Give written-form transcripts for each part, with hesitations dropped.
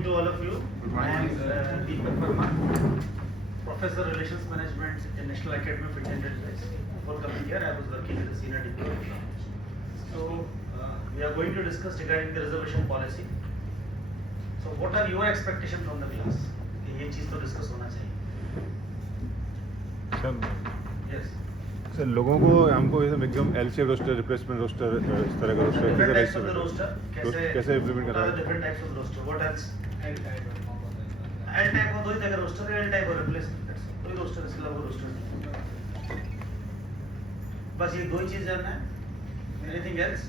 morning to all of you. I am Deepak Parmar, Professor Relations Management in National Academy of Indian Railways. Before coming here, I was working as a senior diplomat. So we are going to discuss regarding the reservation policy. So what are your expectations from the class? कि ये चीज़ तो discuss होना चाहिए. Yes. Sir लोगों को हमको एकदम L shape roster, replacement roster, इस तरह का roster Different types of the roster. कैसे इम्प्लीमेंट करना है? Different types of roster. What else? L type हो दो ही तरह का roster है, L type और replacement. कोई roster इसके अलावा roster नहीं. बस ये दो ही चीज़ जानना है. Anything else?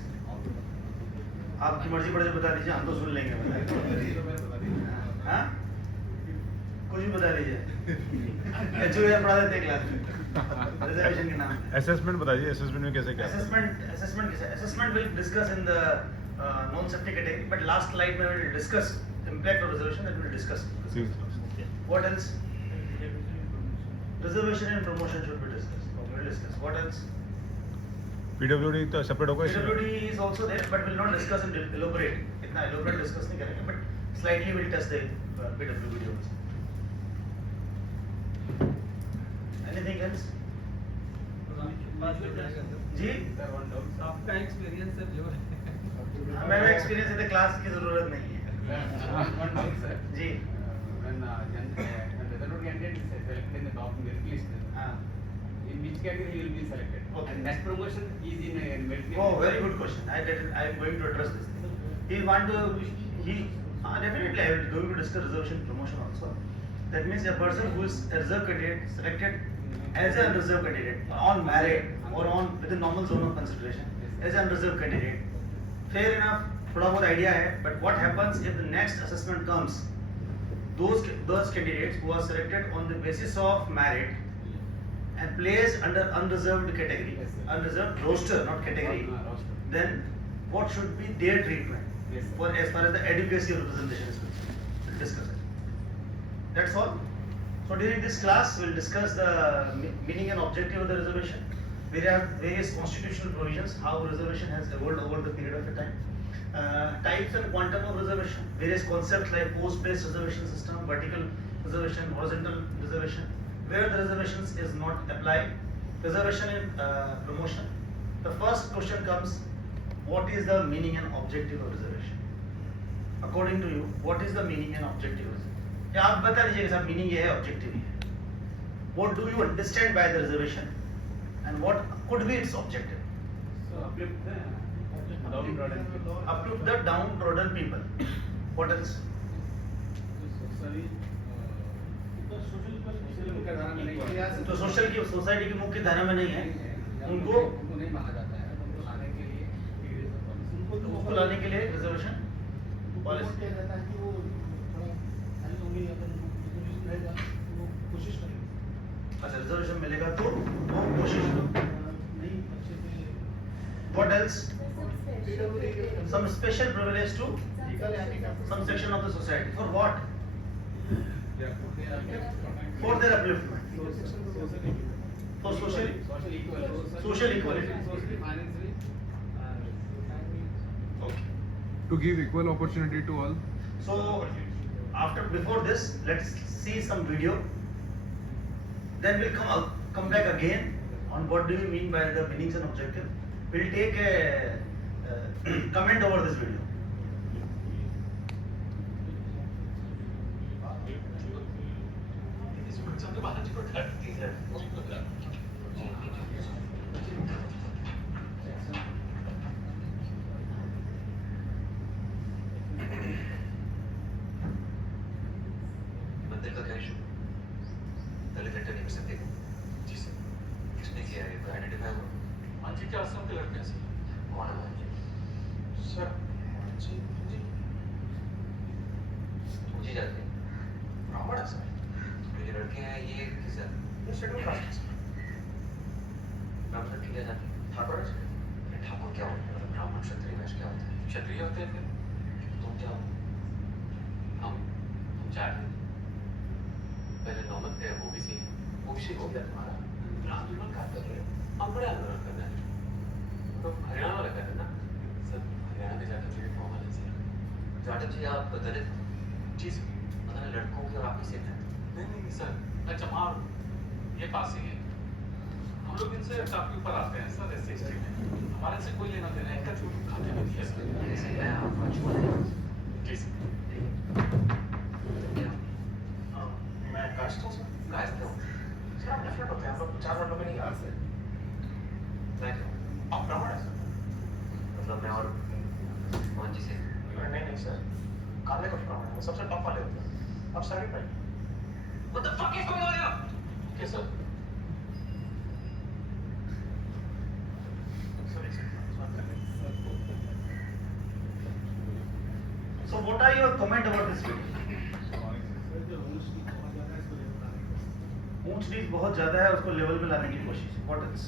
आपकी मर्जी पड़े तो बता दीजिए, हम तो सुन लेंगे. हाँ? कुछ भी बता दीजिए. एचओआर पढ़ा देते हैं क्लास में. Reservation के नाम. असेसमेंट बताइए, असेसमेंट में कैसे क्या? Assessment will discuss in the non-safety category, but last slide we will discuss impact of reservation. That we will discuss. What else? Reservation and promotion should be discussed. We will discuss. What else? PwBD तो separate होगा इसमें? PwBD is also there, but will not discuss and elaborate. इतना elaborate discuss नहीं करेंगे, but slightly will touch the PwBD also. Anything else? जी? आपका experience है जो है। मेरा एक्सपीरियंस है तो क्लास की जरूरत नहीं है। One doubt, sir. Ji. When reserved candidate is selected in the top merit list, in which category he will be selected? Okay. And next promotion is in merit list. Oh, very good question. I am going to address this. Definitely I will going to discuss reservation promotion also. That means a person who is a reserve candidate selected as an unreserved candidate on merit or on within normal zone of consideration as an unreserved candidate. Fair enough, थोड़ा बहुत idea है. But what happens if the next assessment comes? Those candidates who are selected on the basis of merit and placed under unreserved category, unreserved roster, not category, then what should be their treatment? Yes, For as far as the adequacy of representation is concerned, we'll discuss it. That's all. So during this class, we'll discuss the meaning and objective of the reservation. We have various constitutional provisions, how reservation has evolved over the period of time. Types and quantum of reservation, various concepts like post-based reservation system, vertical reservation, horizontal reservation, where the reservations is not applied, reservation in promotion. The first question comes, what is the meaning and objective of reservation? According to you, what is the meaning and objective of reservation? या आप बता दीजिए साहब meaning ये है, objective ये है. What do you understand by the reservation and what could be its objective? So uplift the downtrodden people. Uplift the downtrodden people. What else? तो सोशल की सोसाइटी की मुख्य धारा में नहीं है, उनको नहीं माना जाता है, उनको लाने के लिए उसको लाने के लिए रिजर्वेशन पॉलिसी. अच्छा, रिजर्वेशन मिलेगा तो वो कोशिश करो. What else? Some special privilege to some section of the society. For what? For their upliftment. For social equality. financially. Okay. To give equal opportunity to all. So before this, let's see some video. Then we'll come back again on what do you mean by the meanings and objective. We'll take a comment over this video. मंदिर का क्या issue? दलित internet से देखो. जी sir. किसने किया है? कोई identify हुआ? मांझी के आश्रम के लड़के से. कौन है मांझी? सर जी जी मुझे जाते हैं. ब्राह्मण है सर. तो ये लड़के हैं ये किस है? ये शेड्यूल कास्ट है सर. ब्राह्मण की क्या जाति? ठाकुर है सर. ये ठाकुर क्या होता है? ब्राह्मण क्षत्रिय वैश्य क्या होता है? क्षत्रिय होते हैं फिर. तुम क्या हो? हम जाट हैं. पहले नौबत पे ओबीसी है. ओबीसी हो गया तुम्हारा. आंदोलन कहाँ कर रहे हो? हम बड़े आंदोलन कर रहे हैं. तो हरियाणा वाला कर रहे हैं ना. सर हरियाणा के जाटक जी फॉर्म वाले सर. जाटक जी आप दलित जी सर, मतलब लड़कों की और आपकी सेम है। नहीं सर, मैं चमार हूँ, ये पास ही है। हम लोग इनसे काफी ऊपर आते हैं सर ऐसे हिस्ट्री में। हमारे से कोई लेना देना इनका छूट खाते नहीं है सर। जैसे मैं आपका छुआ नहीं। जी सर। क्या? मैं कास्ट हूँ सर। कास्ट हूँ। सर आप डिफरेंट होते हैं, आप लोग 4 वर्डों में नहीं यार सर। मैं क्यों? आप ब्राह्मण है सर। मतलब मैं और कौन जी से? नहीं सर, काले कुछ ब्राह्मण है, वो सबसे टॉप वाले होते हैं। आप सर भाई What the fuck is going on here? Okay sir. So what are your comment about this video? ऊंच नीच बहुत ज्यादा है, उसको लेवल में लाने की कोशिश। What else?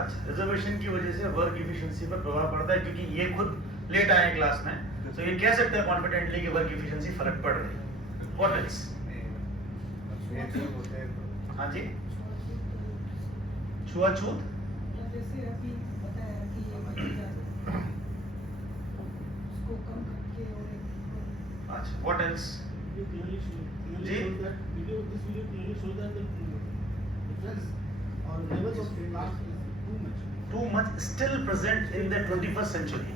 अच्छा, रिजर्वेशन की वजह से वर्क इफिशिएंसी पर प्रभाव पड़ता है, क्योंकि ये खुद लेट आए हैं क्लास में, तो ये कह सकते हैं कॉन्फिडेंटली कि वर्क इफिशिएंसी फर्क पड़ रही है। What else? हाँ जी, छुआछूत। जैसे अभी बताया कि ये बच्चा उसको कम करके और अच्छा, what else? This video clearly shows that the difference or levels of class is too much. Too much still present in the 21st century.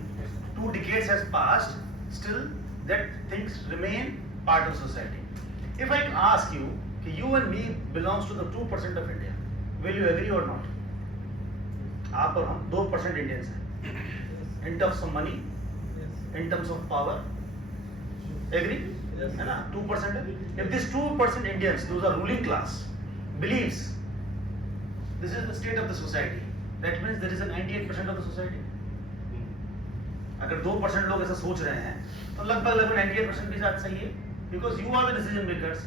2 decades has passed, still that things remain part of society. If I ask you, you and me belongs to the 2% of India, will you agree or not? आप और हम 2% Indians हैं. In terms of money, in terms of power, agree? है ना? 2% है. If this 2% Indians, those are ruling class, believes this is the state of the society, that means there is a 98% of the society. अगर 2% लोग ऐसा सोच रहे हैं, तो लगभग 98% के साथ सही है, because you are the decision makers,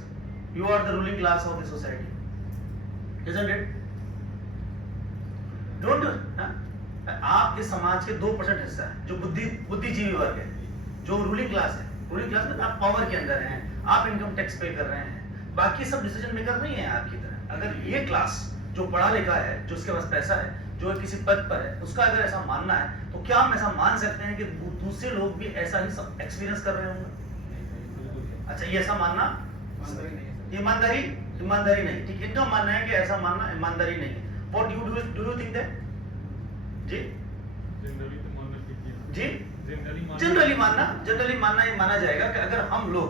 you are the ruling class of the society, isn't it? Don't you? हाँ? आप इस समाज के 2% हिस्सा है, जो बुद्धिजीवी वर्ग है, जो रूलिंग क्लास है। रूलिंग क्लास में आप पावर के अंदर हैं, आप इनकम टैक्स पे कर रहे हैं, बाकी सब डिसीजन मेकर नहीं है आपकी तरह। अगर ये क्लास जो पढ़ा लिखा है, जो उसके पास पैसा है, जो किसी पद पर है, उसका अगर ऐसा मानना है, तो क्या हम ऐसा मान सकते हैं कि दूसरे लोग भी ऐसा ही सब एक्सपीरियंस कर रहे होंगे? अच्छा, ये ऐसा मानना ईमानदारी नहीं। ठीक, इनका मानना है कि ऐसा मानना ईमानदारी नहीं है। What do you think that? जी जी, जनरली मानना ही माना जाएगा कि अगर हम लोग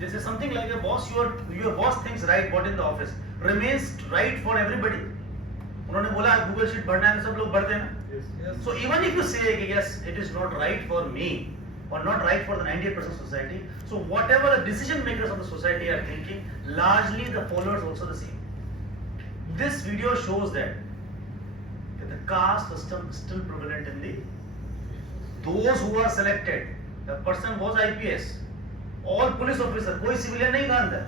जैसे something like your boss thinks right what in the office remains right for everybody. उन्होंने बोला गूगल शीट भरना है तो सब लोग भरते हैं ना. So even if you say कि yes it is not right for me or not right for the 98% society, so whatever the decision makers of the society are thinking, largely the followers also the same. This video shows that the caste system is still prevalent in the those who are selected. The person was IPS, all police officer, कोई civilian नहीं था अंदर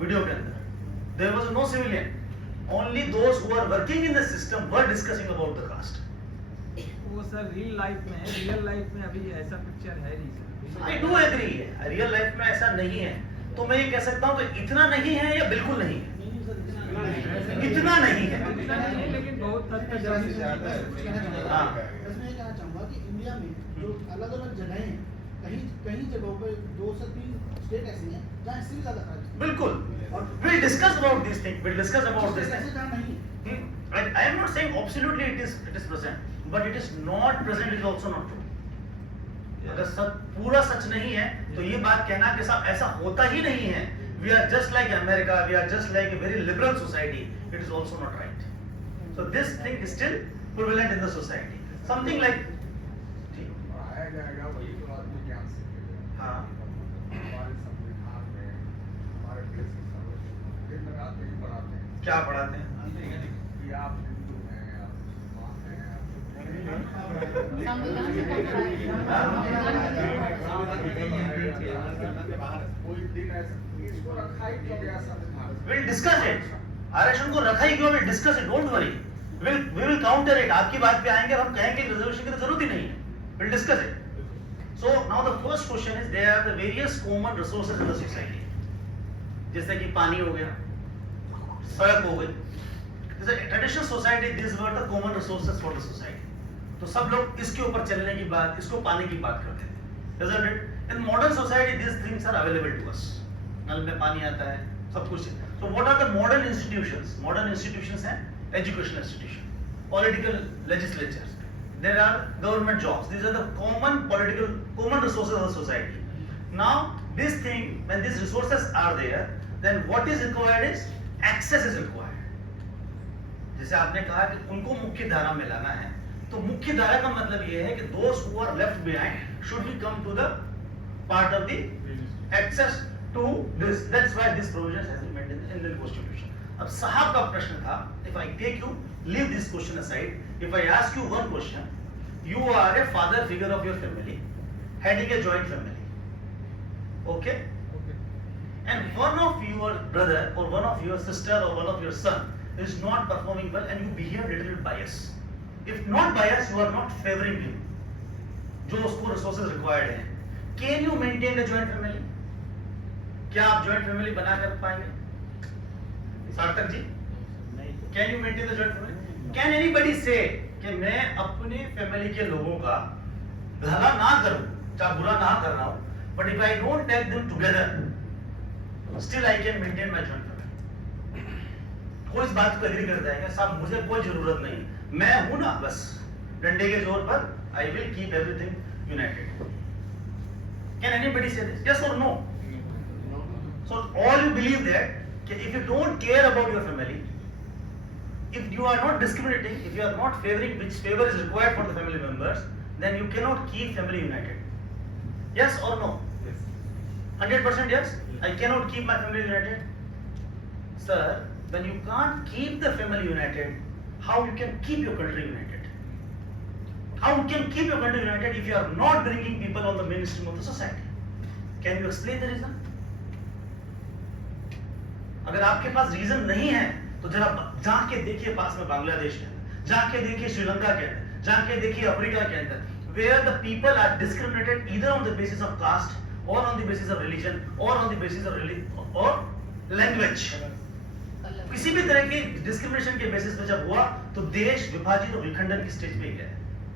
video के अंदर. There was no civilian. Only those who are working in the system were discussing about the caste. वो sir real life में अभी ऐसा पिक्चर है नहीं sir. I do agree. Real life में ऐसा नहीं है, तो मैं ये कह सकता हूँ कि इतना नहीं है या बिल्कुल नहीं है. इतना नहीं है, लेकिन बहुत हद तक ज्यादा है. हाँ. इसमें ये कहना चाहूँगा कि इंडिया में जो अलग-अलग जगहें हैं, कहीं जगहों पे 2 से 3 स्टेट ऐसी हैं जहाँ इससे भी ज़्यादा खराब है. बिल्कुल. We'll discuss about this thing. We'll discuss about this ऐसे thing. जहाँ नहीं है. I am not saying absolutely it is present, but it is not present is also not true. अगर सब पूरा सच नहीं है, तो ये बात कहना कि सब ऐसा होता ही नहीं है. We are just like America. We are just like a very liberal society. It is also not right. So this thing is still prevalent in the society. Something like. पढ़ाया जाएगा वही तो आदमी ज्ञान सीखेगा. हाँ. हमारे संविधान में हमारे देश की सर्वोच्च दिन रात यही पढ़ाते हैं क्या पढ़ाते हैं? कि आप हिंदू हैं, आप मुसलमान हैं, कोई दिन ऐसा इसको रखा ही क्यों गया संविधान? We'll discuss it. आरक्षण को रखा ही क्यों? We'll discuss it. Don't worry. We will counter it. आपकी बात पे आएंगे और हम कहेंगे कि रिजर्वेशन की तो जरूरत ही नहीं है. We'll discuss it. So now the first question is there are the various common resources in the society. जैसे कि पानी हो गया, सड़क हो गई. This is a traditional society. These were the common resources for the society. तो सब लोग इसके ऊपर चलने की बात, इसको पाने की बात करते थे, isn't it? In modern society these things are available to us. नल में पानी आता है, सब कुछ है. So what are the modern institutions? Modern institutions हैं educational institution, political legislatures. There are government jobs. These are the common resources of the society. Now this thing, when these resources are there, then what is required is access is required. जैसे आपने कहा कि उनको मुख्य धारा में लाना है, तो मुख्य धारा का मतलब ये है कि those who are left behind should be come to the part of the access to this. That's why this provision has been made in the Indian Constitution. अब साहब का प्रश्न था, if I take you, leave this question aside, if I ask you one question, you are a father figure of your family, heading a joint family, okay? And one of your brother or one of your sister or one of your son is not performing well and you behave little bias. If not bias, you are not favoring him. जो उसको resources required हैं. Can you maintain a joint family? क्या आप joint family बना कर पाएंगे? Sarthak ji? Can you maintain the joint family? Can anybody say कि मैं अपने family के लोगों का भला ना करूं, चाहे बुरा ना कर रहा हूं, but if I don't take them together, still I can maintain my joint family. कोई इस बात को एग्री करता है कि साहब मुझे कोई जरूरत नहीं, मैं हूं ना बस, डंडे के जोर पर I will keep everything united. Can anybody say this? Yes or no? So all you believe that if you don't care about your family, if you are not discriminating, if you are not favoring which favor is required for the family members, then you cannot keep family united. Yes or no? Yes. 100% yes? I cannot keep my family united. Sir, when you can't keep the family united, how you can keep your country united? How you can keep your country united if you are not bringing people on the mainstream of the society? Can you explain the reason? अगर आपके पास reason नहीं है तो जरा जाके देखिए पास में बांग्लादेश के अंदर, जाके देखिए श्रीलंका के अंदर, जाके देखिए अफ्रीका के अंदर, where the people are discriminated either on the basis of caste or on the basis of religion or on the basis of or language. किसी भी तरह की डिस्क्रिमिनेशन के बेसिस पे जब हुआ तो देश विभाजित और विखंडन की स्टेज पे गया,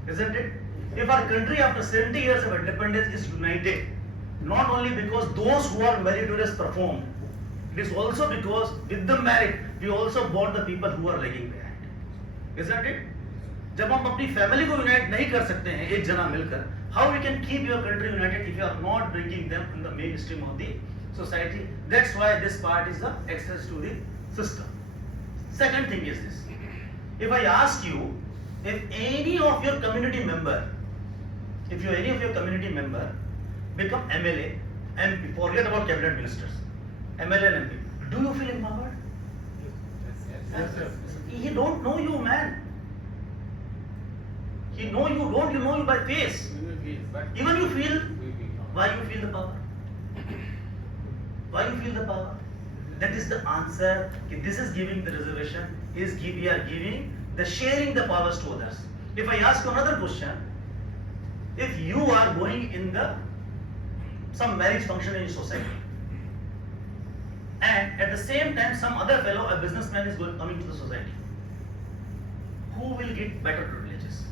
isn't it? If our country after 70 years of independence is united, not only because those who are meritorious performed, it is also because with the merit we also brought the people who are lagging behind, isn't it? जब हम अपनी family को unite नहीं कर सकते हैं एक जना मिलकर, how we can keep your country united if you are not bringing them in the mainstream of the society? That's why this part is the access to the system. Second thing is this: if I ask you, if any of your community member become MLA, MP, forget about cabinet ministers, MLA and MP, do you feel empowered? Yes, sir. He don't know you, man. He know you, don't you know you by face. Even you feel, why you feel the power? Why you feel the power? That is the answer. This is giving the reservation, we are giving the sharing the powers to others. If I ask you another question, if you are going in some marriage function in your society, and at the same time some other fellow, a businessman is coming to the society, who will get better privileges?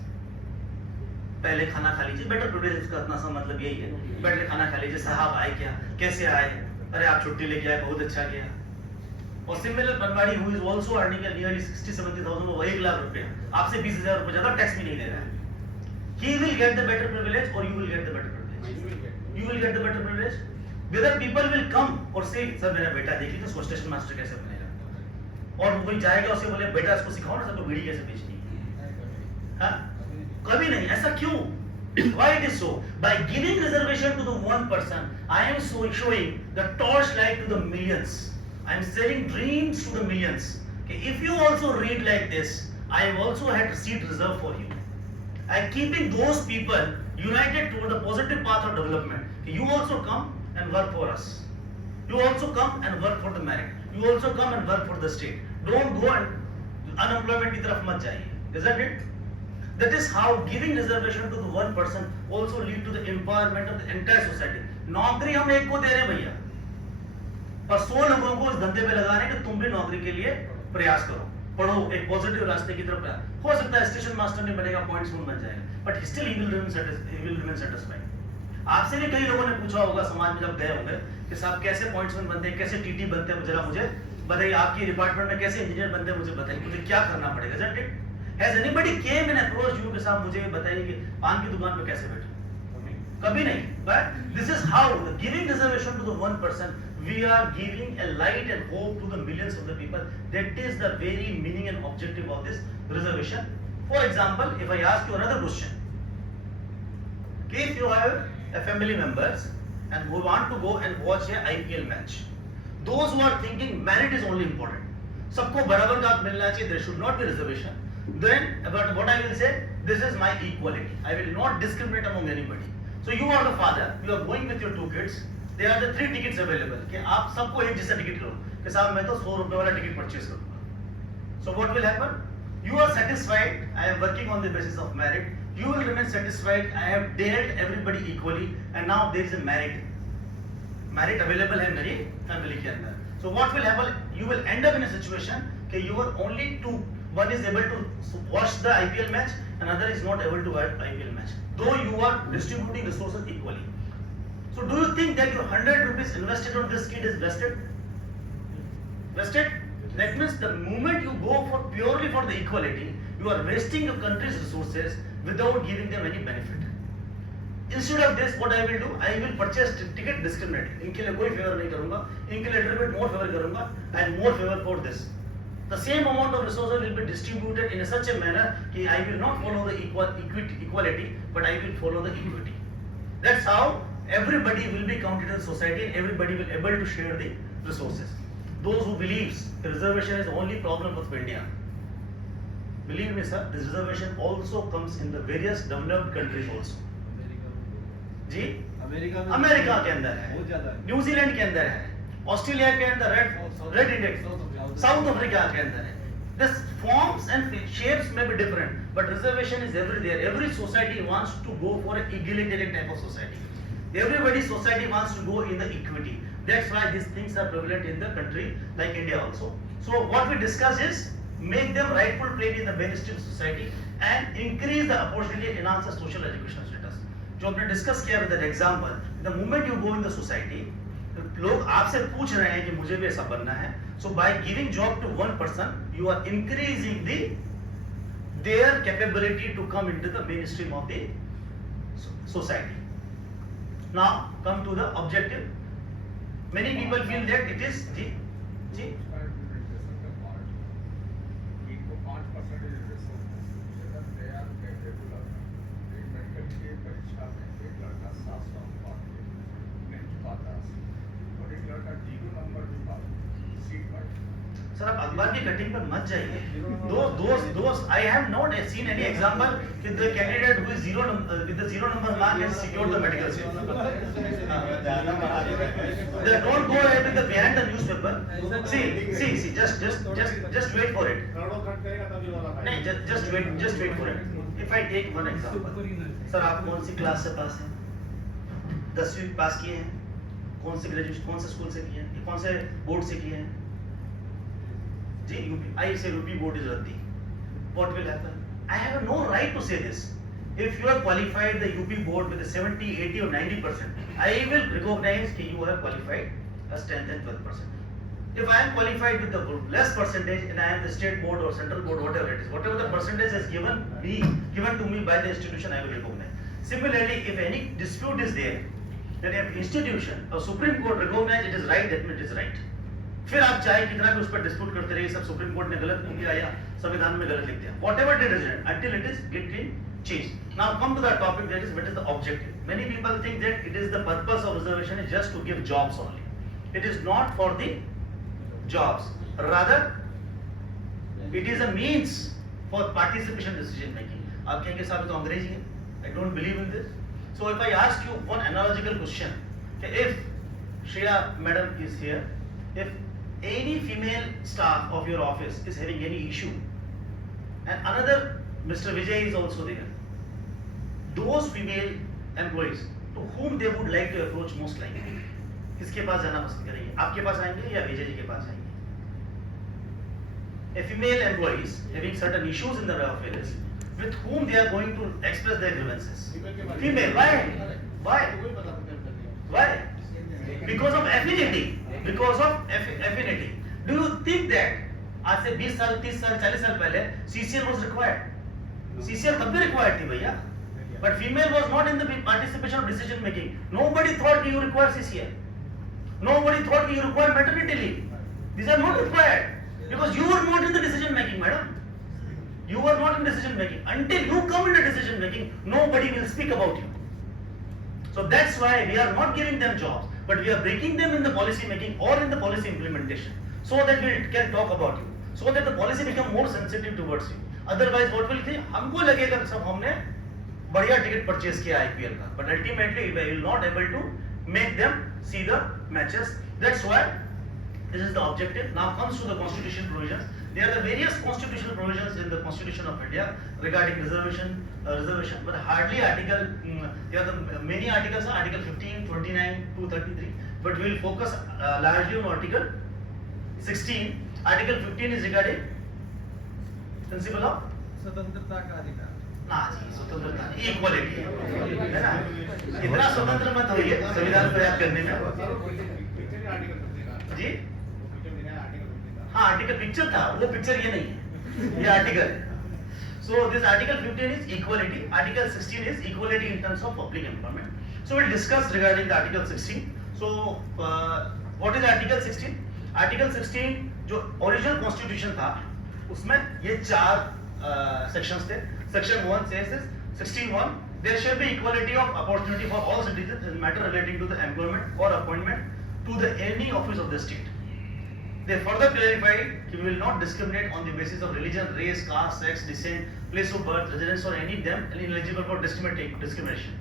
पहले खाना खा लीजिए, better privileges का इतना सा मतलब यही है, पहले खाना खा लीजिए, साहब आए क्या, कैसे आए, अरे आप छुट्टी लेके आए, बहुत अच्छा किया. और similar Banwadi who is also earning nearly 60-70,000 वो 1 लाख रुपया, आपसे 20,000 रुपये ज्यादा टैक्स भी नहीं दे रहा है. He will get the better privilege or you will get the better privilege? You will get the better privilege. Whether people will come or say, sir मेरा बेटा देखिए तो उसको स्टेशन मास्टर कैसे बनेगा, और कोई जाएगा उसे बोले बेटा इसको सिखाओ ना सबको बीड़ी कैसे बेचनी है, हाँ? कभी नहीं. ऐसा क्यों? Why it is so? By giving reservation to the one person, I am showing the torchlight to the millions. I am selling dreams to the millions. Okay, if you also read like this, I have also had a seat reserved for you. I am keeping those people united toward the positive path of development. Okay, you also come and work for us. You also come and work for the merit. You also come and work for the state. Don't go and unemployment की तरफ मत जाइए. Isn't it? That is how giving reservation to the one person also lead to the empowerment of the entire society. नौकरी हम एक को दे रहे हैं भैया, पर 100 लोगों को इस धंधे पे लगाने कि तुम भी नौकरी के लिए प्रयास करो. पढ़ो, एक पॉजिटिव रास्ते की तरफ हो सकता है स्टेशन मास्टर नहीं बनेगा, पॉइंट्समैन बन जाएगा, but still he will remain satisfied. आपसे भी कई लोगों ने पूछा होगा समाज में जब गए होंगे कि साहब कैसे पॉइंट्समैन बनते हैं, कैसे टीटी बनते हैं, जरा मुझे बताइए, आपकी डिपार्टमेंट में कैसे इंजीनियर बनते हैं मुझे बताइए, मुझे क्या करना पड़ेगा। Isn't it? Has anybody came and approached you कि साहब मुझे बताइए कि पान की दुकान पे कैसे बैठूं? कभी नहीं। But this is how giving reservation to the one person, we are giving a light and hope to the millions of the people. That is the very meaning and objective of this reservation. For example, if I ask you another question, if you have a family members and who want to go and watch a IPL match, those who are thinking merit is only important, सबको बराबर का मिलना चाहिए, there should not be reservation. Then, but what I will say, this is my equality. I will not discriminate among anybody. So you are the father, you are going with your 2 kids. There are the 3 tickets available. कि आप सबको एक जैसा ticket लो, कि साहब मैं तो 100 रुपए वाला टिकट परचेज करूँगा. So what will happen? You are satisfied. I am working on the basis of merit. You will remain satisfied. I have dealt everybody equally, and now there is a merit. Merit available है मेरी family के अंदर. So what will happen? You will end up in a situation कि you are only 2. One is able to watch the IPL match, another is not able to watch IPL match. Though you are distributing resources equally. So do you think that your 100 rupees invested on this kid is vested? Vested? That means the moment you go for purely for the equality, you are wasting your country's resources without giving them any benefit. Instead of this, what I will do, I will purchase ticket discriminately. इनके लिए कोई favor नहीं करूँगा, इनके लिए little bit more favor करूँगा, and more favor for this. The same amount of resources will be distributed in such a manner कि I will not follow the equality, but I will follow the equity. That's how everybody will be counted in society, and everybody will able to share the resources. Those who believes the reservation is the only problem of India, believe me sir, this reservation also comes in the various developed countries also. Ji America के अंदर है, New Zealand के अंदर है, Australia के अंदर red index, south Africa के अंदर है. This forms and shapes may be different, but reservation is everywhere. Every society wants to go for an egalitarian type of society. Everybody's society wants to go in the equity. That's why these things are prevalent in the country like India also. So what we discuss is make them rightful place in the mainstream society and increase the opportunity and enhance the social education status. जो हमने discuss किया with that example, the moment you go in the society, लोग आपसे पूछ रहे हैं कि मुझे भी ऐसा बनना है. So by giving job to one person, you are increasing the their capability to come into the main stream of the society. Now come to the objective. Many people feel that it is जी जी इनको 5% they are regular. Medical की परीक्षा में एक लड़का 700 नहीं पाता और एक लड़का 0 नंबर भी पाता सीट पाई. सर आप अखबार की कटिंग पर मत जाइए. दोस्त I have not seen any example कि the candidate who is 0 with the 0 number mark has secured the medical seat. They don't go ahead with the behind the newspaper. See, just wait for it. नहीं, just wait for it. If I take one example, sir आप कौन सी class से पास हैं? 10वीं पास किए हैं? कौन से ग्रेजुएशन, कौन से स्कूल से किए हैं? कौन से बोर्ड से किए हैं? जी UP. I say UP board is rati. What will happen? I have no right to say this. If you have qualified the UP board with a 70, 80 or 90%, I will recognize that you have qualified as 10th and 12%. If I am qualified with the less percentage and I am the state board or central board, whatever it is, whatever the percentage is given to me by the institution, I will recognize. Similarly, if any dispute is there, then if institution or Supreme Court recognize it is right, that means it is right. फिर आप चाहे कितना भी उस पर dispute करते रहिए, सब सुप्रीम कोर्ट ने गलत किया या संविधान में गलत लिख दिया, whatever it is until it is getting changed. Now come to the topic, that is what is the objective. Many people think that it is the purpose of reservation is just to give jobs only. It is not for the jobs, rather it is a means for participation decision making. आप कहेंगे साहब तो अंग्रेजी है, I don't believe in this. So if I ask you one analogical question, if Shreya madam is here, if any female staff of your office is having any issue and another Mr. Vijay is also there, those female employees to whom they would like to approach most likely, किसके पास जाना पसंद करेंगे? आपके पास आएंगे या विजय जी के पास आएंगे? a female employees having certain issues in the office with whom they are going to express their grievances. Female, why? Why? Because of affinity. Because of affinity. Do you think that आज से 20 साल 30 साल 40 साल पहले CCL was required? CCL तब भी required थी भैया. But female was not in the participation of decision making. Nobody thought you require CCL. Nobody thought you require maternity leave. These are not required because you are not in the decision making, madam. You are not in decision making. Until you come into decision making, nobody will speak about you. So that's why we are not giving them jobs, but we are breaking them in the policy making or in the policy implementation, so that we can talk about you, so that the policy become more sensitive towards you. Otherwise, what will think? हमको लगेगा सब हमने बढ़िया ticket purchase किया IPL का, but ultimately we will not able to make them see the matches. That's why this is the objective. Now comes to the constitution provisions. There are the various constitutional provisions in the Constitution of India regarding reservation, but hardly article. There are the many articles, Article 15, 29, 233. But we will focus largely on Article 16. Article 15 is regarding principle of स्वतंत्रता का अधिकार. ना जी स्वतंत्रता equality है ना. इतना स्वतंत्र मत होइए संविधान को याद करने में जी. हाँ आर्टिकल पिक्चर था, वो पिक्चर ये नहीं है, ये article. So this Article 15 is equality. Article 16 is equality in terms of public employment. So we'll discuss regarding the Article 16. So what is Article 16? Article 16 जो original constitution था, उसमें ये चार sections थे. Section 1 says this. 16(1) there shall be equality of opportunity for all citizens in matter relating to the employment or appointment to the any office of the state. They further clarified that we will not discriminate on the basis of religion, race, caste, sex, descent, place of birth, residence, or any of them ineligible for discrimination.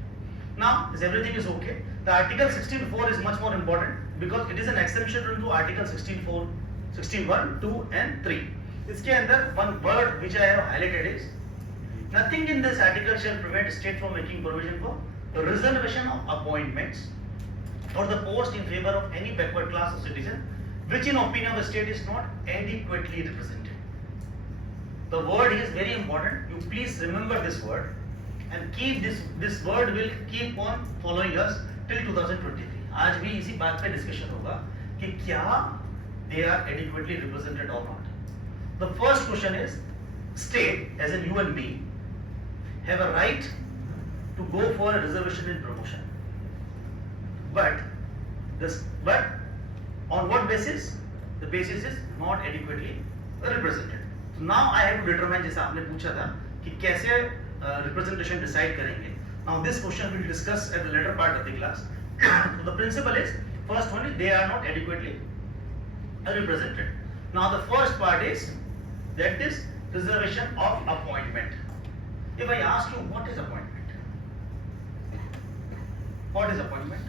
Now, if everything is okay, the Article 16(4) is much more important because it is an exemption to Article 16(4), 16(1), 2, and 3. इसके अंदर one word which I have highlighted is nothing in this article shall prevent state from making provision for the reservation of appointments or the post in favor of any backward class of citizen which in opinion of the state is not adequately represented. The word is very important. You please remember this word and keep this word will keep on following us till 2023. आज भी इसी बात पे discussion होगा कि क्या they are adequately represented or not. The first question is state as in you and me have a right to go for a reservation in promotion. But on what basis? The basis is not adequately represented. So now I have to determine जैसा आपने पूछा था कि कैसे representation decide करेंगे. Now this question we will discuss at the later part of the class. So the principle is first one is they are not adequately represented. Now the first part is that is reservation of appointment. If I ask you what is appointment? What is appointment?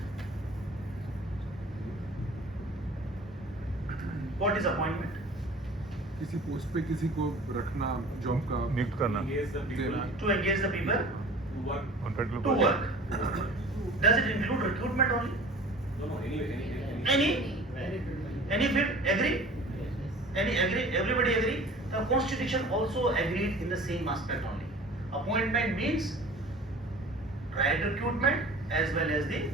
What is appointment? किसी post पे किसी को रखना, job का नियुक्त करना, To engage the people on particular to project. work. Does it include recruitment only? No, Any field? Agree? Any agree? Everybody agree? The Constitution also agreed in the same aspect only. Appointment means right recruitment as well as the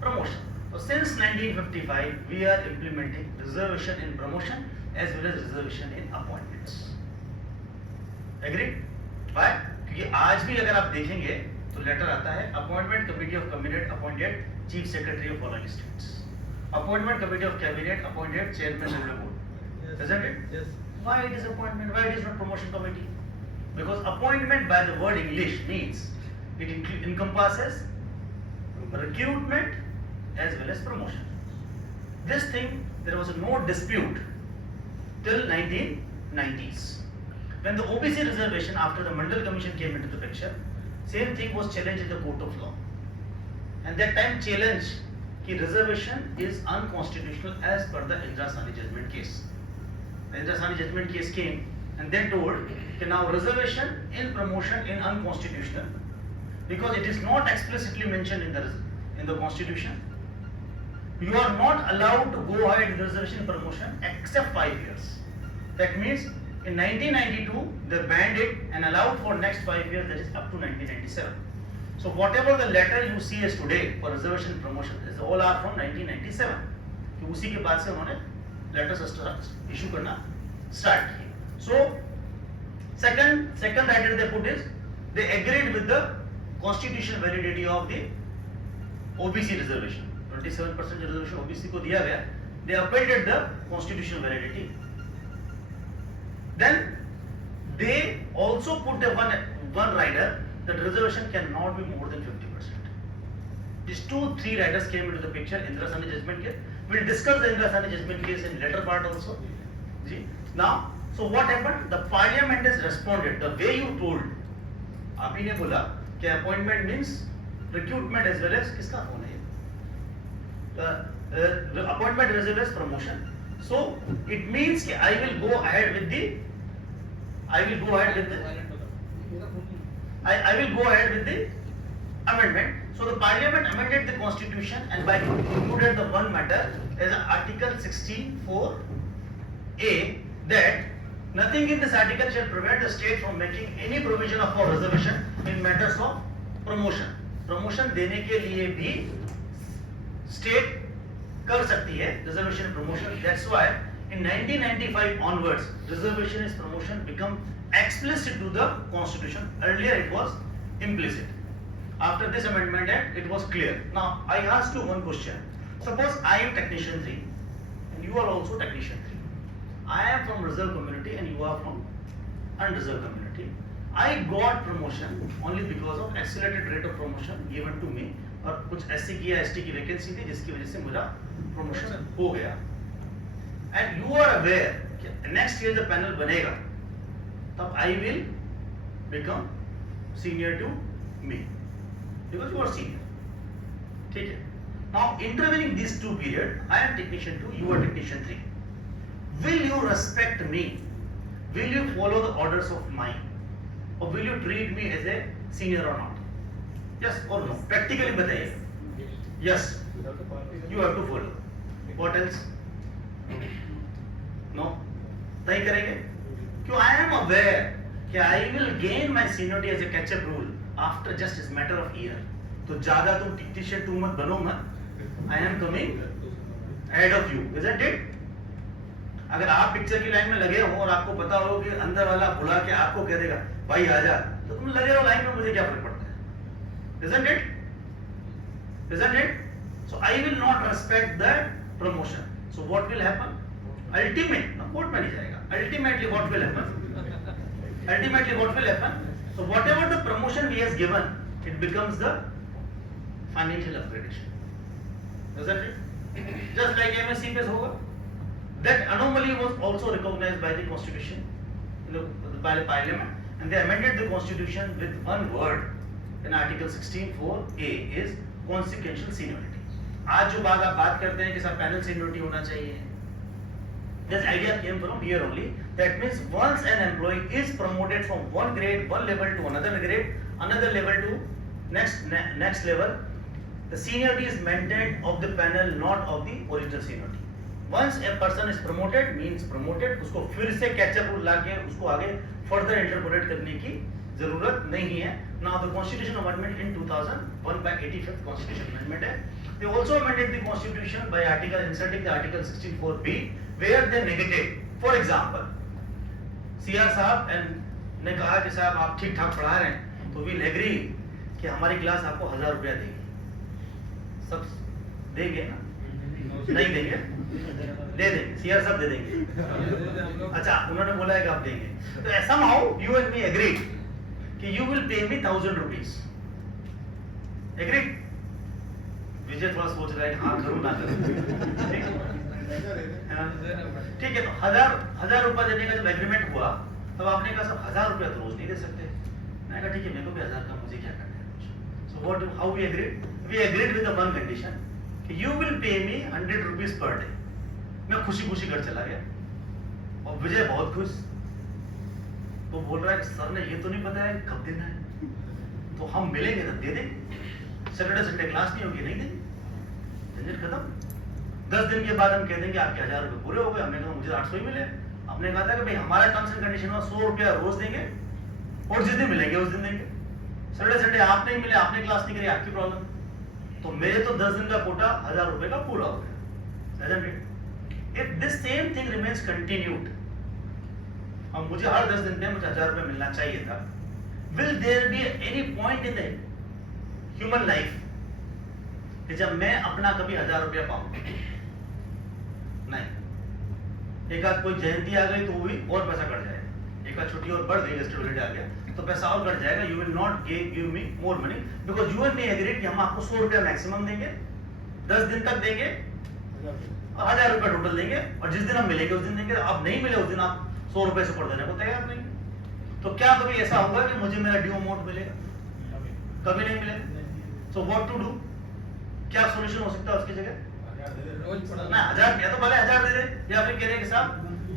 promotion. So since 1955, we are implementing reservation in promotion as well as reservation in appointments. Agreed? Why? क्योंकि आज भी अगर आप देखेंगे तो letter आता है Appointment Committee of Cabinet appointed Chief Secretary of following states. Appointment Committee of Cabinet appointed Chairman of the Board. Isn't it? Yes. Why it is appointment? Why it is not promotion committee? Because appointment by the word English means it encompasses recruitment as well as promotion. This thing there was no dispute till 1990s. When the OBC reservation after the Mandal Commission came into the picture, same thing was challenged in the court of law. And that time challenge ki reservation is unconstitutional as per the Indira Sani judgment case. The Indira Sani judgment case came and then told that now reservation in promotion is unconstitutional because it is not explicitly mentioned in the constitution. You are not allowed to go ahead with reservation promotion except 5 years. That means In 1992, they banned it and allowed for next 5 years, that is up to 1997. So whatever the letter you see as today for reservation promotion, is all are from 1997. कि उसी के बाद से उन्होंने letters issue करना start किए. So second item they put is they agreed with the constitutional validity of the OBC reservation. 27% reservation OBC को दिया गया. They upheld the constitutional validity. Then they also put the one rider that reservation cannot be more than 50%. These 2-3 riders came into the picture. Indira Sahni judgment case. We'll discuss the Indira Sahni judgment case in later part also. See? Now, so what happened? The parliament has responded the way you told. आप ही ने बोला कि appointment means recruitment as well as किसका होना है? Appointment as well as promotion. So it means कि I will go ahead with the amendment. So the parliament amended the constitution and by included the one matter as article 16(4)(a) that nothing in this article shall prevent the state from making any provision of for reservation in matters of promotion. Promotion देने के लिए भी state कर सकती है reservation promotion. That's why in 1995 onwards, reservation is promotion become explicit to the constitution. Earlier it was implicit. After this amendment act, it was clear. Now I ask you one question. Suppose I am technician 3 and you are also technician 3. I am from reserve community and you are from unreserved community. I got promotion only because of accelerated rate of promotion given to me और कुछ SC की या ST की vacancy थी जिसकी वजह से मेरा promotion हो गया. And you are aware कि next year जब panel बनेगा तब I will become senior to me because you are senior. ठीक है. Now intervening these two period, I am technician 2, you are technician 3. Will you respect me? Will you follow the orders of mine? Or will you treat me as a senior or not? Yes or no? Practically बताइए. Yes. You have to follow. What else? No. तय करेंगे? क्यों I am aware कि I will gain my seniority as a catch-up rule after just as matter of year. तो ज्यादा तुम technician 2 मत बनो मत. I am coming ahead of you, isn't it? अगर आप पिक्चर की लाइन में लगे हो और आपको पता हो कि अंदर वाला बुला के आपको कह देगा भाई आजा, तो तुम लगे रहो लाइन में, मुझे क्या फर्क पड़ता है? Isn't it? Isn't it? So I will not respect that promotion. So what will happen? Ultimate, no, court में नहीं जाएगा. Ultimately what will happen? Ultimately what will happen? So whatever the promotion he has given, it becomes the financial upgradation. Isn't it? Just like MSc पे होगा. That anomaly was also recognized by the constitution, by the parliament, and they amended the constitution with one word in article 16(4)(a) is consequential seniority. आज जो बात आप बात करते हैं कि सब पैनल seniority होना चाहिए, this idea came from here only. That means once an employee is promoted from one grade, one level to another grade, another level to next level, the seniority is maintained of the panel, not of the original seniority. Once a person is promoted, means promoted, उसको फिर से catch-up rule लाके उसको आगे further interpolate करने की जरूरत नहीं है. Now the Constitution Amendment in 2001 by 85th Constitution Amendment है. They also amended the Constitution by inserting the article 16(4)(b) where they negated. For example, CR साहब ने कहा कि साहब आप ठीक ठाक पढ़ा रहे हैं, तो we'll agree कि हमारी क्लास आपको 1000 रुपया देगी. सब देंगे ना? नहीं देंगे? दे देंगे. CR साहब दे देंगे. अच्छा, उन्होंने बोला है कि आप देंगे. तो somehow you and me agreed कि you will pay me 1000 rupees. Agreed? विजय थोड़ा सोच रहा है कि हाँ करूँ ना करूँ. ठीक है, तो 1000 रुपया देने का जब एग्रीमेंट हुआ तब आपने कहा सब 1000 रुपया तो रोज नहीं दे सकते. मैंने कहा ठीक है, मेरे को भी 1000 का मुझे क्या करना है. So how we agreed? We agreed with the one condition कि you will pay me 100 rupees per day. मैं खुशी खुशी घर चला गया और विजय बहुत खुश. तो बोल रहा है सर ने ये तो नहीं बताया कब देना है, तो हम मिलेंगे तब दे देंगे. सैटरडे संडे क्लास नहीं होगी, नहीं देंगे, झंझट खत्म. 10 दिन के बाद हम कह देंगे आपके 1000 रुपये पूरे हो गए. हमने कहा मुझे 800 ही मिले. हमने कहा था कि भाई हमारा टर्म्स एंड कंडीशन में 100 रुपया रोज देंगे और जिस दिन मिलेंगे उस दिन देंगे। सैटरडे संडे आप नहीं मिले, आपने क्लास नहीं करी, आपकी प्रॉब्लम। तो मेरे तो 10 दिन का कोटा 1000 रुपए का पूरा हो गया। If this same thing remains continued, अब मुझे हर 10 दिन पे मुझे 1000 रुपए मिलना चाहिए था, will there be any point in the human life कि जब मैं अपना कभी 1000 रुपया पाऊं? नहीं। एक आध कोई जयंती आ गई तो वो भी और पैसा कट जाएगा, एक आध छुट्टी और बढ़ गई, स्टूडेंट आ गया तो पैसा और कट जाएगा। You will not give me more money because you and me agreed कि हम आपको 100 रुपया मैक्सिमम देंगे, 10 दिन तक देंगे, 1000 रुपया टोटल देंगे, और जिस दिन हम मिलेंगे उस दिन देंगे। अब नहीं मिले उस दिन आप 100 रुपए से ऊपर देने को तैयार नहीं। तो क्या कभी ऐसा होगा कि मुझे मेरा ड्यू अमाउंट मिलेगा? कभी नहीं मिलेगा। So what to do? क्या सोल्यूशन हो सकता है उसकी जगह? ना 1000 या तो भले 1000 दे दे, या फिर कह रहे कि साहब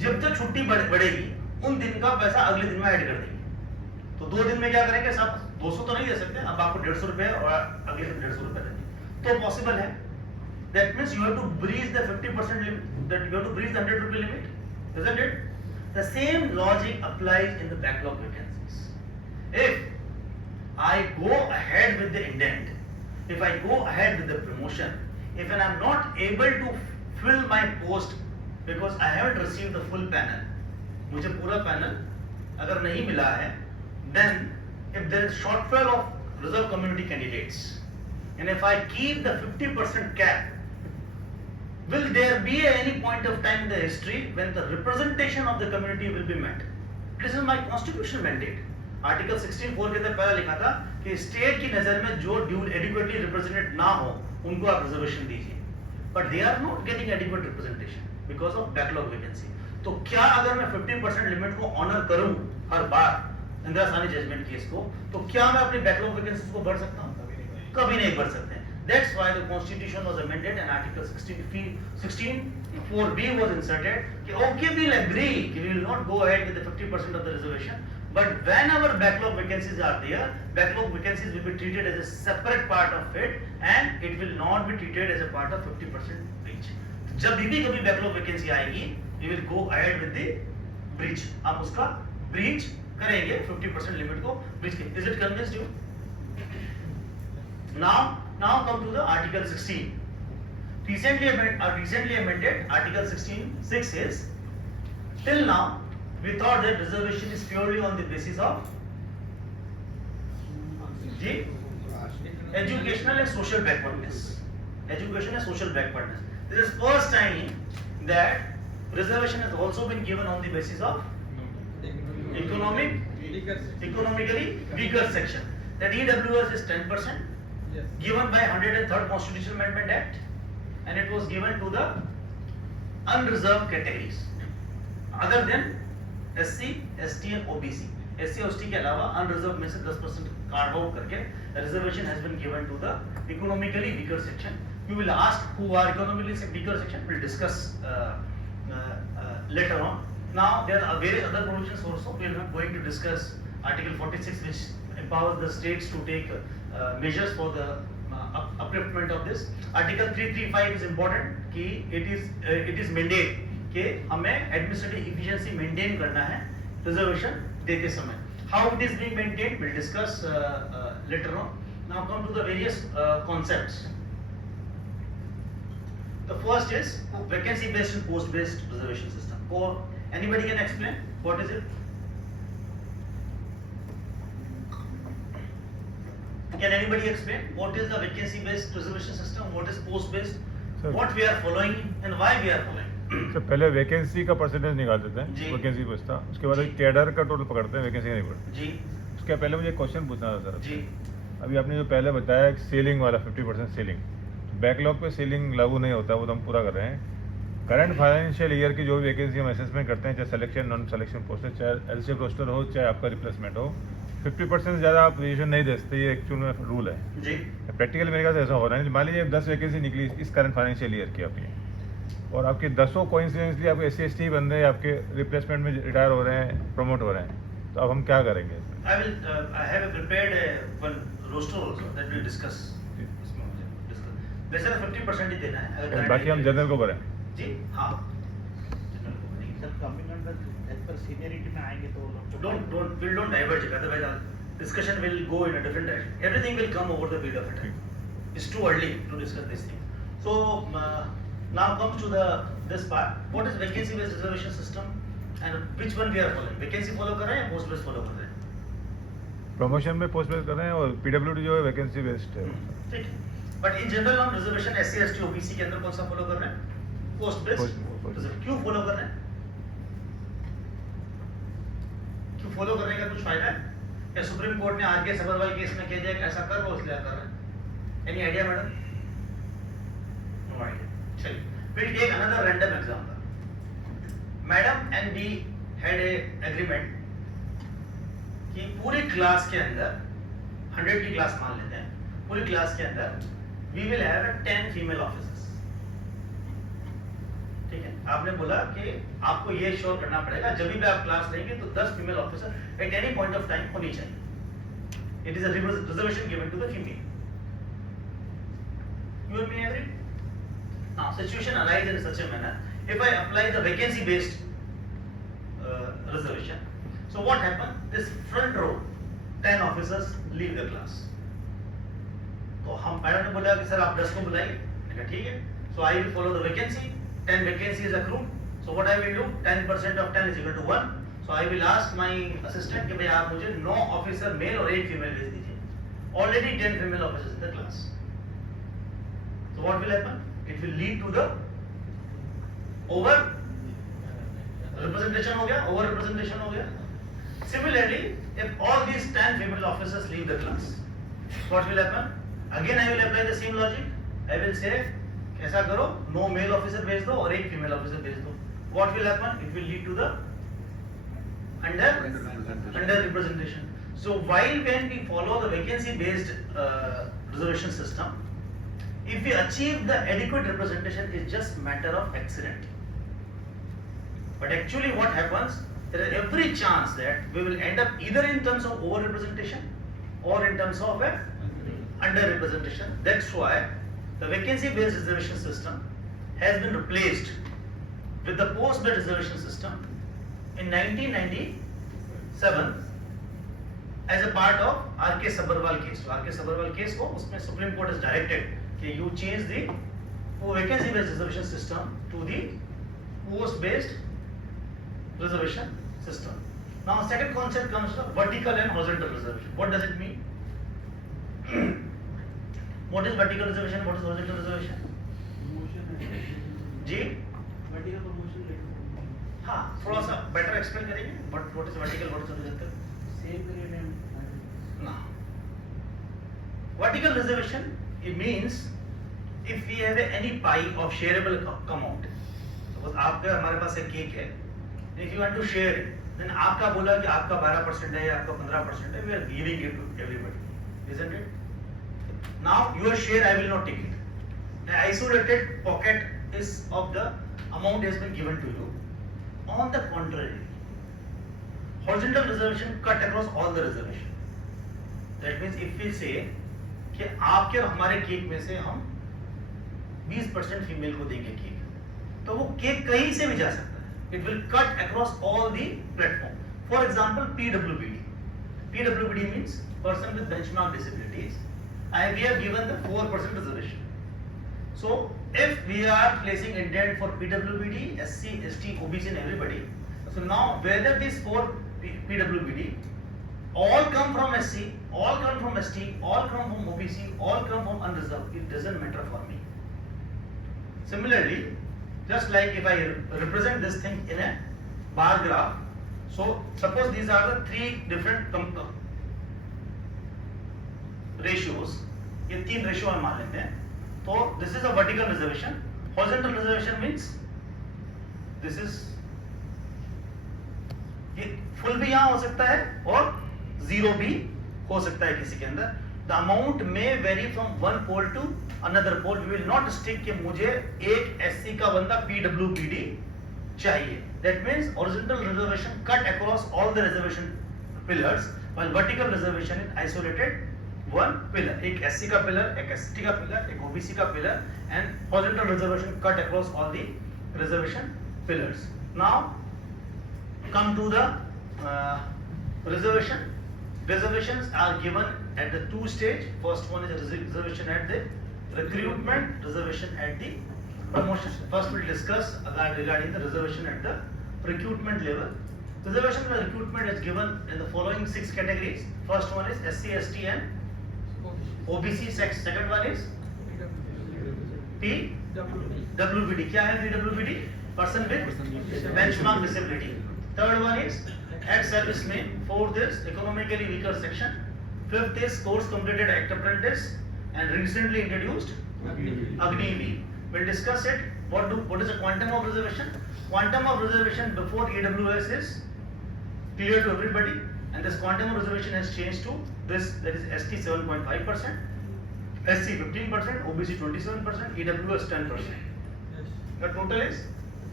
जब तक छुट्टी बढ़ेगी उन दिन का पैसा अगले दिन में ऐड कर देंगे। तो 2 दिन में क्या करेंगे साहब? 200 तो नहीं दे सकते, अब आपको 150 रुपए और अगले दिन 150 रुपए देंगे तो पॉसिबल है। That means you have to breach the 50% limit, that you have to breach the 100 rupee limit, isn't it? The same logic applies in the backlog vacancies. If I go ahead with the indent, if I go ahead with the promotion, if I am not able to fill my post because I haven't received the full panel, मुझे पूरा panel अगर नहीं मिला है, then if there is shortfall of reserve community candidates, and if I keep the 50% cap, will there be any point of time in the history when the representation of the community will be met? This is my constitutional mandate. Article 16(4) के अंदर पहला लिखा था कि state की नजर में जो एडिक्वेटली रिप्रेजेंटेड ना हो उनको आप रिजर्वेशन दीजिए, but they are not getting adequate representation because of backlog vacancy. तो क्या अगर मैं 50% लिमिट को ऑनर करूं हर बार इंदिरा साहनी जजमेंट केस को, तो क्या मैं अपनी बैकलॉग वैकेंसीज को भर सकता हूं? कभी नहीं भर सकते। That's why the constitution was amended and article 16(4)(b) was inserted कि okay we'll agree कि we will not go ahead with the 50% of the reservation, but whenever backlog vacancies are there, backlog vacancies will be treated as a separate part of it and it will not be treated as a part of 50% breach. जब भी कभी backlog vacancy आएगी, we will go ahead with the breach. आप उसका breach करेंगे 50% limit को breach के। Is it convinced you? Now come to the Article 16. Recently amended Article 16(6) is, till now we thought that reservation is purely on the basis of educational and social backwardness. Education and social backwardness. This is first time that reservation has also been given on the basis of economically weaker section. That EWS is 10%. Given by 103rd Constitutional Amendment Act, and it was given to the unreserved categories other than SC, ST and OBC. SC और ST के अलावा unreserved में से 10% carve out करके reservation has been given to the economically weaker section. You will ask who are economically weaker section. We'll discuss later on. Now there are various other provisions also. We are not going to discuss Article 46, which empowers the states to take measures for the upliftment of this. Article 335 is important कि it is mandate कि हमें administrative efficiency maintain करना है reservation देते समय. How it is being maintained we'll discuss later on. Now come to the various concepts. The first is vacancy based and post based reservation system. Or anybody can explain what is it? Can anybody explain what is the vacancy based reservation system? What is post based? Sir, what we are following and why we are following? Sir पहले vacancy का percentage निकाल देते जी। हैं, vacancy बचता, उसके बाद cadre का total पकड़ते हैं, वैकेंसी नहीं पड़ती। जी उसके पहले मुझे क्वेश्चन पूछना था सर। जी अभी आपने जो पहले बताया सेलिंग वाला 50% सेलिंग, बैकलॉग पे सेलिंग लागू नहीं होता, वो तो हम पूरा कर रहे हैं। करंट फाइनेंशियल ईयर की जो भी वैकेंसी हम असेसमेंट करते हैं, चाहे सिलेक्शन नॉन सिलेक्शन पोस्ट है, चाहे एलसीएफ रोस्टर हो, चाहे आपका रिप्लेसमेंट हो, 50% से ज़्यादा आप पोजीशन नहीं दे सकते, ये एक्चुअल में रूल है। जी प्रैक्टिकल मेरे ख्याल से ऐसा हो रहा है। मान लीजिए 10 वैकेंसी निकली इस करंट फाइनेंशियल ईयर की आपकी, और आपके 10 कोइंसिडेंटली आपके SC/ST बंदे आपके रिप्लेसमेंट में रिटायर हो रहे हैं, प्रमोट हो रहे हैं, तो अब हम क्या करेंगे? I have prepared one roster also that we'll discuss. वैसे तो 50% ही देना है। बाकी हम जनरल को भरें। जी हाँ। कमिंग अंडर सीनियरिटी में आएंगे तो लोग don't diverge it, otherwise our discussion will go in a different direction. Everything will come over the period of time. It's too early to discuss this thing. So now comes to this part. What is vacancy based reservation system and which one we are following? Vacancy follow कर रहे हैं या post based follow कर रहे हैं? Promotion में post based कर रहे हैं और पीडब्ल्यूडी जो है वैकेंसी बेस्ड है। ठीक है, बट इन जनरल हम रिजर्वेशन SC ST OBC के अंदर कौन सा फॉलो कर रहे हैं? Post based. क्यों फॉलो कर रहे हैं? क्यों फॉलो करने का कुछ फायदा है? या सुप्रीम कोर्ट ने आरके सबरवाल केस में कह दिया कि ऐसा कर वो इसलिए कर रहे हैं? Any idea madam? No idea. चलिए, we'll take another random example. Madam and D had a agreement कि पूरी क्लास के अंदर 100 की क्लास मान लेते हैं, पूरी क्लास के अंदर we will have 10 female officers. ठीक है, आपने बोला कि आपको ये श्योर करना पड़ेगा जब भी आप क्लास लेंगे तो 10 female officer at any point of time होनी चाहिए। It is a reservation given to the female. You and me agree? Now situation arises in such a manner, if I apply the vacancy based reservation, so what happens? This front row 10 officers leave the class. तो हम madam ने बोला कि sir आप 10 को बुलाइए, मैंने कहा ठीक है, so I will follow the vacancy, 10 vacancies accrued, so what I will do, 10% of 10 is equal to 1, so I will ask my assistant कि भाई आप मुझे 9 ऑफिसर मेल और 1 फीमेल भेज दीजिए, already 10 female officers in the class, so what will happen? It will lead to the over representation हो गया, over representation हो गया. Similarly, if all these 10 female officers leave the class, what will happen? Again I will apply the same logic. I will say ऐसा करो, 9 mail officer भेज दो और 1 female officer भेज दो. What will happen? It will lead to the under representation. So while when we follow the vacancy based reservation system, if we achieve the adequate representation, is just matter of accident. But actually what happens, there is every chance that we will end up either in terms of over representation or in terms of a under representation. That's why the vacancy based reservation system has been replaced with the post based reservation system in 1997 as a part of RK Sabharwal case. So RK Sabharwal case को उसमें Supreme Court has directed कि you change the vacancy based reservation system to the post based reservation system. Now second concept comes to vertical and horizontal reservation. What does it mean? What is vertical reservation? What is horizontal reservation? जी? Vertical promotion rate. हाँ, थोड़ा सा better explain करेंगे. What is vertical? What is horizontal? Same grade and No. Vertical reservation, it means if we have any pie of shareable amount. Suppose आपका हमारे पास एक cake है. If you want to share it, then आपका बोला कि आपका 12% है या आपका 15% है, we are giving it to everybody, isn't it? Now your share I will not take it. The isolated pocket is of the amount has been given to you. On the contrary, horizontal reservation cut across all the reservation. That means if we say कि आपके और हमारे cake में से हम 20% female को देंगे cake, तो वो केक कहीं से भी जा सकता है. It will cut across all the platform. For example, PwBD. PwBD means person with benchmark disabilities. And we have given the 4% reservation. So if we are placing intent for PwBD, SC, ST, OBC and everybody, so now whether these 4 PwBD all come from SC, all come from ST, all come from OBC, all come from unreserved, it doesn't matter for me. Similarly, just like if I represent this thing in a bar graph, so suppose these are the 3 different ratios, ये 3 ratio हम मान लेते हैं. तो this is a vertical reservation. Horizontal reservation means this is ये full भी यहाँ हो सकता है और जीरो भी हो सकता है किसी के अंदर. The amount may vary from one pole to another pole. We will not stick कि मुझे एक SC का बंदा PwBD चाहिए. That means horizontal reservation cut across all the reservation pillars, while vertical reservation is isolated one pillar. एक SC का pillar, एक ST का pillar, एक OBC का pillar, and horizontal reservation cut across all the reservation pillars. Now come to the reservation. Reservations are given at the two stage. First one is a reservation at the recruitment, reservation at the promotion. First we'll discuss regarding the reservation at the recruitment level. Reservation for recruitment is given in the following 6 categories. First one is SC, ST and OBC. Second one is PwBD. क्या है PwBD? Person with benchmark disability. Third one is ex-servicemen. Fourth is economically weaker section. Fifth is course completed act apprentice and recently introduced Agni. We'll discuss it. What is the quantum of reservation? Quantum of reservation before EWS is clear to everybody, and this quantum of reservation has changed to this, that is ST 7.5%, SC 15%, OBC 27%, EWS 10%. The total is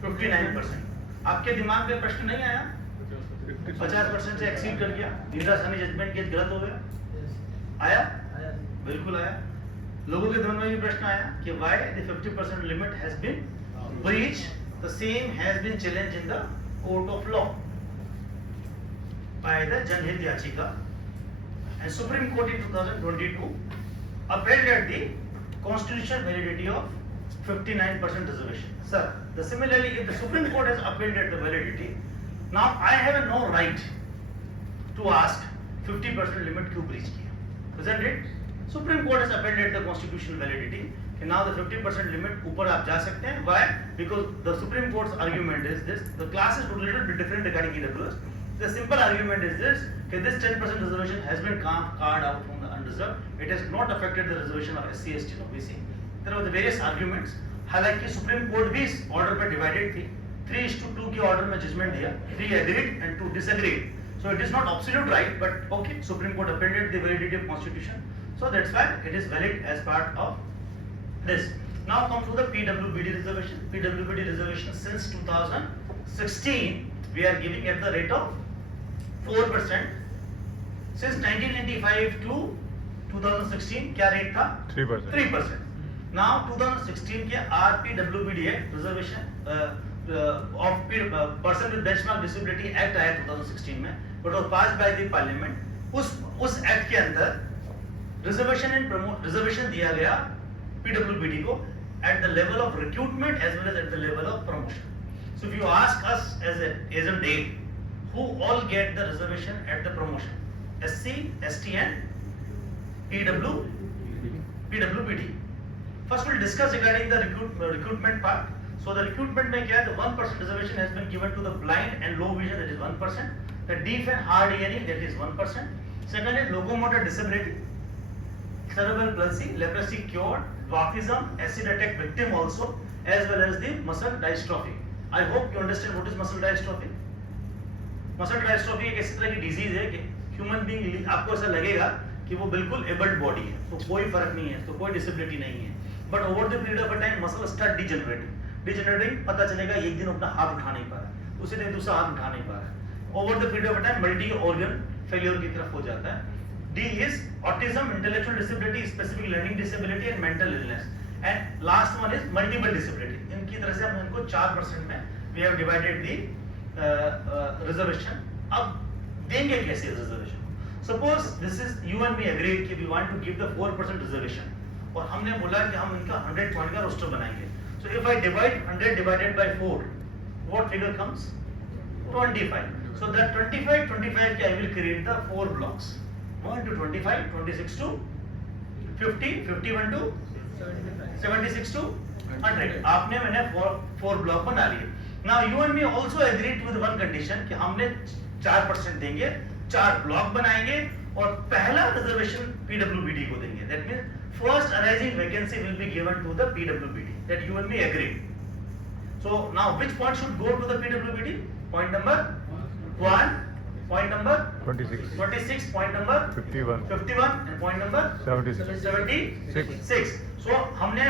59%. आपके दिमाग में प्रश्न नहीं आया? 50% से exceed कर गया, इंद्रासानी judgement case गलत हो गया? आया? बिल्कुल आया। लोगों के दिमाग में भी प्रश्न आया कि why the 50% limit has been breached? The same has been challenged in the court of law by the Janhit Yachika, and Supreme Court in 2022 upheld the constitutional validity of 59% reservation. Sir, similarly, if the Supreme Court has upheld the validity, now I have no right to ask 50% limit क्यों breach किया, isn't it? Supreme Court has upheld the constitutional validity, and now the 50% limit ऊपर आप जा सकते हैं. Why? Because the Supreme Court's argument is this: the class is a little bit different regarding EWS. The simple argument is this: that this 10% reservation has been carved out from the unreserved. It has not affected the reservation of SC, ST, and OBC. There are the various arguments. हालांकि Supreme Court भी इस order पर divided थी. 3:2 के order में judgment दिया. 3 agreed and 2 disagreed. So it is not absolute right, but okay, Supreme Court upheld the validity of Constitution. So that's why it is valid as part of this. Now come to the PwBD reservation. PwBD reservation since 2016 we are giving at the rate of 4%. Since 1995 to 2016 क्या rate था? 3%. 3%. Now 2016 के RPWBD Act reservation of person with benchmark disability Act आया 2016 में, but was passed by the Parliament. उस Act के अंदर reservation दिया गया PwBD को at the level of recruitment as well as at the level of promotion. So if you ask us as a date, who all get the reservation at the promotion? SC, ST and PwBD. First we'll discuss regarding the recruitment part. So the recruitment में क्या है? The 1% reservation has been given to the blind and low vision, that is 1%. The deaf and hard hearing, that is 1%. Second is locomotor disability, cerebral palsy, leprosy cured, dwarfism, acid attack victim also, as well as the muscle dystrophy. I hope you understand what is muscle dystrophy. Muscle dystrophy एक ऐसी तरह की disease है कि human being आपको ऐसा लगेगा कि वो बिल्कुल एबल्ड बॉडी है, तो कोई फर्क नहीं है, तो कोई डिसेबिलिटी नहीं है, but over the period of a time muscle start degenerating पता चलेगा एक दिन अपना हाथ उठा नहीं पा रहा, दूसरे दिन दूसरा हाथ उठा नहीं पा रहा, over the period of a time multi organ failure की तरफ हो जाता है. D is autism, intellectual disability, specific learning disability and mental illness, and last one is multiple disability. इनकी तरह से हम इनको 4% में we have divided the reservation. अब देंगे कैसे reservation? Suppose this is you and me agreed कि we want to give the 4% reservation, और हमने बोला कि हम इनका 100 पॉइंट का रोस्टर बनाएंगे. So if I divide 100 divided by 4, what figure comes? 25. So that 25 I will create the 4 blocks. 1 to 25, 26 to 50, 51 to 76 to 100. आपने मैंने 4 ब्लॉक बना लिए. Now you and me also agreed with one condition कि हमने 4% देंगे, 4 block बनाएंगे और पहला रिजर्वेशन PwBD को देंगे. That means first arising vacancy will be given to the PwBD. That you and me agreed. So now which point should go to the PwBD? Point number 1, point number 26, point number 51 and point number 76. So आपने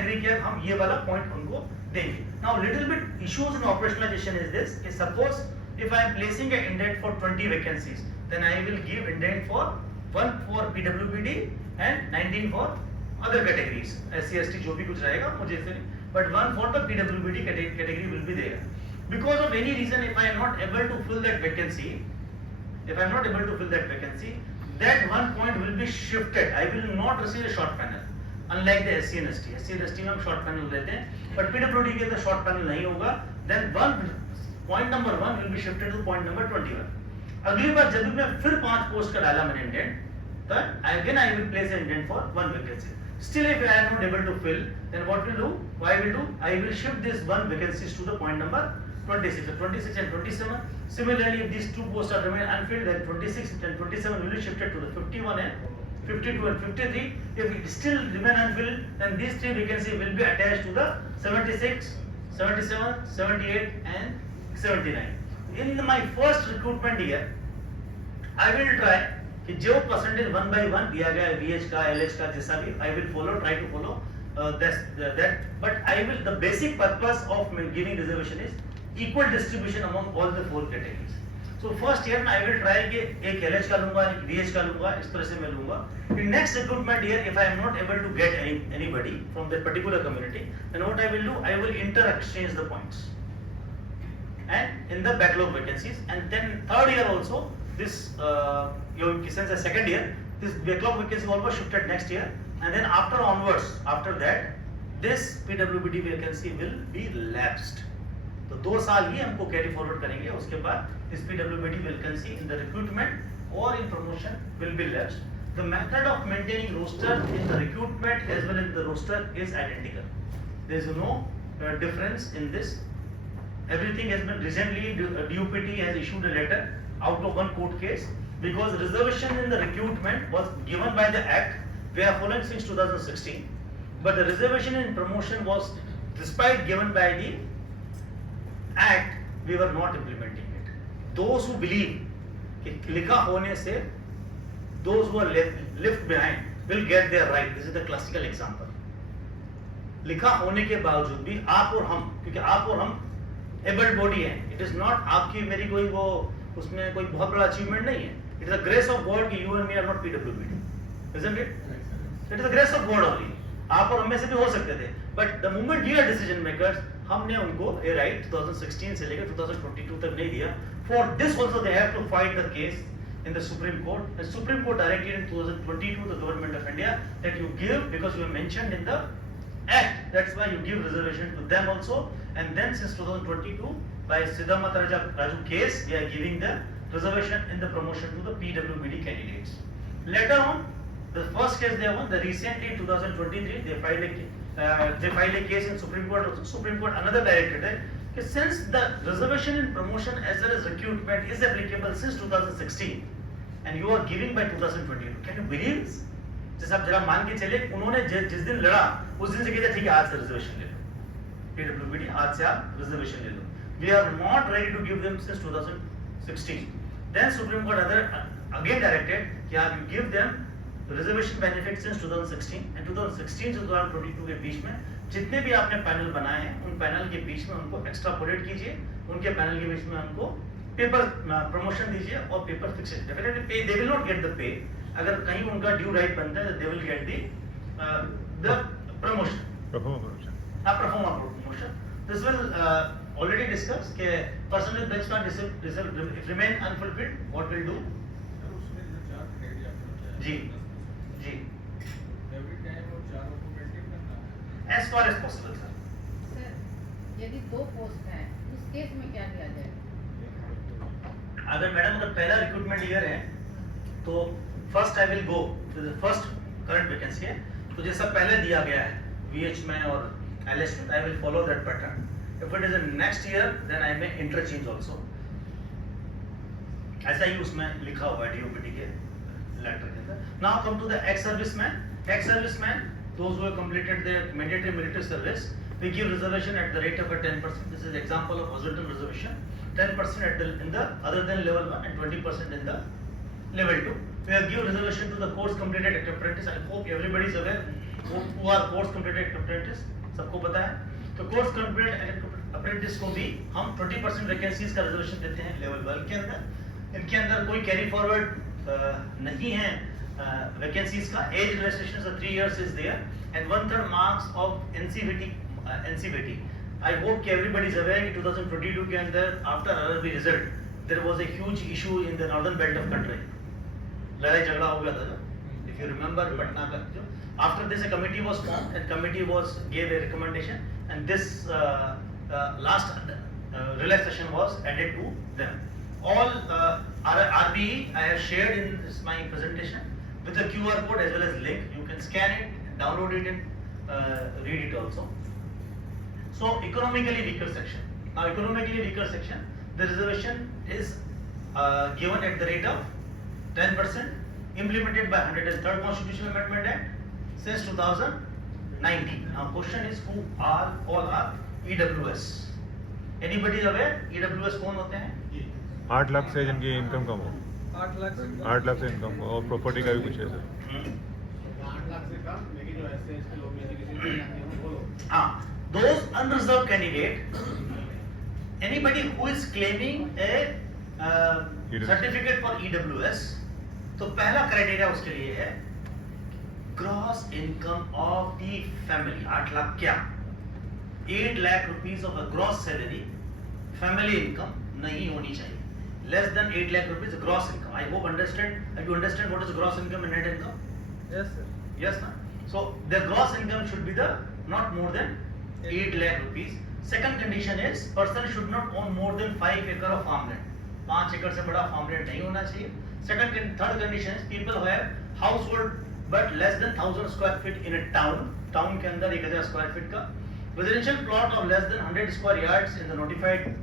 agree किया हम ये वाला point उनको देंगे. Now little bit issues in operationalization is this कि suppose if I am placing an indent for 20 vacancies, then I will give indent for 1 for PwBD and 19 for other categories. SC, ST जो भी कुछ रहेगा मुझे इससे नहीं, but 1 for the PwBD category will be there. because of any reason, if I am not able to fill that vacancy, that one point will be shifted. I will not receive a short panel, unlike the SC and ST. SC and ST में हम short panel लेते हैं, but PwD के अंदर short panel नहीं होगा. Then point number 1 will be shifted to point number 21. अगली बार जब भी मैं फिर 5 पोस्ट का डाला मैंने indent, then again I will place an indent for 1 vacancy. Still, if I am not able to fill, then what will do? I will shift this 1 vacancies to the point number 26. So 26 and 27. Similarly, if these 2 posts are remain unfilled, then 26 and 27 will be shifted to the 51 and 52 and 53. If it still remain unfilled, then these 3 vacancies will be attached to the 76, 77, 78 and 79. In my first recruitment year, I will try कि जो percentage 1 by 1 दिया गया है VH का LH का जैसा भी, I will try to follow that, but I will, the basic purpose of giving reservation is equal distribution among all the 4 categories. So first year में I will try कि एक LH का लूँगा, एक VH का लूँगा, इस तरह से मैं लूँगा. In next recruitment year, if I am not able to get anybody from that particular community, then what I will do? I will inter-exchange the points, and in the backlog vacancies, and then third year also. This since the second year, this backlog vacancy almost shifted next year, and then after that, this PwBD vacancy will be lapsed. तो 2 साल ही हमको carry forward करेंगे. उसके बाद this PwBD vacancy in the recruitment or in promotion will be lapsed. The method of maintaining roster in the recruitment as well as the roster is identical. There is no difference in this. Everything has been recently. DUPT has issued a letter out of one court case, because reservation in the recruitment was given by the Act. We are following since 2016, but the reservation in promotion was, despite given by the Act, we were not implementing it. Those who believe कि लिखा होने से those who are left behind will get their right. This is the classical example. लिखा होने के बावजूद भी आप और हम, क्योंकि आप और हम एबल्ड बॉडी है, इट इज नॉट आपकी मेरी कोई वो उसमें कोई बहुत बड़ा अचीवमेंट नहीं है. It is the grace of God कि you and me are not PwBD, isn't it? It is the grace of God only. आप और हम में से भी हो सकते थे, but the moment we are decision makers, हमने उनको ये राइट 2016 से लेकर 2022 तक नहीं दिया. For this also they have to fight the case in the Supreme Court. The Supreme Court directed in 2022 the government of India that you give, because you are mentioned in the Act, that's why you give reservation to them also. And then since 2022, by Siddharth Raju case, we are giving the reservation in the promotion to the PwBD candidates. Later on, the first case they won. The recently 2023 they filed a case in Supreme Court. Also, Supreme Court another directed that since the reservation in promotion as well as recruitment is applicable since 2016, and you are giving by 2022, can you believe this? जैसे आप जरा मान के चले, उन्होंने जिस दिन लड़ा उस दिन से कहते ठीक है आज से रिजर्वेशन ले लो, PwBD आज से आप रिजर्वेशन ले लो. We are not ready to give them since 2016. Then Supreme Court again directed कि आप you give them reservation benefit since 2016, and 2016 से 2022 के बीच में जितने भी आपने पैनल बनाए हैं उन पैनल के बीच में उनको एक्स्ट्रापोलेट कीजिए, उनके पैनल के बीच में उनको पेपर प्रमोशन दीजिए और पेपर फिक्स. डेफिनेटली पे they will not get the pay. अगर कहीं उनका ड्यू राइट बनता है, they will get the promotion, pro forma promotion. This will already discussed कि percentage benchmark if remain unfulfilled, what will do? Sir उसमें जो 4 credit आपने जी जी एवरी टाइम वो 4 को मेंटेन करना है. as far as possible sir. Sir यदि 2 पोस्ट हैं उस केस में क्या किया जाए? अगर मैडम अगर पहला रिक्रूटमेंट ईयर है तो first I will go to the first current vacancy है, तो जैसा पहले दिया गया है VH में और LH में, I will follow that pattern. If it is in next year, then I may interchange also. ऐसा ही उसमें लिखा हुआ है DUPT के लेटर के अंदर. Now come to the ex-servicemen. Ex-servicemen, those who have completed their mandatory military service, we give reservation at the rate of 10%. This is example of horizontal reservation. 10% at in the other than level 1 and 20% in the level 2. We have give reservation to the course completed at Apprentice. I hope everybody is aware who are course completed at Apprentice. सबको पता है. तो course complete apprentice को भी हम 20% vacancies का reservation देते हैं लेवल 1 के अंदर. इनके अंदर कोई कैरी फॉरवर्ड नहीं है वैकेंसीज का. Age relaxation 3 years is there, and 1/3 marks of NCVT I hope कि everybody is aware कि 2022 के अंदर after RRB result there was a huge issue in the northern belt of country. लड़ाई झगड़ा हो गया था जो, if you remember पटना का जो. After this a committee was formed and committee gave a recommendation and this last relaxation was added to them. All RBE I have shared in my presentation with the QR code as well as link. You can scan it, download it and read it also. So economically weaker section. Now economically weaker section, the reservation is given at the rate of 10%, implemented by 103rd Constitutional Amendment Act since 2019. Now question is who are all are EWS? Anybody aware EWS कौन होते हैं? 8 लाख से जिनकी income कम हो, 8 लाख से 8 लाख से income हो और प्रॉपर्टी का भी कुछ है सर. 8 लाख से कम, लेकिन जो ऐसे इसके लोग बेसिकली बोलो. हाँ, those unreserved candidate, anybody who is claiming a certificate for EWS, तो पहला क्राइटेरिया उसके लिए है gross income of the family. 8 lakh क्या? 8 lakh rupees of a gross salary family income नहीं होनी चाहिए. Less than 8 lakh rupees gross income. I hope you understand what is gross income and net income? Yes sir. Yes, na? So the gross income should be the not more than 8 lakh rupees. Second condition is person should not own more than 5 acre of farmland. 5 एकड़ से बड़ा farmland नहीं होना चाहिए. Third condition is people who have household but less than 1000 square feet in a town. Town के अंदर 1000 square feet का. Residential plot of less than 100 square yards in the notified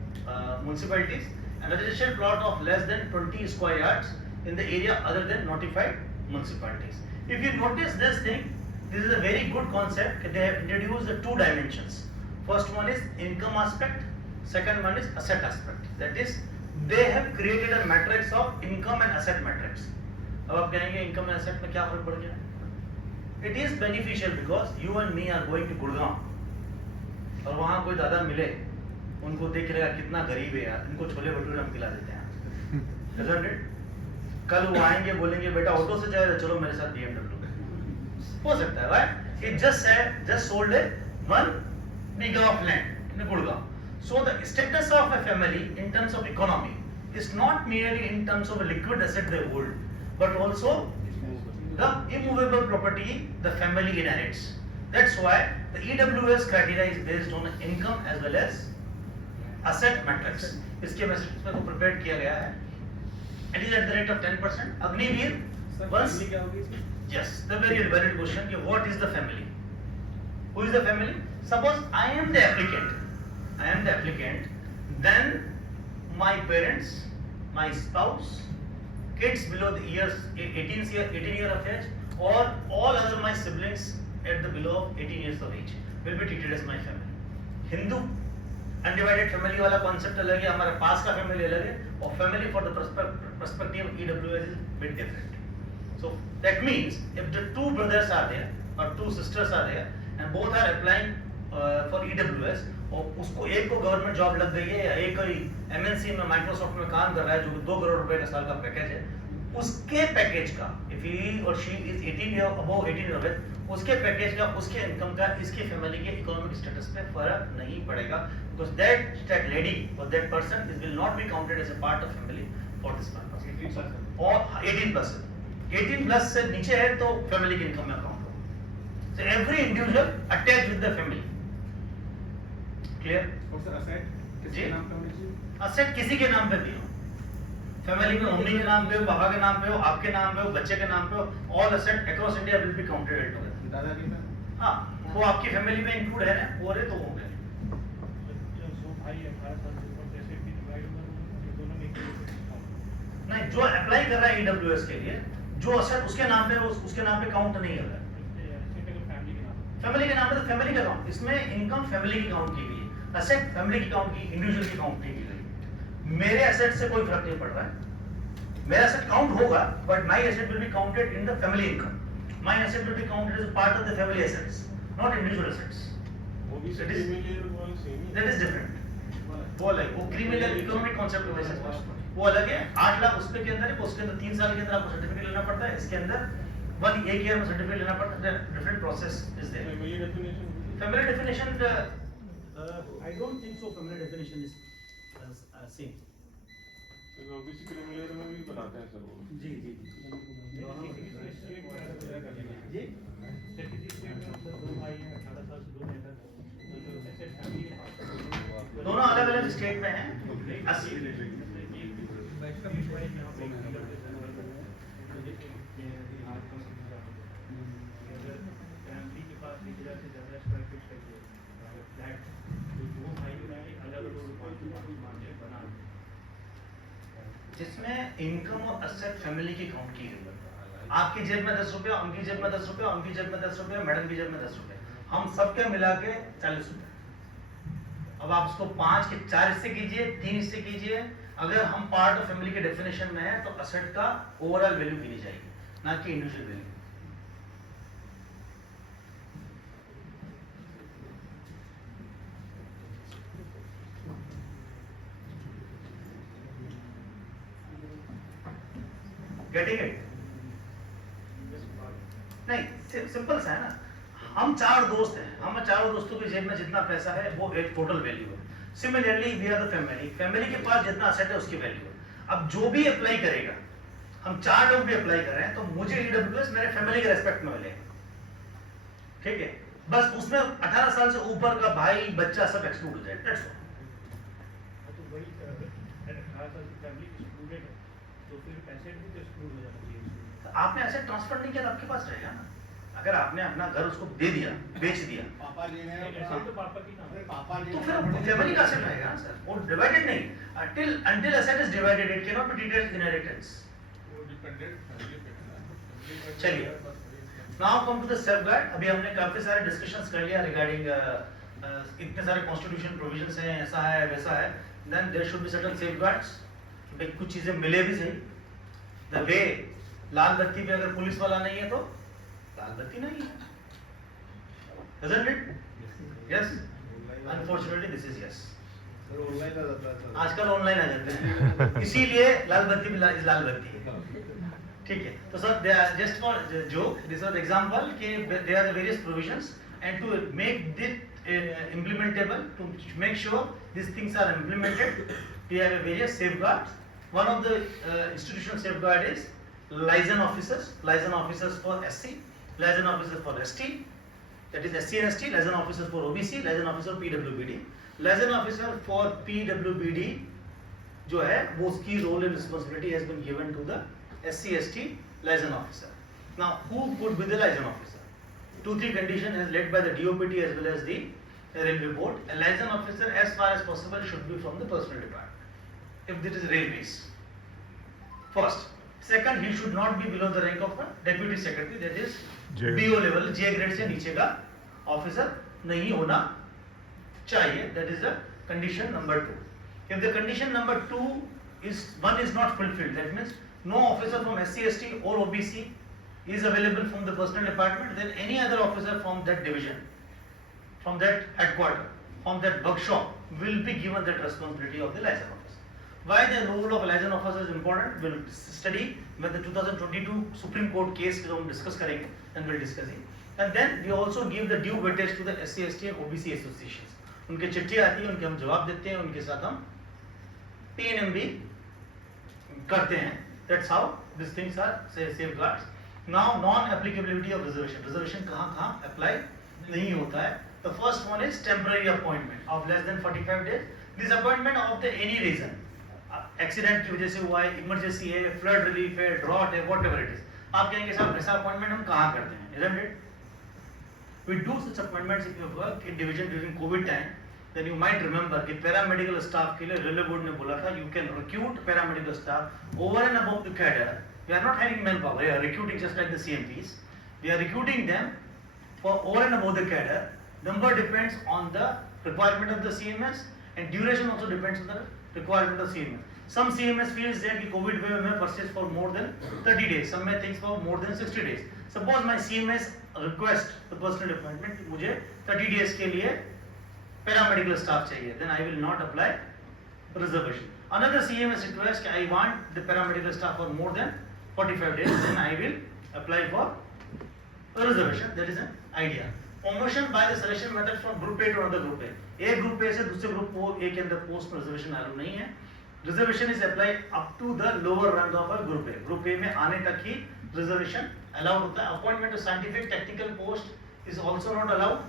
municipalities and residential plot of less than 20 square yards in the area other than notified municipalities. If you notice this thing, this is a very good concept. They have introduced the 2 dimensions. First one is income aspect, second one is asset aspect. That is, they have created a matrix of income and asset matrix. अब आप कहेंगे income and asset में क्या फर्क पड़ गया? It is beneficial because you and me are going to Gurgaon और वहाँ कोई दादा मिले, उनको देख लेगा कितना गरीब है यार, इनको छोले भटूरे हम खिला देते हैं. Isn't it? कल वो आएंगे बोलेंगे बेटा ऑटो से जाएगा, चलो मेरे साथ BMW. हो सकता है, right? It just sold a 1 bigger of land in Gurgaon. So the status of a family in terms of economy is not merely in terms of a liquid asset they hold, but also the immovable property the family inherits. That's why the EWS criteria is based on income as well as asset matrix. इसके message को prepare किया गया है. It is at the rate of 10%. Agniveer once yes, the very valid question कि what is the family? Who is the family? Suppose I am the applicant, then my parents, my spouse, kids below the years 18 year of age, or all other my siblings at the below of 18 years of age will be treated as my family. Hindu undivided family वाला concept अलग है, हमारा पास का family अलग है, और family for the perspective of EWS is bit different. So that means if the 2 brothers are there or 2 sisters are there and both are applying for EWS और उसको एक को गवर्नमेंट जॉब लग गई है या एक कोई MNC में माइक्रोसॉफ्ट में काम कर रहा है जो 2 करोड़ रुपए का साल का पैकेज है, उसके पैकेज का if he or she is 18 year above 18 year old, उसके पैकेज का, उसके इनकम का, इसके फैमिली के इकोनॉमिक स्टेटस पे फर्क नहीं पड़ेगा because that lady or that person will not be counted as a part of family for this purpose. और 18 plus से नीचे है तो फैमिली की इनकम में काउंट होगा. So every individual attached with the family. Clear? और सर asset किसके नाम पे होनी चाहिए? Asset किसी के नाम पे भी हो. फैमिली में मम्मी के नाम पे हो, पापा के नाम पे हो, आपके नाम पे हो, बच्चे के नाम पे हो, all asset across India will be counted together. दादा की में? हाँ, वो आपकी फैमिली में इंक्लूड है ना, वो रहे तो हो गए. नहीं, जो अप्लाई कर रहा है EWS के लिए, जो असेट उसके नाम पे काउंट नहीं होगा. फैमिली के नाम पे तो फैमिली का काउंट, इसमें इनकम फैमिली की काउंट की गई है, असेट फैमिली की काउंट की, इंडिविजुअल की काउंट नहीं की गई. मेरे असेट से कोई फर्क नहीं पड़ रहा है. मेरा असेट काउंट होगा, but my asset will be counted in the family income. My asset will be counted as a part of the family assets, not individual assets. That is different. वो अलग, वो क्रिमिनल इकोनॉमिक कॉन्सेप्ट में से वो अलग है. 8 लाख उसके के अंदर है, उसके अंदर 3 साल के अंदर आपको सर्टिफिकेट लेना पड़ता है. इसके अंदर 1 ईयर में सर्टिफिकेट लेना पड़ता है. Different process is there. Family definition I don't think so. Family definition is same. OBC criminal में भी बनाते हैं सर वो। जी जी जी। दोनों अलग अलग स्टेट में हैं। 80 जिसमें इनकम और असेट फैमिली की काउंट की गई है। आपकी जेब में 10 रुपया, उनकी जेब में 10 रुपया, उनकी जेब में 10 रुपया, मैडम की जेब में 10 रुपया, हम सबके मिला के 40 रुपया। अब आप उसको 5 के 4 हिस्से कीजिए, 3 हिस्से कीजिए। अगर हम पार्ट ऑफ फैमिली के डेफिनेशन में है तो असेट का ओवरऑल वैल्यू गिनी जाएगी, ना कि इंडिविजुअल वैल्यू। Getting it? नहीं, सिंपल सा है ना। हम 4 दोस्त हैं, हम चारों दोस्तों की जेब में जितना पैसा है वो एक टोटल वैल्यू है। Similarly we are the family, family के पास जितना असेट है उसकी वैल्यू है। अब जो भी अप्लाई करेगा, हम 4 लोग भी अप्लाई कर रहे हैं तो मुझे ईडब्ल्यूएस मेरे फैमिली के रेस्पेक्ट में मिलेगा। ठीक है, बस उसमें 18 साल से ऊपर का भाई बच्चा सब एक्सक्लूड हो जाए। That's all. तो वही 18 साल की फैमिली एक्सक्लूडेड है तो फिर एसेट भी तो एक्सक्लूड हो जाना चाहिए। आपने एसेट ट्रांसफर नहीं किया तो आपके पास रहेगा ना। अगर आपने अपना घर उसको दे दिया, बेच दिया, पापा जी ने एसेट तो पापा की नाम है। पापा जी तो फिर फैमिली का एसेट रहेगा ना सर। वो डिवाइडेड नहीं, until asset is divided it cannot be treated as inheritance. वो डिपेंडेंट फैमिली पे है ना। चलिए, now come to the safeguard. अभी हमने काफी सारे डिस्कशंस कर लिया रिगार्डिंग इतने सारे कॉन्स्टिट्यूशन प्रोविजंस हैं, ऐसा है वैसा है। Then there should be certain safeguards. भाई कुछ चीजें मिले भी सही। द वे लाल बत्ती पे अगर पुलिस वाला नहीं है तो लाल बत्ती नहीं है, isn't it? Yes. Unfortunately this is yes. Online आ जाता है। आजकल ऑनलाइन आ जाते हैं, इसीलिए लाल बत्ती भी लाल बत्ती है। ठीक है, तो sir just for joke this was example कि there are various provisions and to make that implementable, to make sure these things are implemented, we have a various safeguards. One of the institutional safeguard is liaison officers for SC, liaison officers for ST, that is SC and ST, liaison officers for OBC, liaison officer PwBD, liaison officer for PwBD जो है वो उसकी role and responsibility has been given to the SC/ST liaison officer. Now who could be the liaison officer? 2-3 conditions as led by the DOPT as well as the railway board. A liaison officer as far as possible should be from the personnel department if it is railways. First. Second, he should not be below the rank of a deputy secretary, that is BO level, J grade से नीचे का officer नहीं होना चाहिए. That is the condition number 2. If the condition number 2 is not fulfilled, that means no officer from SC/ST or OBC is available from the personnel department, then any other officer from that division, from that headquarter, from that workshop will be given that responsibility of the liaison officer. Why the role of liaison officer is important? We'll study when the 2022 Supreme Court case जो हम discuss करेंगे, and we'll discuss it. And then we also give the due weightage to the SC/ST and OBC associations. उनके चिट्ठी आती है, उनके हम जवाब देते हैं, उनके साथ हम PNM भी करते हैं. That's how these things are safeguards. Now non-applicability of reservation. Reservation कहाँ apply नहीं होता है. The first one is temporary appointment of less than 45 days. This appointment of the any reason, accident की वजह से हुआ है, emergency है, flood relief है, drought है, whatever it is. आप कहेंगे साहब ऐसा appointment हम कहाँ करते हैं, isn't it? We do such appointments if you work in division during COVID time. Then you might remember कि paramedical staff के लिए railway board ने बोला था you can recruit paramedical staff over and above the cadre. We are not hiring manpower. We are recruiting just like the CMPs. We are recruiting them for over and above the cadre. Number depends on the requirement of the CMS and duration also depends on the requirement of CMS. Some CMS feels that कि COVID wave में persist for more than 30 days. Some may think for more than 60 days. Suppose my CMS request the personal appointment कि मुझे 30 days के लिए paramedical staff चाहिए. Then I will not apply reservation. Another CMS request कि I want the paramedical staff for more than 45 days. Then I will apply for a reservation. That is an idea. promotion by the selection method from group A to another group A. एक group A से दूसरे group A के अंदर post में reservation allow नहीं है. Reservation is applied up to the lower rank of a group A. Group A में आने तक ही reservation allowed होता है. Appointment to scientific technical post is also not allowed.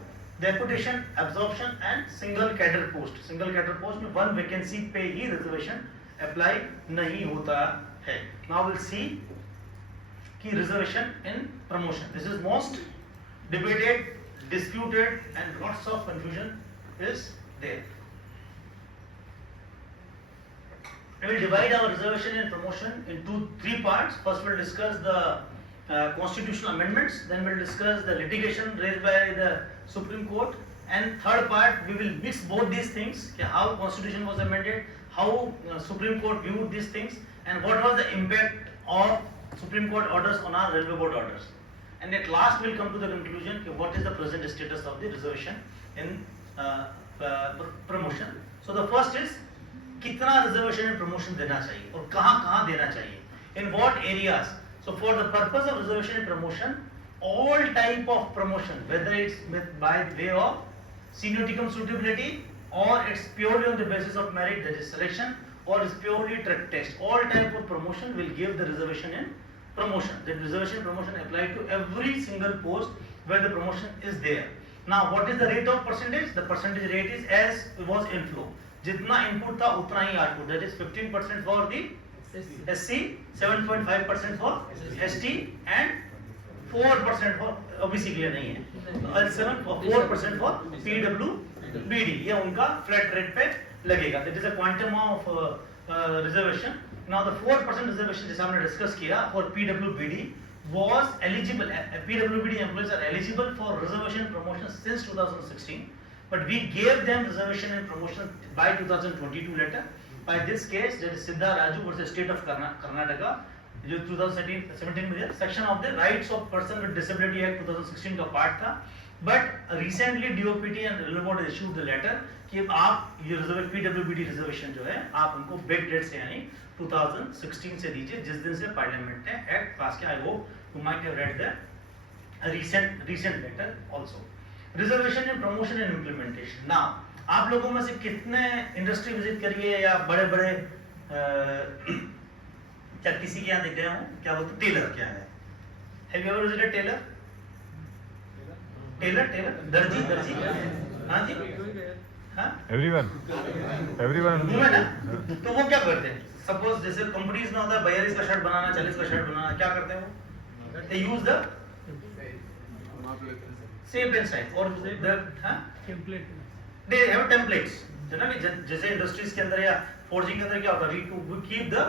Deputation, absorption and single cadre post. Single cadre post में one vacancy पे ही reservation apply नहीं होता है. Now we'll see कि reservation in promotion. This is most debated, disputed and lots of confusion is there. We will divide our reservation and promotion into three parts. First we will discuss the constitutional amendments, then we will discuss the litigation raised by the Supreme Court, and third part we will mix both these things, how constitution was amended, how Supreme Court viewed these things, and what was the impact of Supreme Court orders on our railway board orders. And at last we will come to the conclusion what is the present status of the reservation in promotion. So the first is कितना reservation and promotion देना चाहिए और कहाँ देना चाहिए, in what areas. So for the purpose of reservation and promotion, all type of promotion, whether it's by way of seniority cum suitability or it's purely on the basis of merit, that is selection, or it's purely track test, all type of promotion will give the reservation and promotion. The reservation and promotion apply to every single post where the promotion is there. Now what is the rate of percentage? The percentage rate is as was inflow. जितना input था उतना ही output, that is 15% for the SC, 7.5% for ST and 4% for OBC के लिए नहीं है, 4% for PwBD. ये उनका फ्लैट रेट पे लगेगा. That is a quantum of reservation. Now the 4% reservation जैसा हमने डिस्कस किया for PwBD was eligible. PwBD employees are eligible for reservation and promotion since 2016. But we gave them reservation and promotion by 2022 letter. By this case, that is Siddha Raju versus State of Karnataka, जो 2017 में section of the Rights of Person with Disability Act 2016 का part था. But recently DOPT and Railway Board issued the letter कि आप ये PwBD reservation जो है आप उनको back date से यानी 2016 से दीजिए जिस दिन से पार्लियामेंट ने एक्ट पास किया. I hope you might have read the recent letter also. Reservation and promotion and implementation. Now आप लोगों में से कितने इंडस्ट्री विजिट करिए या बड़े बड़े क्या किसी के यहाँ देख गए हो, क्या बोलते टेलर क्या है? Have you ever visited tailor? दर्जी हाँ जी हाँ एवरीवन घूमे ना. तो वो क्या करते हैं? सपोज जैसे कंपनीज में होता है 42 का शर्ट बनाना, 40 का शर्ट बनाना, क्या करते हैं वो? They use the shape and size or the template. They have templates. है ना कि जैसे इंडस्ट्रीज के अंदर या फोर्जिंग के अंदर क्या होता है, we keep the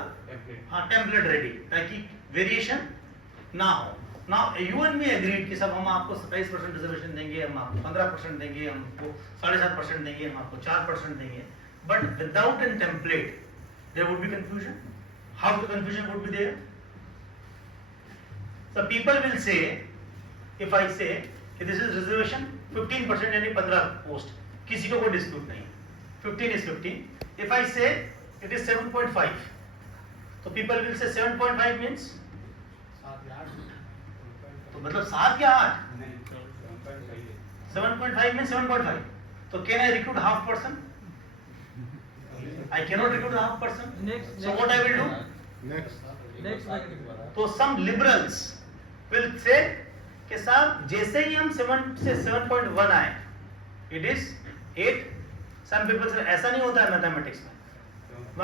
template ready ताकि वेरिएशन ना हो. Now you and me agreed कि सब हम आपको 27% रिजर्वेशन देंगे, हम आपको 15% देंगे, हम आपको 7.5% देंगे, हम आपको 4% देंगे. But without a template, there would be confusion. How the confusion would be there? So people will say, if I say this is reservation 15% यानी 15 पोस्ट, किसी को कोई डिस्प्यूट नहीं, 15 is 15. If I say it is 7.5, तो people will say 7.5 means तो मतलब 7 या 8? 7.5 means 7.5. तो can I recruit half person? I cannot recruit half person. So what I will do? Next. तो some liberals will say कि साहब जैसे ही हम 7 से 7.1 आए, it is 8. Some people say ऐसा नहीं होता है मैथमेटिक्स में.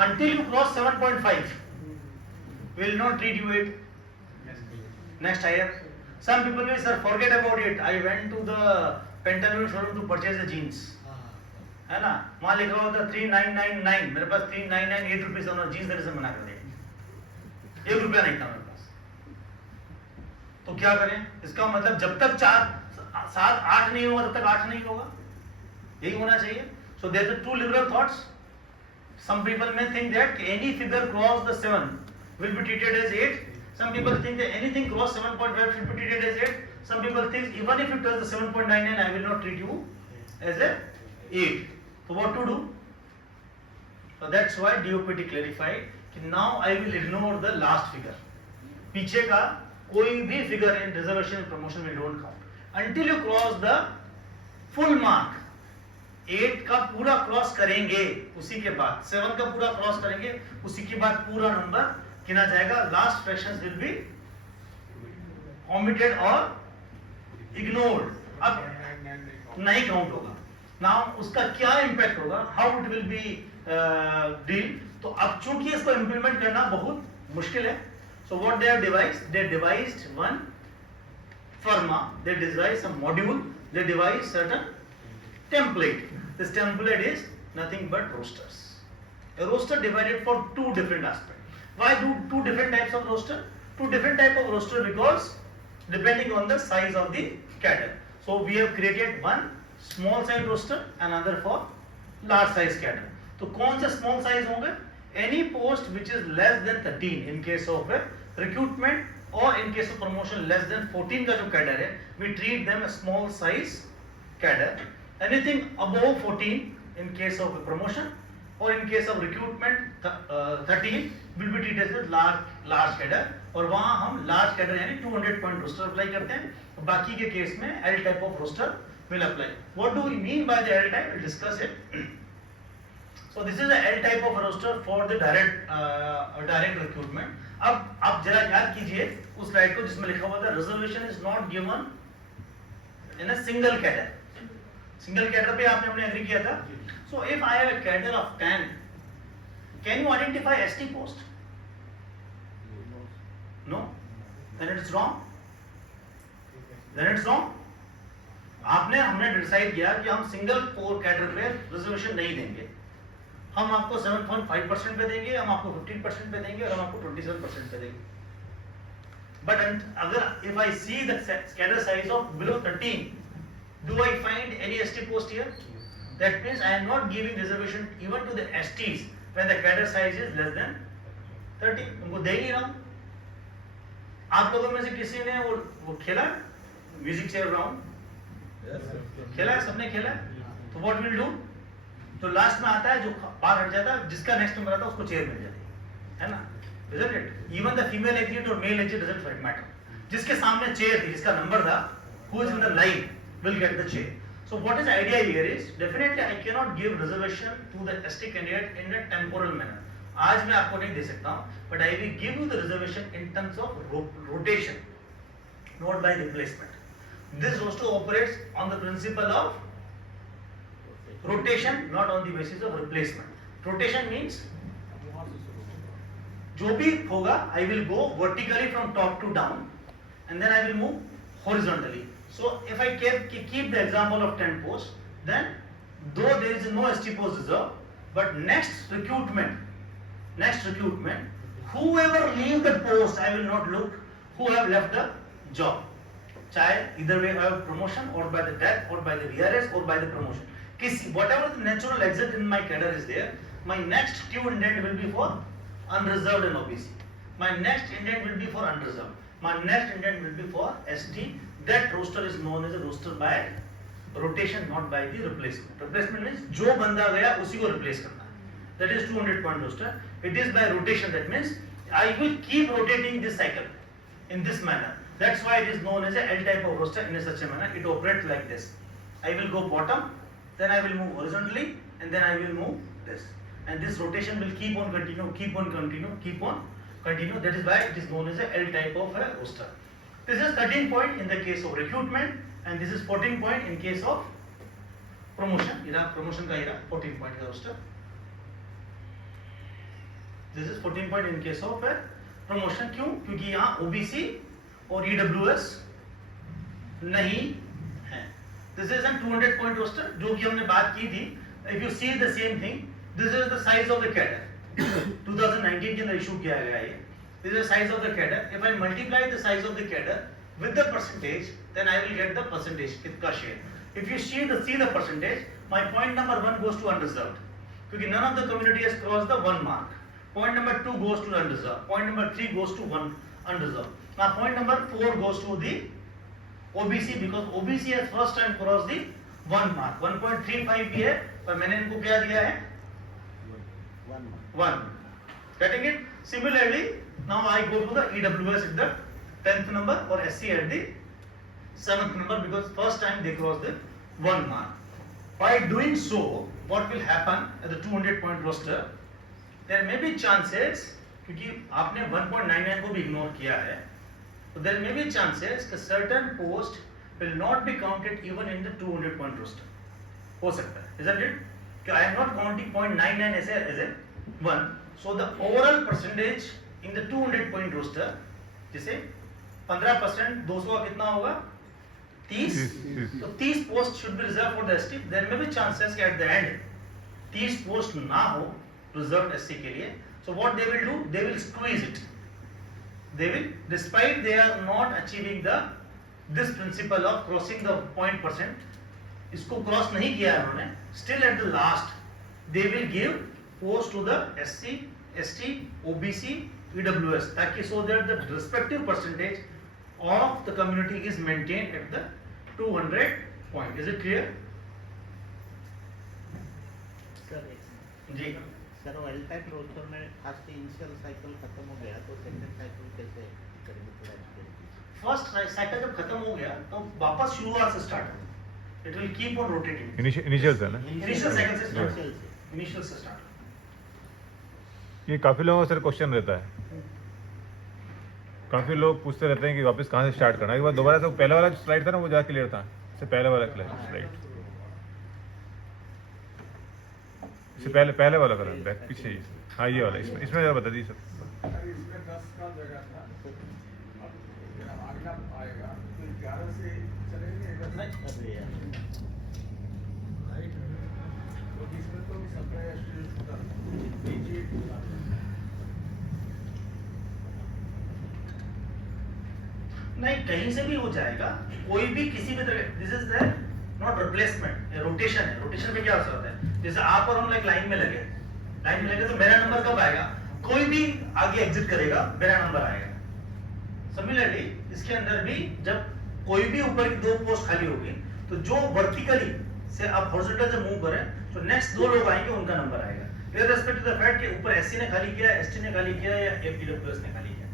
Until you cross 7.5, we will not treat you it next higher. Some people will say forget about it. I went to the Pantaloons showroom to purchase the jeans. है ना, वहाँ लिखा हुआ था 3999, मेरे पास 3998 रुपीस और जीन्स दर्जन बना कर दिया, 1 रुपया नहीं था मेरे पास. तो क्या करें? इसका मतलब जब तक 4, 7, 8 नहीं होगा तब तक 8 नहीं होगा, यही होना चाहिए. So there are two liberal thoughts. Some people may think that any figure cross the 7 will be treated as 8. Some people think that anything cross 7.5 should be treated as 8. Some people think even if it does the 7.99, I will not treat you as a 8. So what to do? So that's why DOPT clarified कि now I will ignore the last figure. पीछे का कोई भी figure in reservation and promotion we don't count until you cross the full mark 8 का पूरा cross करेंगे, उसी के बाद 7 का पूरा क्रॉस करेंगे, उसी के बाद पूरा नंबर गिना जाएगा. Last fractions will be omitted और ignored. अब नहीं काउंट होगा. नाउ उसका क्या इंपैक्ट होगा, how it will be deal. तो अब चूंकि इसको इंप्लीमेंट करना बहुत मुश्किल है, so what they have devised, they devised one firma, they devised some module, they devised certain template. This template is nothing but rosters. A roster divided for two different aspects. Why do two different types of roster? Two different type of roster because depending on the size of the cadre. So we have created one small size roster and another for large size cadre. तो कौन से small size होंगे? Any post which is less than 13 in case of recruitment or in case of promotion less than 14 का जो cadre है, we treat them as small size cadre. Anything above 14 in case of promotion or in case of recruitment 13 will be treated as large cadre. और वहां हम large cadre यानी 200 point roster apply करते हैं. बाकी के केस में L type of roster will apply. What do we mean by the L type? We'll discuss it. So this is the L type of roster for the direct recruitment. अब आप जरा याद कीजिए उस स्लाइड को जिसमें लिखा हुआ था reservation is not given in a single cadre. Single cadre पे आपने हमने एग्री किया था. So if I have a cadre of 10, can you identify ST post? No. Then it's wrong. Then it's wrong. हमने डिसाइड किया कि हम single core cadre पे रिजर्वेशन नहीं देंगे. हम आपको 7.5% पे देंगे, हम आपको 15% पे देंगे और हम आपको 27% पे देंगे. But अगर if I see the cadre size of below 13, do I find any ST post here? That means I am not giving reservation even to the STs when the cadre size is less than 13. उनको दे ही नहीं रहा हूँ. आप लोगों में से किसी ने वो खेला म्यूजिक चेयर राउंड? खेला है, सबने खेला है. तो व्हाट विल डू, तो लास्ट में आता है जो बाहर हट जाता है, जिसका नेक्स्ट नंबर आता है उसको चेयर मिल जाती है ना. Isn't it? Even the female exit or male exit doesn't matter. जिसके सामने चेयर थी, जिसका नंबर था, who is in the line will get the chair. So what is the idea here is definitely I cannot give reservation to the ST candidate in a temporal manner. आज मैं आपको नहीं दे सकता हूँ, but I will give you the reservation in terms of rotation, not by replacement. This roster operates on the principle of rotation, not on the basis of replacement. Rotation means जो भी होगा I will go vertically from top to down, and then I will move horizontally. So if I keep the example of 10 posts, then though there is no ST post reserved, but next recruitment, whoever leave the post, I will not look who have left the job. चाहे either way I have promotion or by the death or by the VRS or by the promotion. Whatever the natural exit in my cadre is there, my next due intent will be for unreserved and OBC. My next intent will be for unreserved. My next intent will be for ST. That roster is known as a roster by rotation, not by the replacement. Replacement means जो बंदा गया उसी को replace करना. That is 200 point roster. It is by rotation. That means I will keep rotating this cycle in this manner. That's why it is known as a L type of roster in such a manner. It operates like this. I will go bottom, then I will move horizontally, and then I will move this. And this rotation will keep on continue. That is why it is known as a L type of a roster. This is 13 point in the case of recruitment, and this is 14 point in case of promotion. Promotion का 14 point का roster. This is 14 point in case of promotion. क्यों? क्योंकि यहाँ OBC और EWS नहीं है. This is a 200 point roster जो कि हमने बात की थी. If you see the same thing, this is the size of the cadre. 2019 के अंदर issue किया गया है. This is the size of the cadre. If I multiply the size of the cadre with the percentage, then I will get the percentage कितना share. If you see the percentage, my point number 1 goes to unreserved, क्योंकि none of the community has crossed the 1 mark. Point number 2 goes to unreserved. Point number 3 goes to 1 unreserved. Now point number 4 goes to the OBC because OBC has first time crossed the 1 mark. 1.35 भी है, पर मैंने इनको क्या दिया है? 1. Getting it? Similarly, now I go to the EWS at the 10th number or SC at the 7th number because first time they cross the 1 mark. By doing so, what will happen at the 200 point roster? There may be chances, क्योंकि आपने 1.99 को भी ignore किया है, so there may be chances कि certain post will not be counted even in the 200 point roster. हो सकता है, isn't it? कि I am not counting 0.99 as a 1, so the overall percentage in the 200 point roster, जिसे 15% 200 का कितना होगा? 30. So 30 posts should be reserved for the ST. There may be chances कि at the end 30 post ना हो reserved SC के लिए. So what they will do? They will squeeze it. They will, despite they are not achieving this principle of crossing the point percent, इसको cross नहीं किया है उन्होंने, still at the last they will give post to the SC, ST, OBC, EWS, ताकि so that the respective percentage of the community is maintained at the 200 point. Is it clear? जी sir well time roster में खास initial cycle खत्म हो गया तो second cycle कैसे करेंगे थोड़ा एक्सप्लेन कीजिए। फर्स्ट साइकिल जब खत्म हो गया तो वापस शुरुआत से स्टार्ट होगा. It will keep on rotating. Initial से ना, Initial cycle से start. Initial से start. ये काफ़ी लोगों का सर क्वेश्चन रहता है, काफ़ी लोग पूछते रहते हैं कि वापस कहाँ से स्टार्ट करना है। एक बार दोबारा से पहला वाला स्लाइड था ना वो ज़्यादा क्लियर था, इससे पहले वाला स्लाइड, इससे पहले वाला करा बैक पीछे ही। हाँ ये वाला, इसमें ज़रा बता दीजिए सर। इसमें 10 का जगह था, अब अगला आएगा तो 11 से चलेंगे इसमें तो सप्लाई नहीं, कहीं से भी हो जाएगा, कोई भी किसी भी तरह. This is the not replacement, rotation है. रोटेशन में क्या होता है, जैसे आप और हम लाइन में लगे तो मेरा नंबर कब आएगा? कोई भी आगे एग्जिट करेगा मेरा नंबर आएगा. सिमिलरली इसके अंदर भी जब कोई भी ऊपर की 2 पोस्ट खाली होगी तो जो वर्टिकली से आप हॉरिजॉन्टल से मूव करें तो नेक्स्ट 2 लोग आएंगे, उनका नंबर आएगा. With respect to the fact कि ऊपर एससी ने खाली किया, एसटी ने खाली किया या एफडब्ल्यूएस ने खाली किया,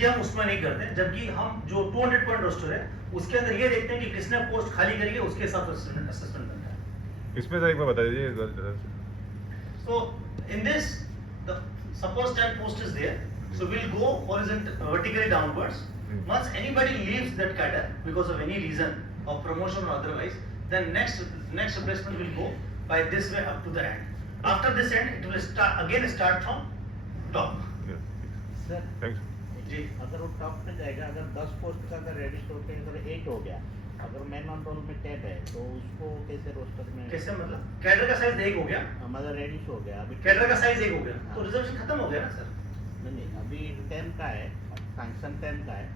ये हम उसमें नहीं करते. जबकि हम जो 200 पॉइंट रोस्टर है उसके अंदर ये देखते हैं कि किसने पोस्ट खाली करी है, उसके हिसाब से असेसमेंट करता है. इसमें सर एक बार बता दीजिए। So in this, suppose 10 post is there, so we'll go vertically downwards. Once anybody leaves that cadre because of any reason of promotion or otherwise, then next replacement will go by this way up to the end. After this end, it will start from top. Sir thanks जी. अगर वो top पे जाएगा, अगर 10 post का अगर register होते हैं अगर 8 हो गया, अगर मैन ऑन रोल में टैब है तो उसको कैसे रोस्टर में कैसे, मतलब कैडर का साइज 1 हो गया, हमारा रेडिश हो गया, अभी कैडर का साइज 1 हो गया तो रिजर्वेशन खत्म हो गया ना सर. नहीं अभी 10 का है, सैंक्शन 10 का है,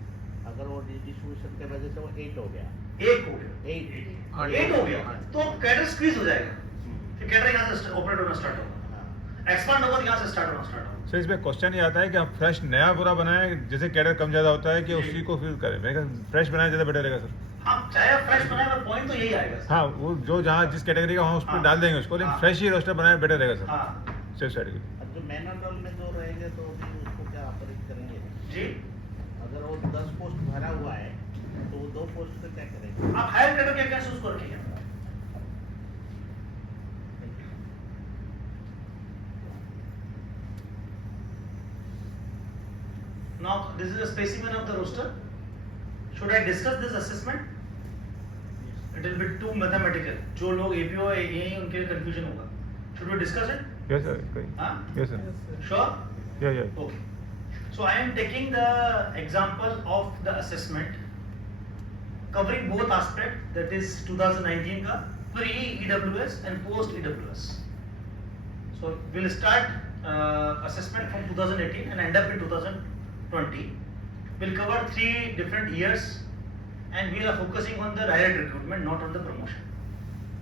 अगर वो डिस्ट्रीब्यूशन के वजह से वो 8 हो गया, 8 हो गया, 8 हो गया तो कैडर स्क्वीज हो जाएगा, फिर कैडर यहाँ से ऑपरेट होना स्टार्ट होगा, एक्सपांड होगा तो यहाँ से स्टार्ट होना स्टार्ट होगा. सर इसमें क्वेश्चन ये आता है कि आप फ्रेश नया पूरा बनाएं, जैसे कैडर कम ज़्यादा होता है कि उसी को फिल करें। मैं फ्रेश बनाए ज़्यादा बेटर रहेगा सर। आप चाहे फ्रेश बनाए पर पॉइंट तो यही आएगा सर. हाँ वो जो जहाँ जिस कैटेगरी का वहाँ उस पर हाँ। डाल देंगे उसको, लेकिन हाँ। फ्रेश ही रोस्टर बनाए बेटर रहेगा सर। हाँ सेफ साइड के लिए। अब जो मैन ऑन रोल में जो रहेंगे तो भी उसको क्या ऑपरेट करेंगे जी. अगर वो 10 पोस्ट भरा हुआ है तो वो 2 पोस्ट पे क्या करेंगे? आप हायर कैडर क्या कैसे उसको रखेंगे? Now this is a specimen of the roster. Should I discuss this assessment? It will be too mathematical. जो लोग APO है यही उनके लिए confusion होगा. Should we discuss it? Yes sir. हाँ? Yes sir. Sure? Yeah. Okay. So I am taking the example of the assessment covering both aspects, that is 2019 का pre-EWS and post-EWS. So we'll start assessment from 2018 and end up in 2020. We'll cover 3 different years and we are focusing on the direct recruitment, not on the promotion,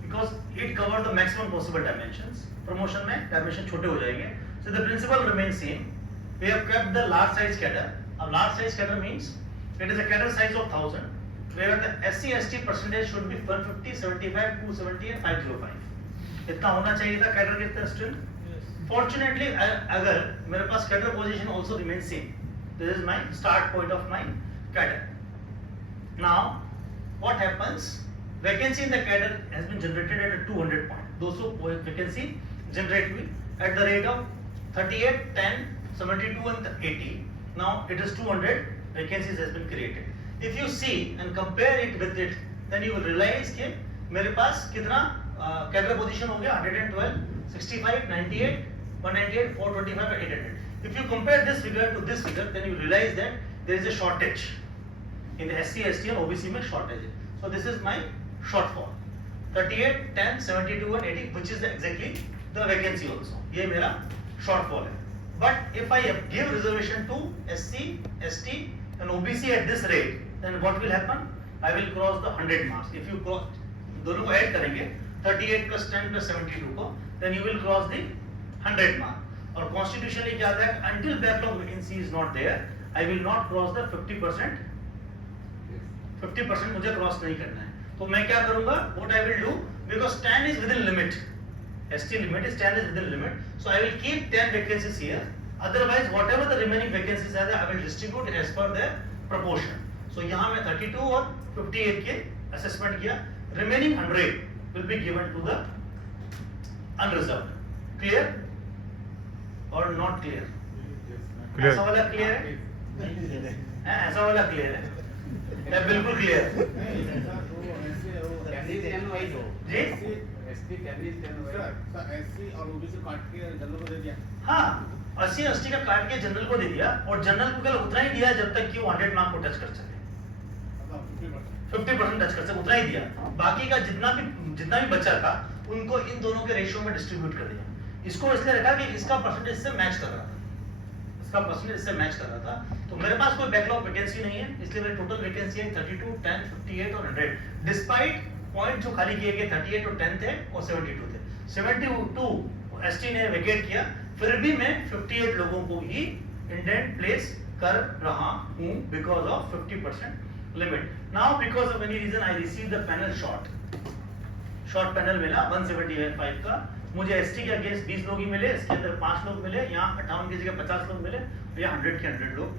because it covers the maximum possible dimensions. Promotion में dimension छोटे हो जाएंगे. So the principle remains same. We have kept the large size cadre. A large size cadre means it is a cadre size of 1000, where the SC/ST percentage should be 150, 75, 270 and 505. इतना होना चाहिए था cadre के तरह still. Fortunately, अगर मेरे पास cadre position also remains same. This is my start point of my cadre. Now, what happens vacancy in the cadre has been generated at a 200 point. 200 vacancy generate हुई at the rate of 38, 10, 72 and 80. Now it is 200 vacancies has been created. If you see and compare it with it, then you will realize कि मेरे पास कितना cadre position हो गया 112, 65, 98, 198, 425 and 800. If you compare this figure to this figure, then you realize that there is a shortage in the SC, ST and OBC में shortage है. So this is my shortfall. 38, 10, 72 and 80, which is exactly the vacancy also. ये मेरा shortfall है. But if I give reservation to SC, ST and OBC at this rate, then what will happen? I will cross the 100 marks. If you cross, दोनों को add करेंगे 38 plus 10 plus 72 को, then you will cross the 100 mark. और constitutionally क्या आता है? Until backlog vacancy is not there, I will not cross the 50%. 50% मुझे cross नहीं करना है. तो मैं क्या करूंगा? What I will do, because 10 is within limit. ST limit is 10 is within limit. So I will keep 10 vacancies here. Otherwise, whatever the remaining vacancies are, I will distribute as per their proportion. So यहाँ मैं 32 और 58 के assessment किया. Remaining 100 will be given to the unreserved. Clear or not clear? Clear. ऐसा वाला clear है? ऐसा वाला clear है? बिल्कुल clear है. जी? हाँ, 80 का काट के जनरल को दे दिया और जनरल को केवल उतना ही दिया जब तक कि वो 100 मार्क को टच कर सके. 50% टच कर सके उतना ही दिया. बाकी का जितना भी बचा था उनको इन दोनों के रेशियो में डिस्ट्रीब्यूट कर दिया. इसको इसलिए रखा कि इसका परसेंटेज से मैच कर रहा था. तो मेरे पास कोई बैकलॉग वैकेंसी नहीं है, इसलिए मेरी टोटल वैकेंसी है 32, 10, 58 और 100. डिस्पाइट पॉइंट जो खाली किए गए 38 और 10 थे और 72 थे. 72 एसटी ने वेकेट किया, फिर भी मैं 58 लोगों को ही इंडेंट प्लेस कर रहा हूं because of 50% limit. Now because of any reason I receive the panel short panel मिला 175 का. मुझे एसटी के अगेंस्ट 20 लोग ही मिले, इसके अंदर 5 लोग मिले, यहाँ 58 की जगह 50 लोग मिले, या 100 के 100 लोग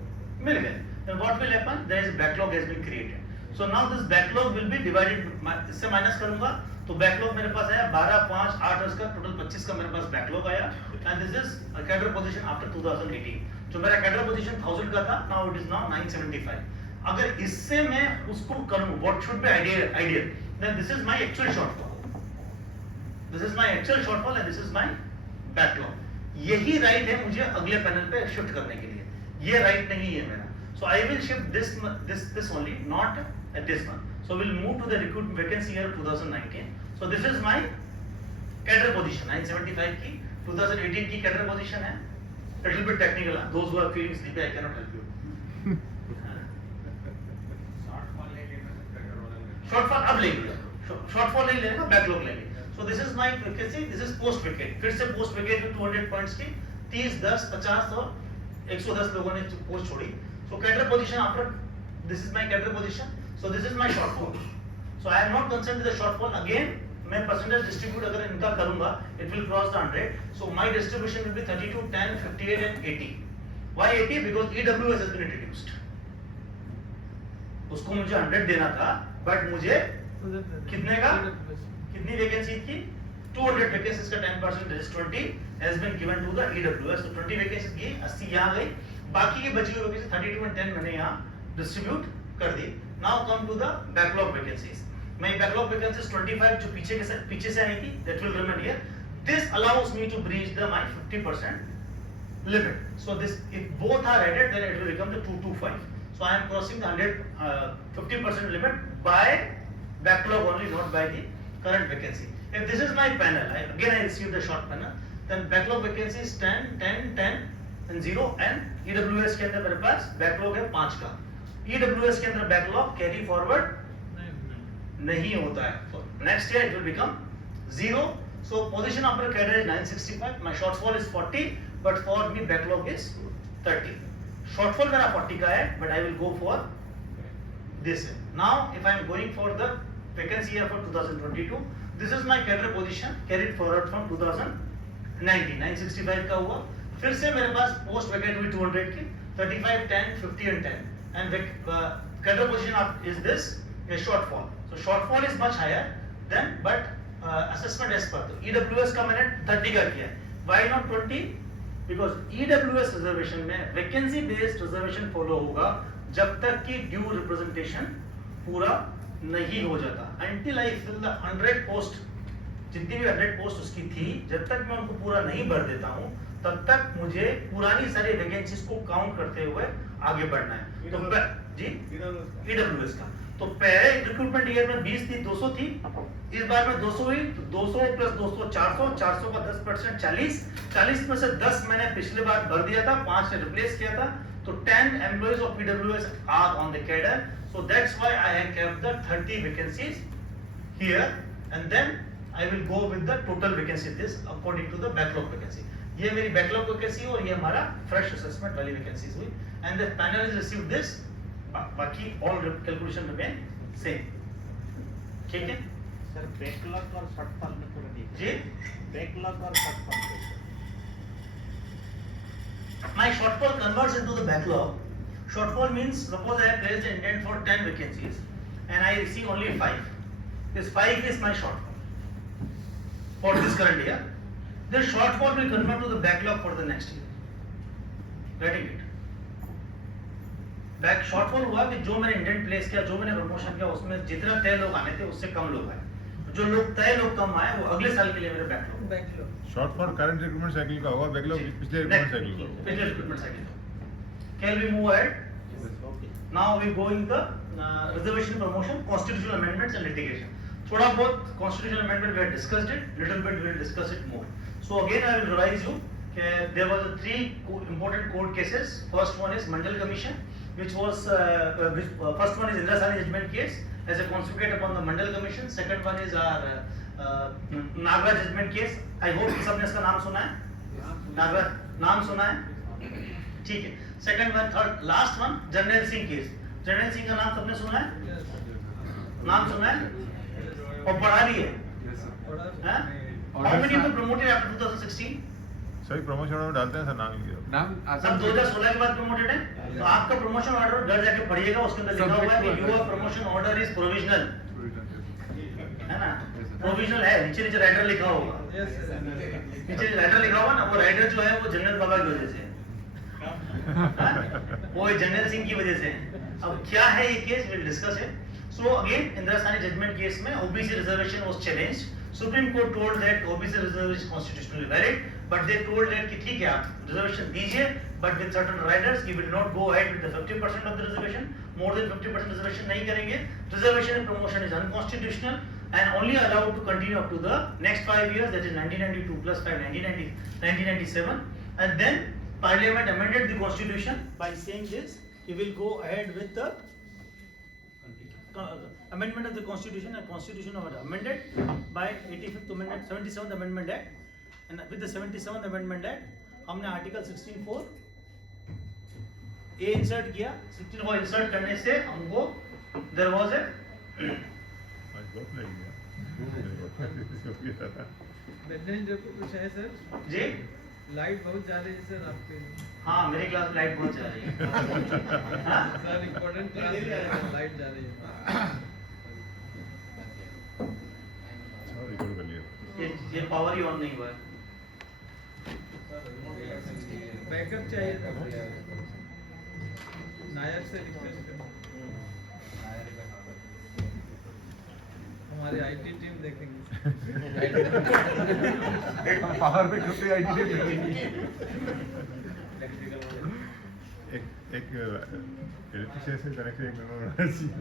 मिल गए. Then what will happen? There is backlog has been created. So now this backlog will be divided. इससे माइनस करूंगा तो बैकलॉग मेरे पास आया 12, 5, 8 और इसका टोटल 25 का मेरे पास बैकलॉग आया. And this is cadre position after 2018. जो मेरा कैडर पोजीशन 1000 का था, नाउ इट इज नाउ 975. अगर इससे मैं उसको करूं, what should be ideal, then this is my actual shortfall. This is my actual shortfall and this is my backlog. यही राइट है मुझे अगले पैनल पे शिफ्ट करने के लिए. ये राइट नहीं है मेरा. So I will shift this only, not at this one. So we'll move to the recruitment vacancy year 2019. So this is my cadre position 975 की. 2018 की cadre position है. Little bit technical. Those who are feeling sleepy, I cannot help you. Shortfall अब लेंगे. Shortfall नहीं लेगा, backlog लेंगे. So this is my vacancy. This is post vacate. फिर से post vacate में 200 points की 30, 10, 50 और 110 लोगों ने पोस्ट छोड़ी. So cadre position after this is my cadre position. So this is my shortfall. So I am not concerned with the shortfall. Again, मैं percentage distribute अगर इनका करूँगा, it will cross the 100. So my distribution will be 32, 10, 58 and 80. Why 80? Because EWS has been introduced. उसको मुझे 100 देना था, but मुझे कितने का? कितनी वैकेंसी थी? 200 वैकेंसीज का 10% that is 20 has been given to the EWS. So 20 vacancies गई, 80 यहाँ गई. बाकी की बची हुई वैकेंसी 32 and 10 मैंने यहाँ डिस्ट्रीब्यूट कर दी. Now come to the backlog vacancies. मैं बैकलॉग वैकेंसीज 25 जो पीछे से आई थी, that will remain here. This allows me to breach the my 50% limit. So this, if both are added, then it will become the 225. So I am crossing the 50% limit by backlog only, not by the current vacancy. If this is my panel, again I receive the short panel, then backlog vacancy is 10, 10, 10 and 0 and EWS के अंदर मेरे पास backlog है 5 का. EWS के अंदर backlog carry forward नहीं होता है. So next year it will become 0. So position after cadre is 965. My shortfall is 40, but for me backlog is 30. Shortfall मेरा 40 का है, but I will go for this. Now if I am going for the vacancy year for 2022, this is my cadre position carried forward from 2019. 965 का हुआ. फिर से मेरे पास post vacant हुई 200 की 35, 10, 50 and 10 and cadre position is this a shortfall. So shortfall is much higher than but assessment as per. तो EWS का मैंने 30 का किया है. Why not 20? Because EWS reservation में वैकेंसी बेस्ड रिजर्वेशन फॉलो होगा जब तक कि ड्यू रिप्रेजेंटेशन पूरा नहीं हो जाता. Until I fill the 100 post, जितनी भी 100 पोस्ट उसकी थी, जब तक मैं उनको पूरा नहीं भर देता हूँ तब तक मुझे पुरानी सारी वैकेंसीज को काउंट करते हुए आगे बढ़ना है. तो जी EWS का तो पहले रिक्रूटमेंट ईयर में 20 थी, 200 थी, इस बार में 200 हुई, तो 200 प्लस 200 400, 400 का 10% 40, 40 में से 10 मैंने पिछले बार भर दिया था, 5 ने रिप्लेस किया था, तो 10 employees of PwS are on the cadre. So that's why I have kept the 30 vacancies here, and then I will go with the total vacancy this according to the backlog vacancy. ये मेरी backlog vacancy और ये हमारा fresh assessment वाली vacancies हुई, and the panel has received this. बाकी all calculation remain same. ठीक है? सर बैकलॉग और शॉर्टफॉल में थोड़ा देखिए. जी? बैकलॉग और shortfall. My shortfall converts into the backlog. Shortfall means suppose I have placed the intent for 10 vacancies and I receive only 5. This 5 is my shortfall for this current year. This shortfall will convert to the backlog for the next year. Getting it? Back shortfall हुआ कि जो मैंने intent place किया, जो मैंने promotion किया, उसमें जितना तय लोग आने थे उससे कम लोग आए. जो लोग तय लोग कम आए वो अगले साल के लिए मेरे backlog. Shortfall current recruitment cycle का होगा, बैकलॉग पिछले रिक्रूटमेंट साइकिल का होगा. पिछले recruitment cycle. Can we move ahead? Now we go in the reservation promotion, constitutional amendments and litigation. थोड़ा बहुत constitutional amendment we have discussed it, little bit we will discuss it more. So again I will revise you. There was 3 important court cases. First one is Mandal Commission, which was first one is Indra Sani judgment case as a consequent upon the Mandal Commission. Second one is our Nagaraj judgment case. I hope सबने इसका नाम सुना है. नागराज नाम सुना है? ठीक है. Second one, third, last one general Singh case. General Singh का नाम सबने सुना है? नाम सुना है और पढ़ा भी है. How many of you promoted after 2016? सभी प्रमोशन ऑर्डर में डालते हैं सर, नाम लिखिए. नाम सब 2016 के बाद प्रमोटेड है. तो आपका प्रमोशन ऑर्डर घर जाके पढ़िएगा, उसके अंदर लिखा हुआ है कि your promotion order is provisional, है ना? प्रोविजनल है, नीचे नीचे राइटर लिखा होगा. नीचे राइटर लिखा होगा ना, वो राइटर जो है वो जनरल बाबा की वजह से है. वो जनरल सिंह की वजह से. अब क्या है ये case, will discuss it. So again Indira सानी जजमेंट केस में OBC reservation was challenged. Supreme court told that OBC reservation constitutionally valid, but they told that कि ठीक है आप रिजर्वेशन दीजिए, but with certain Riders, you will not go ahead with the 50% of the reservation. More than 50% reservation नहीं करेंगे. Reservation and promotion is unconstitutional and only allowed to continue up to the next 5 years, that is 1992 plus 5 1997. And then Parliament amended the constitution by saying this, we will go ahead with the amendment of the constitution, and constitution was amended by 85th amendment, 77th amendment act, and with the 77th amendment act हमने article 16(4) A insert किया. 16(4) insert करने से हमको there was a कुछ है sir जी. Light बहुत जा रही है सर आपके. हाँ मेरी क्लास में लाइट बहुत जा रही है. सर इम्पोर्टेंट क्लास है, लाइट जा रही है. रिकॉर्ड कर लिया. ये पावर ही ऑन नहीं हुआ है. बैकअप चाहिए था. नायर से रिक्वेस्ट करो, हमारी आईटी टीम देखेंगे. बाहर पे छुट्टी आई थी. एक इलेक्ट्रिशियन से कनेक्ट एक मेमो बनाना चाहिए.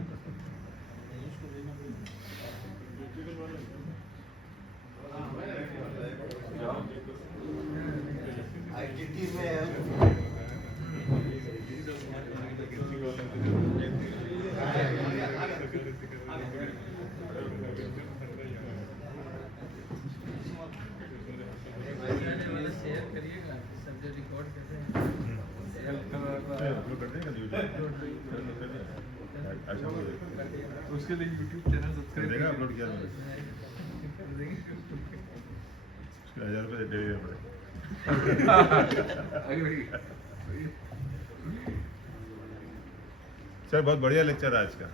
आईटी में शेयर करिएगा सब जो रिकॉर्ड करते हैं. अपलोड कर देगा यूट्यूब. अच्छा उसके लिए यूट्यूब चैनल सब्सक्राइब देगा, अपलोड किया मैंने. उसके 1000 रुपये दे देना पड़ेगा. सर बहुत बढ़िया लेक्चर है आज का,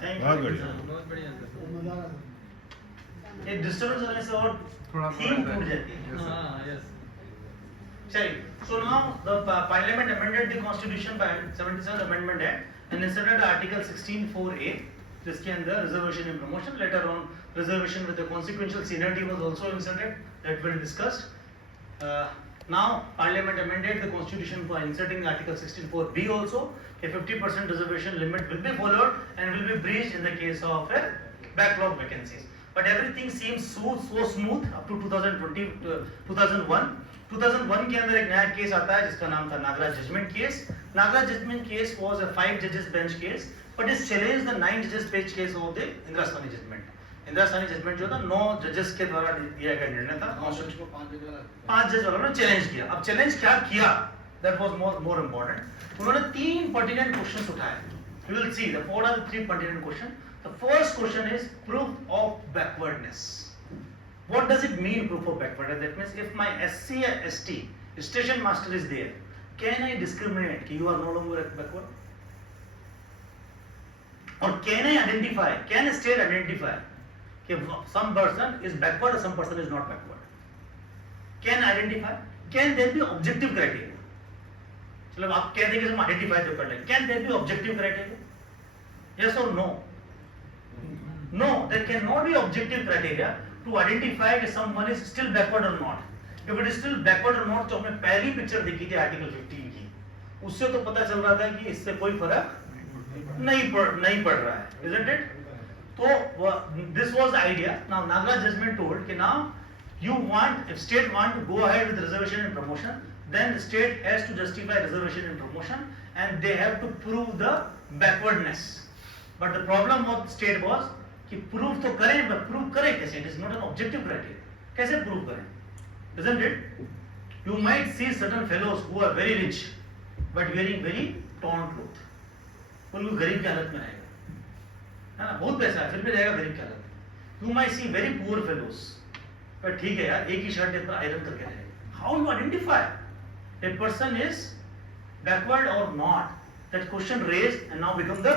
Thank you. बहुत बढ़िया। बहुत बढ़िया सर। मजा आ रहा था। एक डिस्टर्बेंस होने से और थोड़ा थीम टूट जाती है। हाँ यस। चलिए, so now the Parliament amended the Constitution by 77th Amendment Act and inserted Article 16(4)(a), जिसके अंदर reservation and promotion. Later on, reservation with the consequential seniority was also inserted. That will be discussed. Now, Parliament amended the Constitution by inserting Article 16(4)(b) also. A 50% reservation limit will be followed and will be breached in the case of backlog vacancies. But everything seems so smooth up to 2001. 2001 के अंदर एक नया case आता है जिसका नाम था Nagaraj judgment case. Nagaraj judgment case was a 5 judges bench case, but it challenged the 9 judges bench case of the Indira Sawhney judgment. Indira Sawhney judgment जो था 9 जजेस के द्वारा दिया गया निर्णय था. 5 जज वालों ने चैलेंज किया. अब चैलेंज क्या किया? That was more important. उन्होंने 3 pertinent questions उठाए. You will see what are the 3 pertinent questions. The first question is proof of backwardness. What does it mean, proof of backwardness? That means if my SC or ST station master is there, can I discriminate that you are no longer backward? Or can I identify, can a state identify that some person is backward or some person is not backward? Can identify? Can there be objective criteria? चलो आप कह देंगे हम identify तो कर लेंगे. Can there be objective criteria? Yes or no? No, there cannot be objective criteria to identify if someone is still backward or not. If it is still backward or not, तो हमने पहली picture देखी थी article 15 की, उससे तो पता चल रहा था कि इससे कोई फर्क नहीं पड़ रहा है, isn't it? तो this was the idea. Now Nagaraj judgment told कि now you want, if state want to go ahead with reservation and promotion, then the state has to justify reservation and promotion and they have to prove the backwardness. But the problem of the state was कि prove तो करें, but prove करें कैसे? It is not an objective criteria. कैसे prove करें? Isn't it? You might see certain fellows who are very rich but wearing very torn clothes. बिल्कुल गरीब की हालत में रहेगा, है ना? बहुत पैसा है फिर भी रहेगा गरीब की हालत में. You might see very poor fellows, but ठीक है यार, एक ही शर्ट पर आयरन करके रहेगा. How you identify a person is backward or not? That question raised and now become the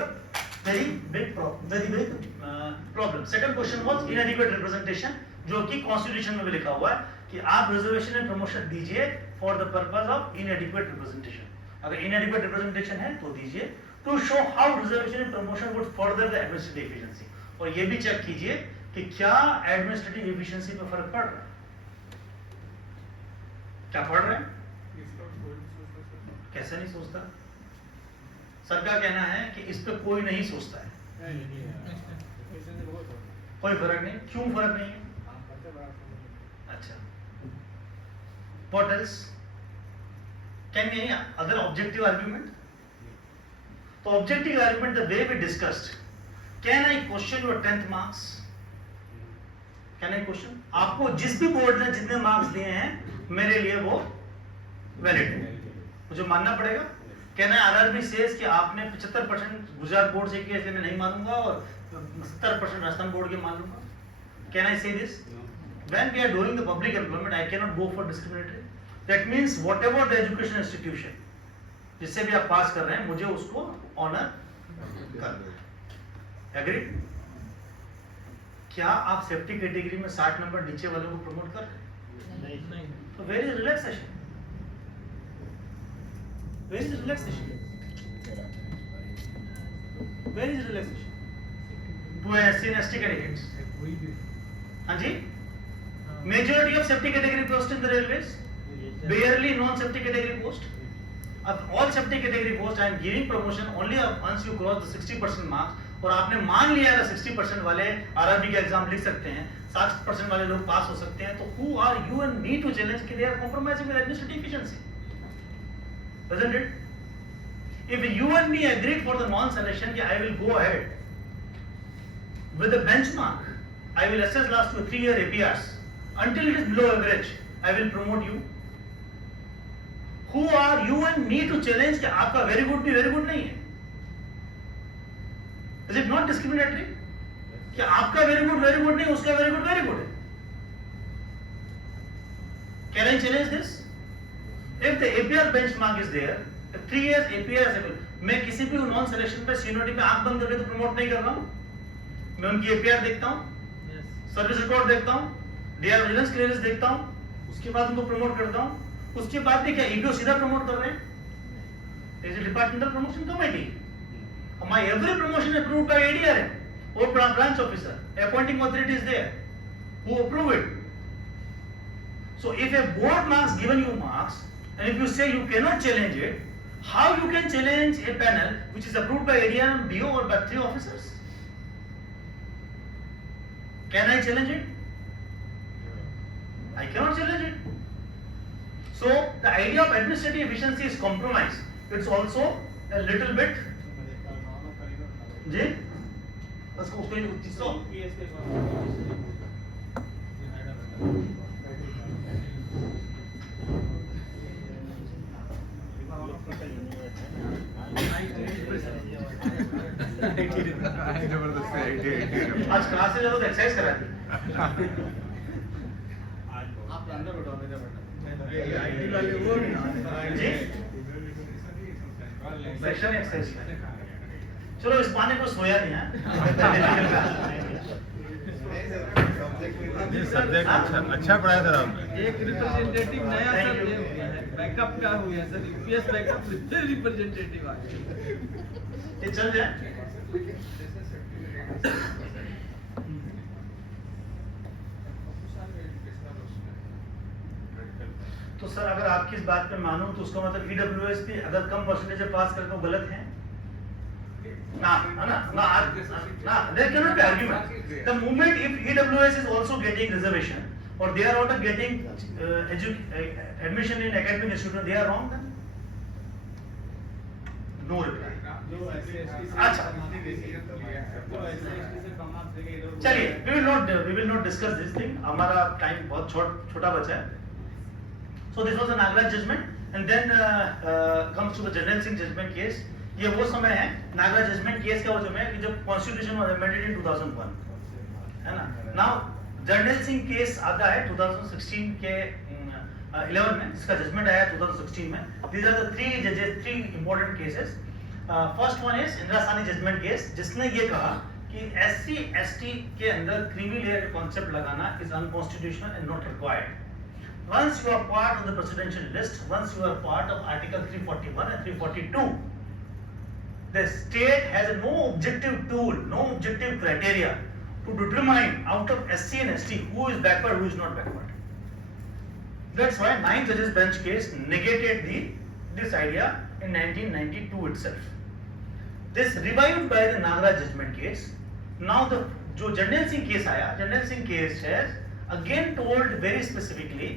very big problem. Second question was inadequate representation, जो कि constitution में भी लिखा हुआ है कि आप रिजर्वेशन एंड प्रमोशन दीजिए for the purpose of inadequate representation. अगर inadequate representation है तो दीजिए to show how reservation and promotion would further the administrative efficiency. और ये भी चेक कीजिए कि क्या एडमिनिस्ट्रेटिव एफिशिएंसी पे फर्क पड़ रहा है, क्या पड़ रहा है, कैसे नहीं सोचता. सर का कहना है कि इस पे कोई नहीं सोचता है. कोई फर्क नहीं. क्यों फर्क नहीं है? अच्छा, what else? Can be any other objective argument? तो objective argument the way we discussed. Can I question your 10th marks? Can I question? आपको जिस भी बोर्ड ने जितने मार्क्स दिए हैं मेरे लिए वो वैलिड है, मुझे मानना पड़ेगा. Can I RRB says कि आपने 75% गुजरात बोर्ड से किया इसलिए मैं नहीं मानूंगा और 70% राजस्थान बोर्ड के मान लूंगा. Can I say this? When we are doing the public employment, I cannot go for discriminatory. That means whatever the education institution जिससे भी आप पास कर रहे हैं मुझे उसको ऑनर करना है. Agreed? क्या आप सेफ्टी कैटेगरी में 60 नंबर नीचे वालों को प्रमोट कर रहे हैं? नहीं. तो where is relaxation? Where is relaxation? Where is relaxation? To SC and ST candidates. हाँ जी? Majority of safety category post in the railways, barely non-safety category post. Of all safety category post, I am giving promotion only once you cross the 60% marks. और आपने मान लिया है 60% वाले RRB का exam लिख सकते हैं, 60% वाले लोग पास हो सकते हैं, तो who are you and me to challenge कि they are compromising with administrative efficiency? Isn't it? If you and me agreed for the non-selection, I will go ahead with the benchmark. I will assess last 3 year APRs until it is below average. I will promote you. Who are you and me to challenge कि आपका very good भी very good नहीं है? Is it not discriminatory? कि आपका very good नहीं, उसका very good है. Can I challenge this? If the APR benchmark is there, if 3 years APR is available, मैं किसी भी नॉन सिलेक्शन पे सीनियरिटी पे आंख बंद करके तो प्रमोट नहीं कर रहा हूँ। मैं उनकी एपीआर देखता हूँ, सर्विस रिकॉर्ड देखता हूँ, डीआर विजिलेंस क्लियरेंस देखता हूँ, उसके बाद उनको प्रमोट करता हूँ। उसके बाद भी क्या ईपीओ सीधा प्रमोट कर रहे हैं? Is a departmental promotion committee. My every promotion approved by ADRM or branch officer. Appointing authority is there who approve it. So if a board marks given you marks, and if you say you cannot challenge it, how you can challenge a panel which is approved by ADRM, BO or by 3 officers? Can I challenge it? I cannot challenge it. So the idea of administrative efficiency is compromised. It's also a little bit जी बस उसको 300 आज class से जब exercise करा दी आप अंदर बैठो IT वाले वो जी सेक्शन एक्सरसाइज चलो इस पाने को सोया नहीं है सब्जेक्ट अच्छा पढ़ाया सर आपने। एक रिप्रेजेंटेटिव नया सर ये हो गया है, बैकअप का हो गया सर, यूपीएस बैकअप रिप्रेजेंटेटिव आ गया। ये चल जाए तो सर अगर आपकी इस बात पे मानूं तो उसका मतलब ईडब्ल्यूएस भी अगर कम परसेंटेज पास करके वो गलत है ना there cannot be argument. The moment if EWS is also getting reservation or they are also getting admission in academic institution, they are wrong then? No reply. अच्छा चलिए we will not discuss this thing. हमारा time बहुत छोटा बचा है. So this was a Nagaraj judgment and then comes to the General Singh judgment case. ये वो समय है नागराज जजमेंट केस का वो समय है कि जब कॉन्स्टिट्यूशन वाज अमेंडेड इन 2001 है ना। नाउ जनरल सिंह केस आता है 2016 के 11 में, जिसका जजमेंट आया 2016 में। दीज आर द 3 जजेस, 3 important cases. First one is Indira Sawhney judgment case, जिसने ये कहा कि एससी एसटी के अंदर क्रीमी लेयर कॉन्सेप्ट लगाना is unconstitutional and not required. Once you are part of the presidential list, once you are part of Article 341 and 342, the state has no objective tool, no objective criteria to determine out of SC and ST who is backward, who is not backward. That's why 9 judges bench case negated this idea in 1992 itself. This revived by the Nagaraj judgment case. Now the जो general Singh case आया, general Singh case has again told very specifically,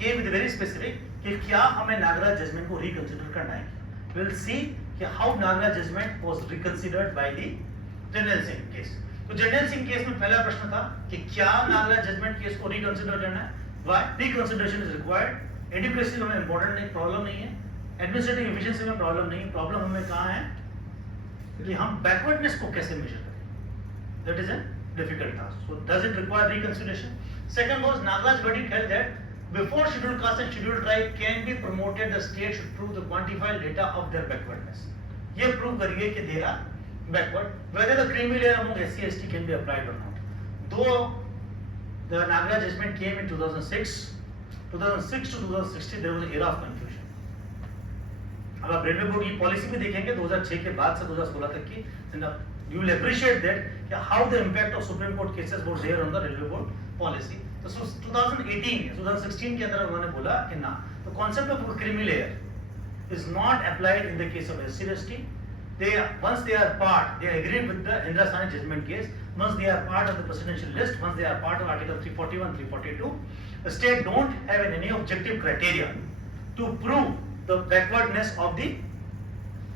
came with very specific कि क्या हमें Nagraj judgement को reconsider करना है। We'll see कि how Nagaraj judgment was reconsidered by the general Singh case. तो जनरल सिंह केस में पहला प्रश्न था कि क्या नागराज जजमेंट केस को रिकंसिडर करना है। Why? Reconsideration is required. Education हमें इंपॉर्टेंट नहीं, प्रॉब्लम नहीं है। एडमिनिस्ट्रेटिव एफिशिएंसी में प्रॉब्लम नहीं है। प्रॉब्लम हमें कहाँ है कि हम बैकवर्डनेस को कैसे मेजर करें। That is a difficult task. So does it require reconsideration? Second was Nagaraj verdict held that before scheduled caste and scheduled tribe can be promoted, the state should prove the quantified data of their backwardness. ये prove करिए कि they are backward. Whether the creamy layer among SC ST can be applied or not. Though the Nagaraj judgment came in 2006 to 2016 there was an era of confusion. अब आप railway board की policy भी देखेंगे 2006 के बाद से 2016 तक की, you will appreciate that how the impact of Supreme Court cases was there on the railway board policy. तो 2016 के अंदर उन्होंने बोला कि ना, the concept of creamy layer is not applied in the case of SC ST. Once they are part, they agree with the Indira Sahni judgment case. Once they are part of the presidential list, once they are part of Article 341, 342, the state don't have any objective criteria to prove the backwardness of the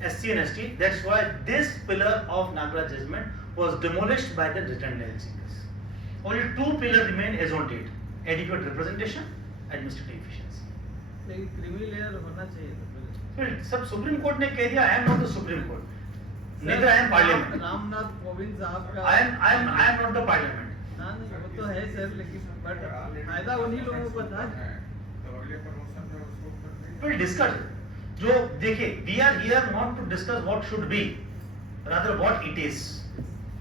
SC and ST. That's why this pillar of Nagaraj judgment was demolished by the redundancy case. Only 2 pillars remain as on date: adequate representation, administrative efficiency. लेकिन creamy layer होना चाहिए था पहले। सब supreme court ने कह दिया, I am not the Supreme Court. Neither I am Parliament. Ramnath Kovind साहब का I am not the Parliament. हाँ नहीं वो तो है सर, लेकिन बट फायदा उन्हीं लोगों को था। We'll discuss. जो देखिए, we are here not to discuss what should be, rather what it is.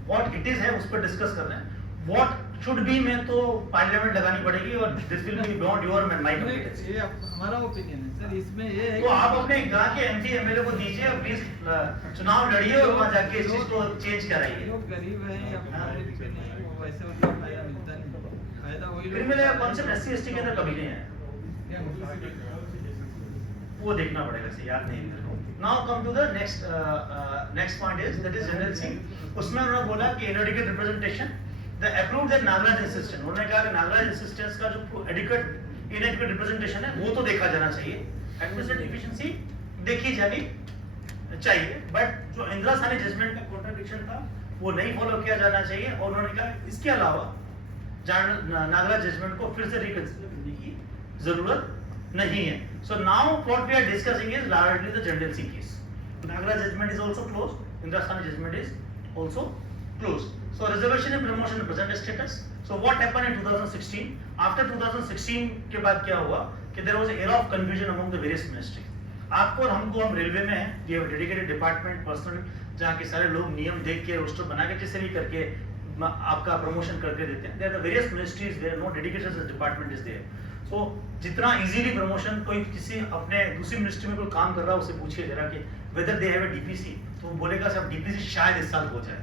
What it is है उस पर डिस्कस कर रहे हैं। व्हाट शुड बी में तो पार्लियामेंट लगानी पड़ेगी और this will be beyond your and my competence. ये हमारा ओपिनियन है सर, इसमें ये है तो आप अपने गांव के एमपी एमएलए को दीजिए, प्लीज चुनाव लड़िए और वहां जाके इस चीज को चेंज कराइए। लोग गरीब हैं या पढ़े लिखे नहीं, वो वैसे उनको फायदा मिलता नहीं। फायदा वही लोग क्रिमिनल कॉन्सेप्ट एससी एसटी के अंदर कभी नहीं है, वो देखना पड़ेगा, से याद नहीं मेरे को। Now come to the next point is that is general C. उसमें उन्होंने बोला कि inadequate representation, the approved that Nagaraj insistence, उन्होंने कहा कि नागराज इंसिस्टेंस का जो एडिक्वेट इनएडिक्वेट रिप्रेजेंटेशन है वो तो देखा जाना चाहिए, एडमिनिस्ट्रेटिव एफिशिएंसी देखी जानी चाहिए, बट जो इंदिरा सानी जजमेंट का कॉन्ट्रडिक्शन था वो नहीं फॉलो किया जाना चाहिए। और उन्होंने कहा इसके अलावा नागराज जजमेंट को फिर से रिकंसिडर करने की जरूरत नहीं है। So now what we are discussing is largely the general C case. Nagaraj judgment is also closed. Indira Sani judgment is also closed. So reservation and promotion in present status. So what happened in 2016? After 2016 के बाद क्या हुआ कि there was an era of confusion among the various ministries. आपको और हमको, हम railway में हैं, we have dedicated department personnel जहाँ के सारे लोग नियम देख के रोस्टर बना के जिससे भी करके आपका प्रमोशन करके देते हैं। There are the various ministries where no dedicated department is there. तो जितना इजीली प्रमोशन, कोई किसी अपने दूसरी मिनिस्ट्री में कोई काम कर रहा है उसे पूछिए जरा कि whether they have a DPC, तो वो बोलेगा सब डीपीसी शायद इस साल हो जाए,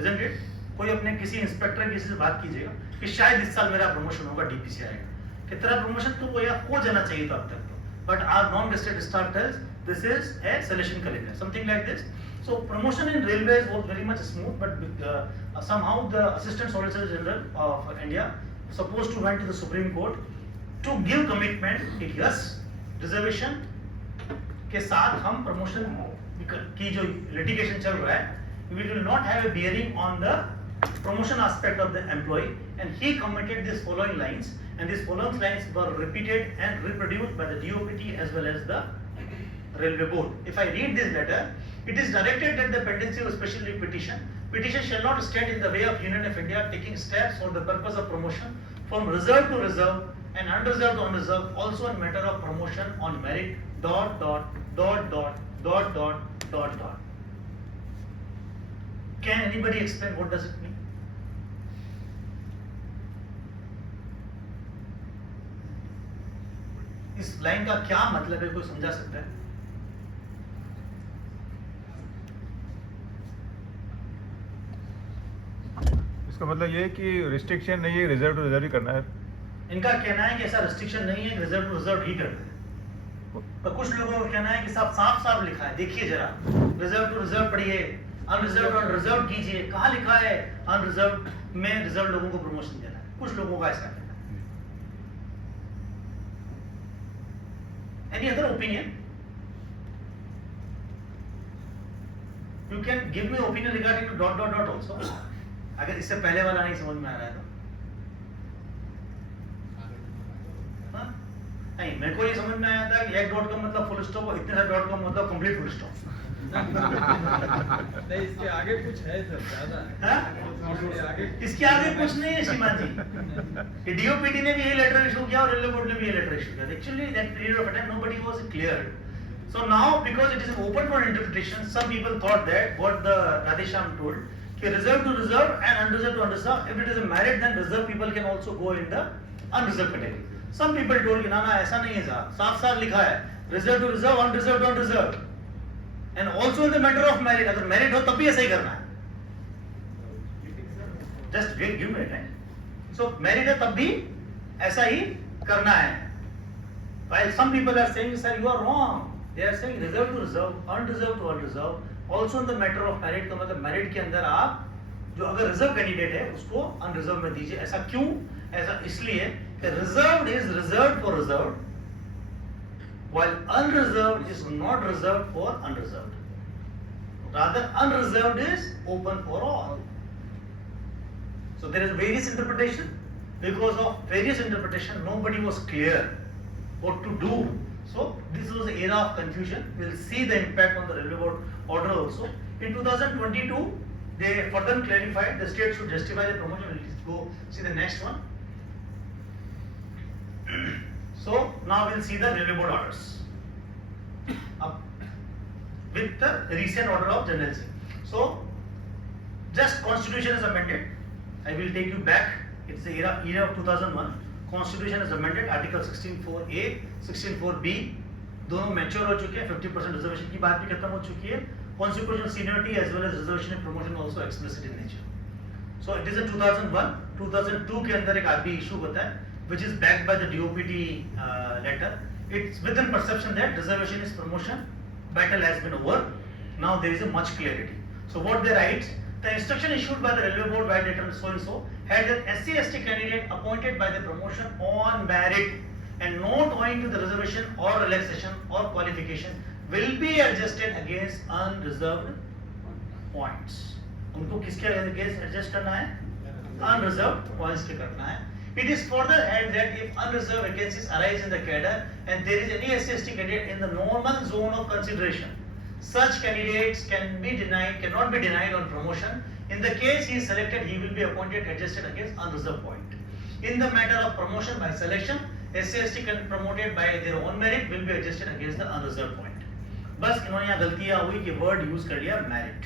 isn't it? कोई अपने किसी इंस्पेक्टर किसी से बात कीजिएगा कि शायद इस साल मेरा प्रमोशन होगा, डीपीसी आएगा। कितना प्रमोशन तो वो या हो जाना चाहिए था अब तक तो, but our non gazetted staff tells this is a selection calendar, something like this. So promotion in railways was very much smooth, but somehow the Assistant Solicitor General of India supposed to went to the Supreme Court to give commitment कि yes, reservation के साथ हम promotion की जो litigation चल रहा है, we will not have a bearing on the promotion aspect of the employee, and he committed these following lines, and these following lines were repeated and reproduced by the DOPT as well as the Railway Board. If I read this letter, it is directed that the pendency of special leave petition shall not stand in the way of Union of India taking steps for the purpose of promotion from reserve to reserve and unreserved to unreserved, also in matter of promotion on merit, ... Can anybody explain what does it mean? इस line का क्या मतलब है, कोई समझा सकता है? इसका मतलब ये है कि रिस्ट्रिक्शन नहीं है, रिजर्व टू रिजर्व ही करना है। इनका कहना है कि ऐसा रिस्ट्रिक्शन नहीं है, रिजर्व टू रिजर्व ही करते हैं। तो कुछ लोगों का कहना है कि साफ साफ लिखा है, देखिए जरा, रिजर्व टू रिजर्व पढ़िए, अनरिजर्व टू अनरिजर्व कीजिए, कहाँ लिखा है अनरिजर्व में रिजर्व लोगों को प्रमोशन देना है? कुछ लोगों का ऐसा कहना है। Any other opinion? You can give me opinion regarding to ... also. अगर इससे पहले वाला नहीं समझ में आ रहा है तो नहीं, मेरे को ये समझ में आया था कि एक डॉट का मतलब फुल स्टॉप और इतने सारे डॉट का मतलब कंप्लीट फुल स्टॉप। नहीं, इसके आगे कुछ है सर, ज्यादा है। इसके आगे कुछ नहीं है श्रीमान जी। डीओपीटी ने भी यही लेटर इशू किया और रेलवे बोर्ड ने भी यही लेटर इशू किया। Actually that period of time nobody was clear. So now because it is open for interpretation, some people thought that what the Radhesham told, कि reserve to reserve and unreserved to unreserved, if it is a merit then reserved people can also go in the unreserved category. Some people told कि ना ऐसा नहीं है साहब, साफ लिखा है reserve to reserve, unreserved to unreserved, and also in the matter of merit, अगर merit हो तब भी ऐसा ही करना है। Just give me a time. So merit है तब भी ऐसा ही करना है। While some people are saying sir you are wrong, they are saying reserve to reserve, unreserved to unreserved, also in the matter of merit का मतलब merit के अंदर आप जो अगर रिजर्व कैंडिडेट है उसको अनरिजर्व में दीजिए। ऐसा क्यों? ऐसा इसलिए कि reserved is reserved for reserved, while unreserved is not reserved for unreserved. Rather unreserved is open for all. So there is various interpretation. Because of various interpretation, nobody was clear what to do. So this was the era of confusion. We will see the impact on the railway board order also. In 2022, they further clarified the state should justify the promotion. We'll go see the next one. So now we'll see the railway board orders. with the recent order of generalcy. So just constitution is amended. I will take you back. It's the era of 2001. Constitution is amended. Article 16(4)(a), 16(4)(b) दोनों mature हो चुके हैं. 50% reservation की बात भी खत्म हो चुकी है. Consequential seniority as well as reservation and promotion also explicit in nature. So it is a 2001. 2002 के अंदर एक आरबी इशू होता है, which is backed by the DOPT letter. It's within perception that reservation is promotion. Battle has been over. Now there is a much clarity. So what they write, the instruction issued by the railway board by letter so and so had an SC/ST candidate appointed by the promotion on merit and not owing to the reservation or relaxation or qualification will be adjusted against unreserved points. उनको किसके against adjust करना है? Unreserved points के करना है. It is further added that if unreserved vacancies arise in the cadre and there is any SC/ST candidate in the normal zone of consideration, such candidates cannot be denied on promotion. In the case he is selected, he will be appointed adjusted against unreserved point. In the matter of promotion by selection, SC/ST promoted by their own merit will be adjusted against the unreserved point. बस इन्होंने यहाँ गलतियाँ हुई कि word use कर लिया merit.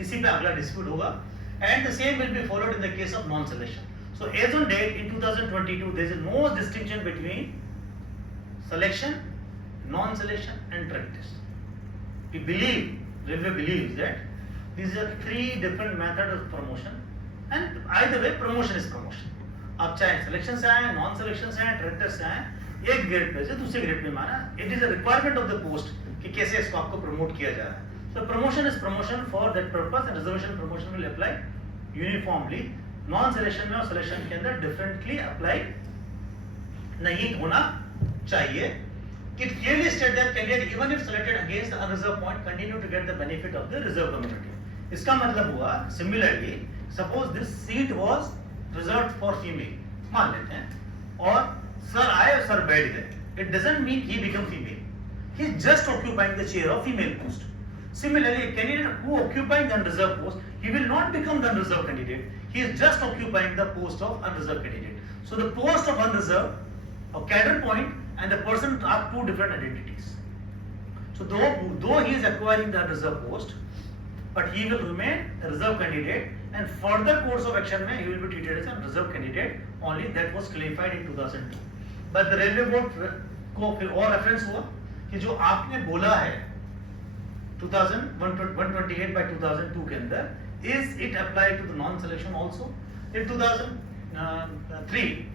इसी पे अगला dispute होगा. And the same will be followed in the case of non-selection. So as on date in 2022, there is no distinction between selection, non-selection, and track test. We believe, Railway believes that these are three different methods of promotion, and either way promotion is promotion. आप चाहे selection से आए, non-selection से आए, track test से आए, एक grade pay से दूसरे ग्रेड पे माना, it is a requirement of the post कि कैसे इसको आपको promote किया जा रहा है. So promotion is promotion for that purpose, and reservation promotion will apply uniformly. Non-selection में और selection के अंदर differently apply नहीं होना चाहिए. It clearly states that candidate even if selected against the unreserved point continue to get the benefit of the reserved community. इसका मतलब हुआ similarly, suppose this seat was reserved for female, मान लेते हैं, और sir आए और sir बैठ गए. It doesn't mean he become female. He is just occupying the chair of female post. Similarly, a candidate who occupying the unreserved post, he will not become the unreserved candidate. He is just occupying the post of unreserved candidate. So the post of unreserved, a cadre point, and the person are two different identities. So though he is acquiring the unreserved post, but he will remain a reserve candidate, and further course of action में he will be treated as a reserve candidate. Only that was clarified in 2002. But the railway board को फिर और reference हुआ कि जो आपने बोला है 128 by 2002 के अंदर, is it applied to the non-selection also? In 2003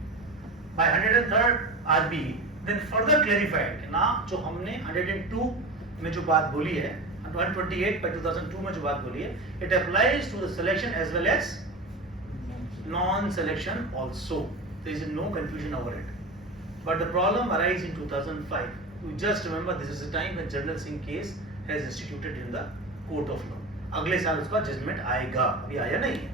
by 103rd RB then further clarified कि ना जो हमने 102 में जो बात बोली है, 128 by 2002 में जो बात बोली है, it applies to the selection as well as non-selection also. There is no confusion over it. But the problem arises in 2005. You just remember this is the time when General Singh case has instituted in the court of law. अगले साल उसका judgement आएगा, अभी आया नहीं है.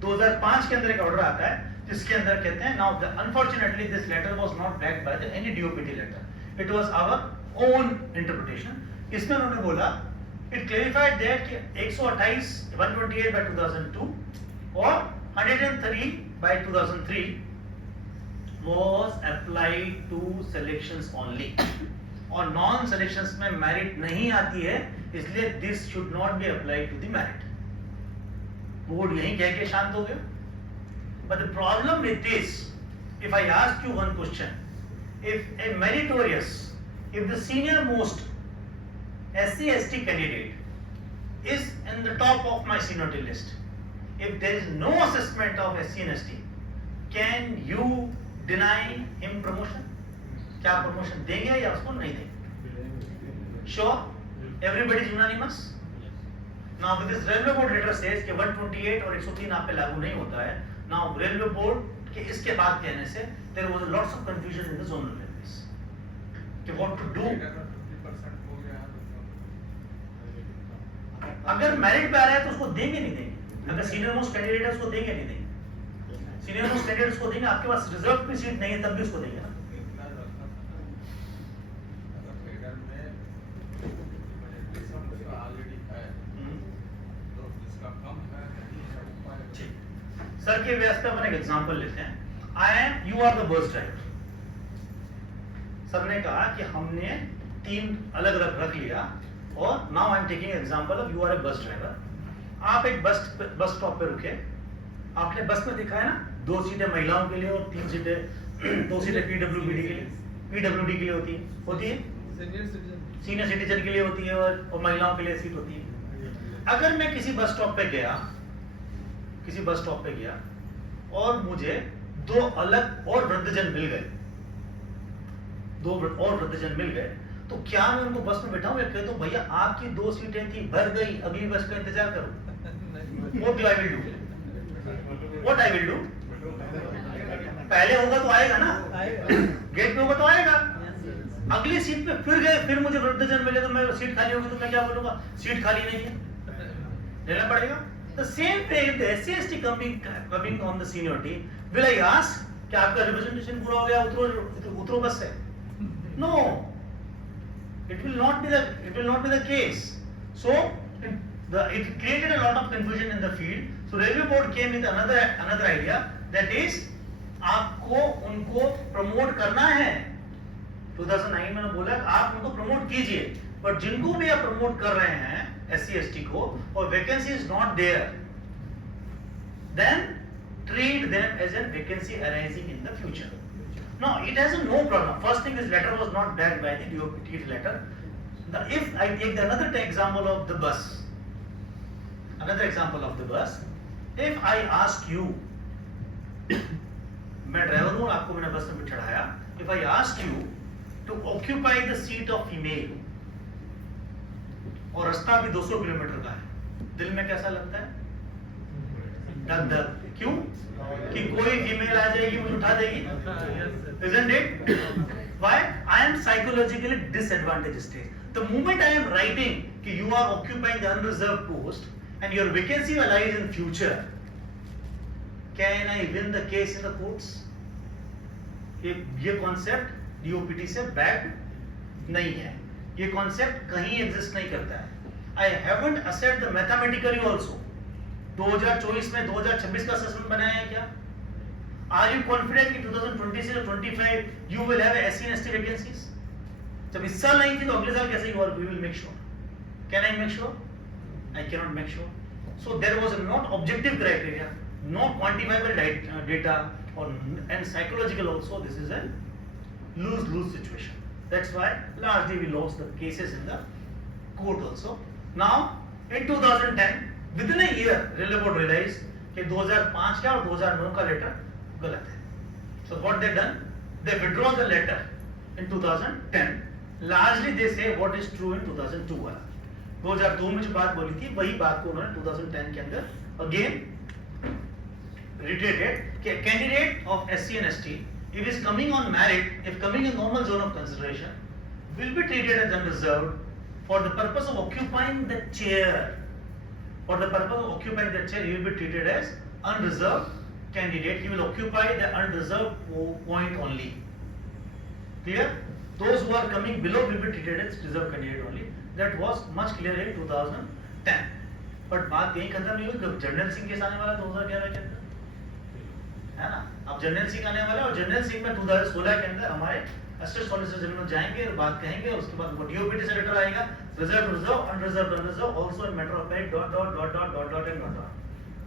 2005 के अंदर एक ऑर्डर आता है जिसके अंदर कहते हैं, now unfortunately this letter was not backed by any DOPT letter. It was our own interpretation. इसमें उन्होंने बोला, it clarified that कि 128 128 by 2002 और 103 by 2003 was applied to selections only. और नॉन सेलेक्शंस में मेरिट नहीं आती है, इसलिए this should not be applied to the merit. Board यही कह के शांत हो गया. But the problem with this, if I ask you one question, if a meritorious, if the senior most SC/ST candidate is in the top of my seniority list, if there is no assessment of SC and ST, can you deny him promotion? क्या promotion देंगे या उसको नहीं देंगे? Sure, everybody is unanimous. Now with this railway board letter says कि 128 और 103 आप पे लागू नहीं होता है. Now railway board के इसके बाद कहने से there was lots of confusion in the zonal railways कि what to do. अगर मेरिट पे आ रहा है तो उसको देंगे नहीं देंगे. अगर सीनियर मोस्ट कैंडिडेट है उसको देंगे नहीं देंगे. सीनियर मोस्ट कैंडिडेट उसको देंगे, आपके पास रिजर्व की सीट नहीं है तब भी उसको देंगे ना. सर के व्यस्त अपन एक एग्जांपल लेते हैं. You are the bus driver. Sir ने कहा कि हमने तीन अलग अलग रख लिया और now I am taking example of you are a bus driver. आप एक बस स्टॉप पे रुके, आपने बस में देखा है ना 2 सीटें महिलाओं के लिए और 2 सीटें पीडब्ल्यूबीडी के लिए, पीडब्ल्यूडी के लिए होती है सीनियर सिटीजन के लिए होती है और महिलाओं के लिए सीट होती है। अगर मैं किसी बस स्टॉप पे गया और मुझे 2 अलग और वृद्धजन मिल गए, तो क्या मैं उनको बस में बैठाऊं या कहता हूं भैया आपकी 2 सीटें थी, भर गई, अगली बस का इंतजार करो? What I will do? पहले होगा तो आएगा ना, गेट पे होगा तो आएगा। अगली सीट पे फिर गए, फिर मुझे वृद्धजन मिले तो मैं सीट खाली होगी तो मैं क्या बोलूंगा? सीट खाली नहीं है, लेना पड़ेगा। The same way if the SC/ST coming on the seniority, will I ask कि आपका रिप्रेजेंटेशन पूरा हो गया, उतरो बस से? No, it will not be the case. So it created a lot of confusion in the field. So Railway Board came with another idea, that is आपको उनको प्रमोट करना है। 2009 में बोला आप उनको प्रमोट कीजिए, बट जिनको भी आप प्रमोट कर रहे हैं SC/ST को और vacancy is not there, then treat them as a vacancy arising in the future. Now it has a no problem. First thing, this letter was not backed by the DOPT letter. If I take another example of the bus, if I ask you, मैं driver हूँ, आपको मैंने बस में चढ़ाया, if I ask you to occupy the seat of female और रास्ता भी 200 किलोमीटर का है, दिल में कैसा लगता है? धक। क्यों? कि कोई फीमेल आ जाएगी, मुझे उठा देगी। Isn't it? Why? I am psychologically disadvantaged stage. The moment I am writing कि you are occupying the unreserved post and your vacancy will arise in future, can I win the case in the courts? ये concept DOPT से backed नहीं है, ये concept कहीं exist नहीं करता है। I haven't assessed the mathematically also. 2024 में 2026 का असेसमेंट बनाया है क्या? Are you confident कि 2026 और 25 you will have SC/ST vacancies? जब इस साल नहीं थी तो अगले साल कैसे you will make sure? Can I make sure? I cannot make sure. So there was a not objective criteria, not quantifiable data, and psychological also. This is a lose-lose situation. That's why largely we lost the cases in the court also. Now in 2010, within a year, Railway Board realized कि 2005 का और 2009 का letter गलत है. So what they done? They withdraw the letter in 2010. Largely they say what is true in 2002 वाला. 2002 में जो बात बोली थी वही बात को उन्होंने 2010 के अंदर again reiterated कि candidate of SC and ST if is coming on merit, if coming in normal zone of consideration, will be treated as unreserved for the purpose of occupying the chair. For the purpose of occupying the chair, he will be treated as unreserved candidate. He will occupy the unreserved point only. Clear? Those who are coming below will be treated as reserved candidate only. That was much clearer in 2010. But बात यही खत्म नहीं हुई जब general Singh case आने वाला 2011 के अंदर, है ना? अब जनरल सिंह आने वाला और जनरल सिंह में 2016 के अंदर हमारे असिस्टेंट सॉलिसिटर जनरल जाएंगे और बात कहेंगे और उसके बाद DOPT से लेटर आएगा, reserve reserve unreserve also in matter of fact ...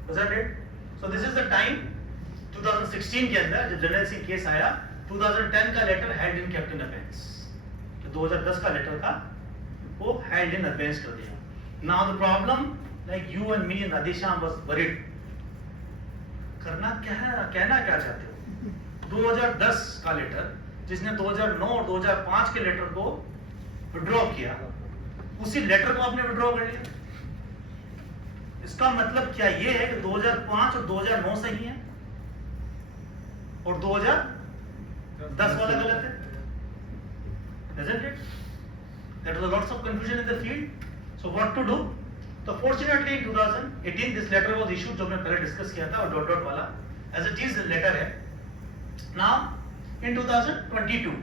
Wasn't it? So this is the time 2016 के अंदर जब जनरल सिंह केस आया, 2010 का letter held in kept in abeyance, तो 2010 का लेटर था वो held in abeyance कर दिया. Now the problem, like you and me and Adisham was worried, करना क्या है, कहना क्या चाहते हो? 2010 का लेटर जिसने 2009 और 2005 के लेटर को विड्रॉ किया, उसी लेटर को आपने विड्रॉ कर लिया. इसका मतलब क्या ये है कि 2005 और 2009 सही है और 2010 वाला गलत है? Isn't it? There was lots of confusion in the field. So what to do? So fortunately in 2018 this letter was issued, जो हमने पहले डिस्कस किया था, और डॉट डॉट वाला as it is लेटर है. Now in 2022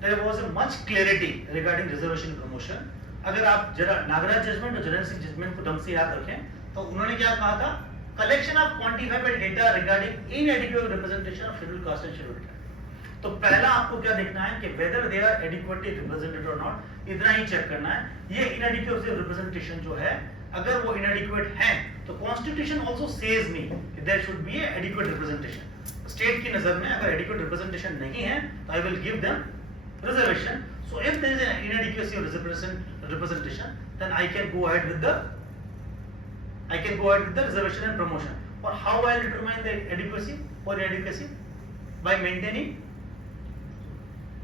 there was a much clarity regarding reservation promotion. अगर आप जरा नागराज जजमेंट और जनरल सिंह जजमेंट को ढंग से याद रखें तो उन्होंने क्या कहा था? Collection of quantifiable data regarding इनएडिक्वेट representation of scheduled caste and scheduled tribe. तो पहला आपको क्या देखना है कि whether they are adequately represented or not, इतना ही चेक करना है. ये inadequate representation जो है, अगर वो inadequate है, तो Constitution also says me that there should be a adequate representation. State की नजर में अगर adequate representation नहीं है, तो I will give them reservation. So if there is an inadequacy of representation, then I can go ahead with the reservation and promotion. Or how I will determine the adequacy or inadequacy? By maintaining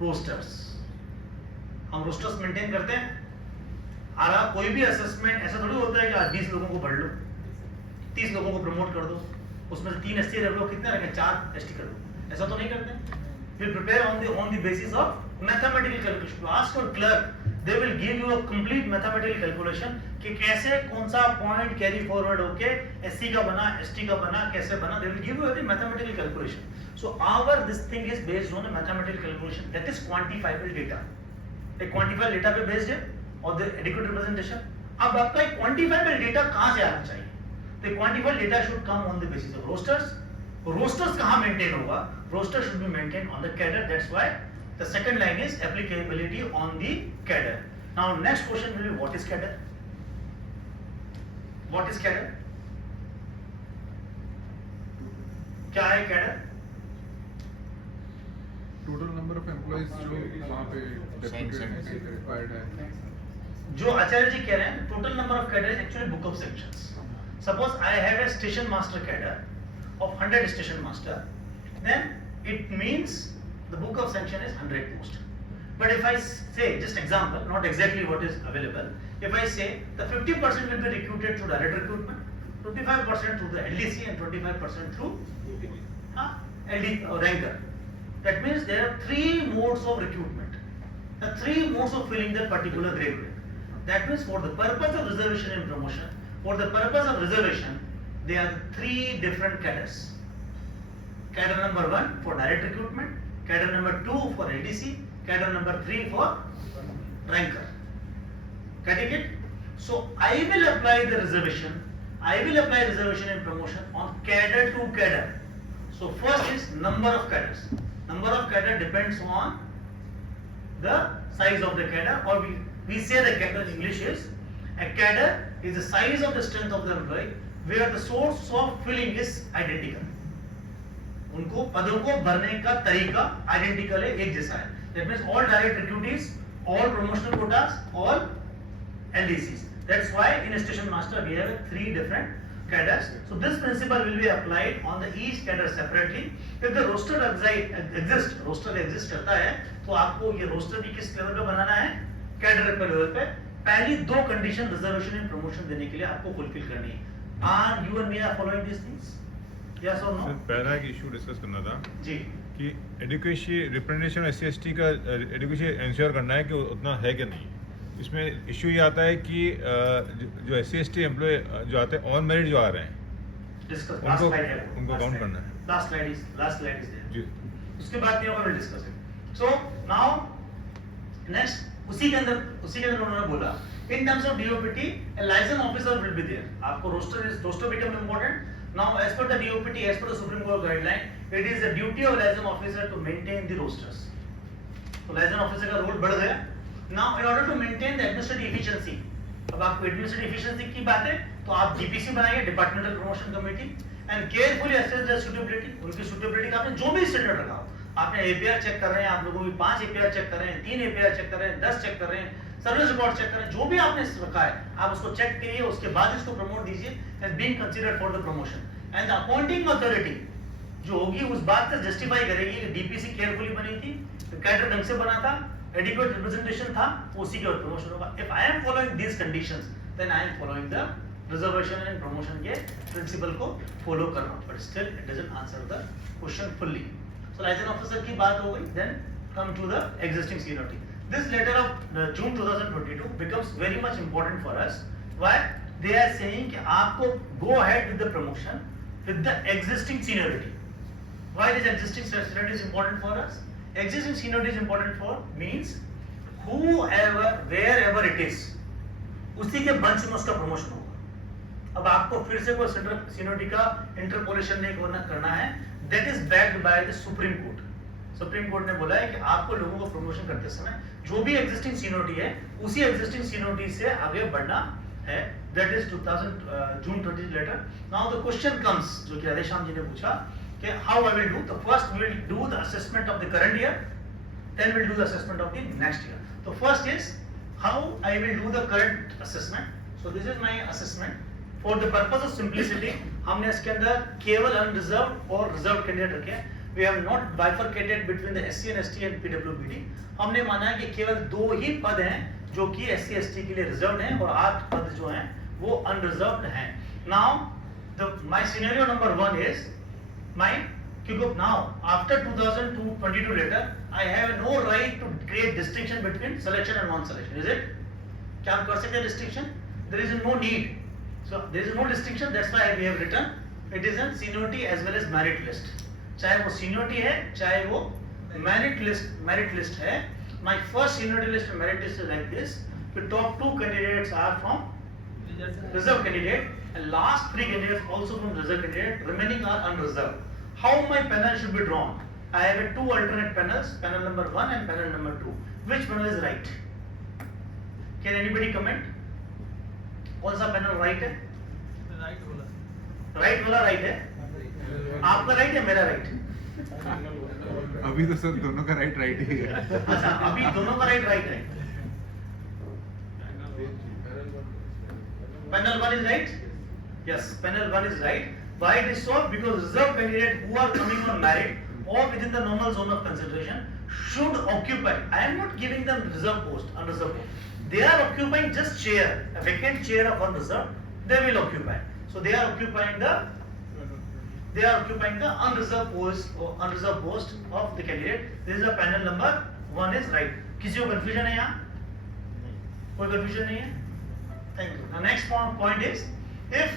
rosters. हम rosters maintain करते हैं. आरा कोई भी assessment ऐसा थोड़ी होता है कि आज 20 लोगों को पढ़ लो, 30 लोगों को प्रमोट कर दो, उसमें से 3 ST रख लो, कितने रखें? 4 ST कर दो. ऐसा तो नहीं करते. We prepare on the basis of mathematical calculation. To ask your clerk, they will give you a complete mathematical calculation कि कैसे कौन सा point carry forward होके SC का बना, ST का बना, कैसे बना. They will give you a mathematical calculation. So this thing is based on a mathematical calculation that is quantifiable data. एक quantifiable data पे based है और the adequate representation. अब आपका एक quantifiable data कहाँ से आना चाहिए? The quantifiable data should come on the basis of rosters. Rosters कहाँ maintain होगा? Rosters should be maintained on the cadre. That's why the second line is applicability on the cadre. Now next question will be what is cadre? What is cadre? क्या है cadre? Total number of employees जो वहाँ पे deputed required है. जो आचार्य जी कह रहे हैं total number of cadre is actually book of sections. Suppose I have a station master cadre of 100 station master, then it means the book of sanction is 100 post. But if I say, just example, not exactly what is available, if I say the 50% will be recruited through direct recruitment, 25% through the LDC and 25% through LD or ranker. That means there are 3 modes of recruitment, the 3 modes of filling that particular grade. That means for the purpose of reservation and promotion, for the purpose of reservation, there are 3 different cadres. Cadre number 1 for direct recruitment, cadre number 2 for LDC, cadre number 3 for ranker. Getting it? So I will apply the reservation. I will apply reservation and promotion on cadre to cadre. So first is number of cadres. Number of cadre depends on the size of the cadre, or we say the cadre in English is a cadre is the size of the strength of the employee where the source of filling is identical. उनको पदों को भरने का तरीका identical है, एक जैसा है. That means all direct recruitees, all promotional quotas, all LDCs. That's why in a station master we have 3 different cadres. So this principle will be applied on the each cadre separately. If the roster exist करता है, तो आपको ये roster भी किस level पे बनाना है? Cadre पे level पे. पहली 2 condition reservation and promotion देने के लिए आपको fulfill करनी है. Are you and me are following these things? Yes or no? पहला एक इशू डिस्कस करना था जी कि एडुकेशन रिप्रेजेंटेशन SC/ST का एडुकेशन इंश्योर करना है कि उतना है कि नहीं. इसमें इशू ये आता है कि जो SC/ST एम्प्लॉय जो आते हैं ऑन मेरिट जो आ रहे हैं उनको काउंट करना है. Last slide is there. जी उसके बाद में we'll discuss it. So now next उसी के अंदर उन्होंने बोला in terms of DOPT a liaison officer will be there. आपको roster become important. Now as per the DOPT, as per the Supreme Court guideline, it is the duty of liaison officer to maintain the rosters. तो liaison officer का role बढ़ गया. Now in order to maintain the administrative efficiency, अब आपको administrative efficiency की बात है तो आप DPC बनाइए, Departmental Promotion Committee, and carefully assess the suitability. उनकी suitability का आपने जो भी स्टैंडर्ड रखा हो, आपने APR चेक कर रहे हैं, आप लोगों की 5 APR चेक कर रहे हैं, 3 APR चेक कर रहे हैं, 10 चेक कर रहे हैं, सर्विस रिकॉर्ड चेक करें, जो भी आपने रखा है आप उसको चेक करिए, उसके बाद इसको प्रमोट दीजिए and being considered for the promotion. And appointing authority जो होगी उस बात से जस्टिफाई करेगी कि डीपीसी केयरफुली बनी थी, कैडर ढंग से बना था, एडिक्वेट रिप्रेजेंटेशन था, उसी के बाद प्रमोशन होगा. If I am following these conditions then I am following the reservation and promotion के प्रिंसिपल को फॉलो कर रहा हूं. But still it doesn't answer the question fully. So licence officer की बात हो गई. Then come to the existing seniority. This letter of June 2022 becomes very much important for us. Why? They are saying कि आपको go ahead with the promotion with the existing seniority. Why this existing seniority is important for us? Existing seniority is important for means whoever, wherever it is, उसी के bunch में उसका promotion होगा. अब आपको फिर से कोई seniority का interpolation नहीं करना है. That is backed by the Supreme Court. Supreme court ने बोला है कि आपको लोगों को प्रमोशन करते समय जो भी एग्जिस्टिंग सीनियरिटी है उसी एग्जिस्टिंग सीनियरिटी से आगे बढ़ना है. That is 2000 June 20 letter. Now the question comes, जो कि राधेश्याम जी ने पूछा कि how I will do. The first we will do the assessment of the current year, then we will do the assessment of the next year. तो first is how I will do the current assessment. So this is my assessment. For the purpose of simplicity हमने इसके अंदर केवल unreserved और reserve candidate रखे हैं. We have not bifurcated between the SC and ST and PwBD. हमने माना है कि केवल 2 ही पद हैं जो कि SC ST के लिए रिजर्व्ड हैं और 8 पद जो हैं वो अनरिजर्व्ड हैं. Now my scenario number 1 is क्योंकि now after 2022 letter I have no right to create distinction between selection and non-selection. Is it? क्या हम कर सकते हैं distinction? There is no need. So there is no distinction. That's why we have written it is a seniority as well as merit list. चाहे वो seniority है चाहे वो मेरिट लिस्ट है. My first seniority list and merit list is like this. The top 2 candidates are from reserve candidate and last 3 candidates also from reserve candidate. Remaining are unreserve. How my panel should be drawn? I have 2 alternate panels, panel number 1 and panel number 2. Which panel is right? Can anybody comment? कौन सा panel right है? Right वाला right है. आपका right है मेरा right? अभी तो सर दोनों का राइट ही है. अच्छा, अभी दोनों का राइट है. Panel 1 is right? Yes, panel 1 is right. Why it is so? Because reserve candidate who are coming on merit or within the normal zone of consideration should occupy. I am not giving them reserve post, unreserved post. They are occupying just chair, a vacant chair of unreserved. They will occupy. So they are occupying the unreserved post of the candidate. This is the panel number 1 is right. किसी को confusion है यहाँ? कोई confusion नहीं है? Thank you. The next point is, if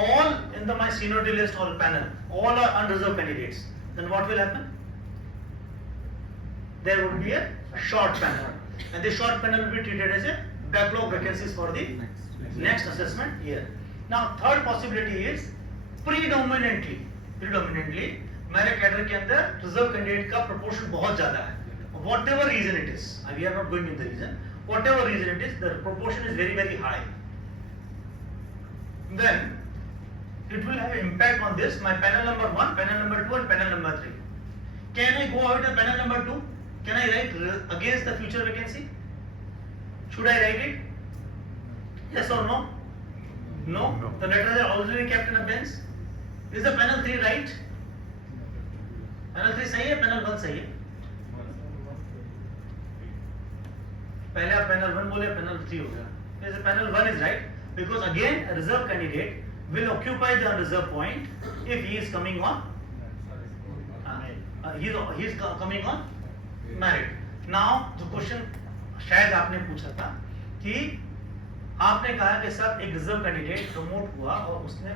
all in my seniority list or panel, all are unreserved candidates, then what will happen? There would be a short panel, and the short panel will be treated as a backlog vacancies for the next assessment year. Now, third possibility is predominantly मेरे cadre के अंदर reserve candidate का proportion बहुत ज्यादा है. Whatever reason it is, we are not going in the reason. Whatever reason it is, the proportion is very very high. Then it will have impact on this. My panel number 1, panel number 2, and panel number 3. Can I go ahead with panel number 2? Can I write against the future vacancy? Should I write it? Yes or no? No. The letters are already kept in a bench. Is the panel 3 right? Panel 3 सही है, panel 1 सही है. पहले आप panel 1 बोले, panel 3 हो गया. Yes, panel 1 is right because again a reserve candidate will occupy the unreserved point if he is coming on he is coming on merit. Now the question शायद आपने पूछा था कि आपने कहा कि सब एक रिजर्व कैंडिडेट प्रमोट हुआ और उसने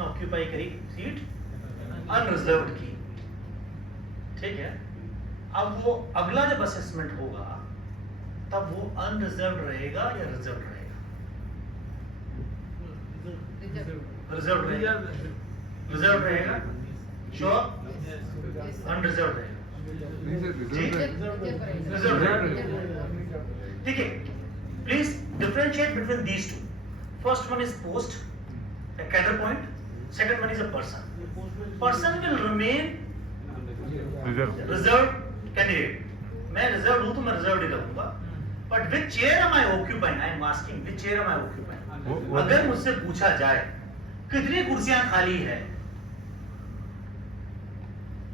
ऑक्यूपाई करी सीट अनरिजर्व्ड की. ठीक है. अब वो अगला जब असेसमेंट होगा तब वो अनरिजर्व्ड रहेगा या रिजर्व्ड रहेगा? रिजर्व्ड रहेगा. रिजर्व्ड रहेगा. श्योर? अनरिजर्व्ड रहेगा. रिजर्व्ड रहेगा. ठीक है. Please differentiate between these two. First one is post, a cadre point. Second one is a person. Person will remain reserved candidate. मैं reserved हूँ तो मैं reserved ही रहूँगा. But which chair am I occupying? I am asking which chair am I occupying? अगर मुझसे पूछा जाए कितनी कुर्सियाँ खाली है,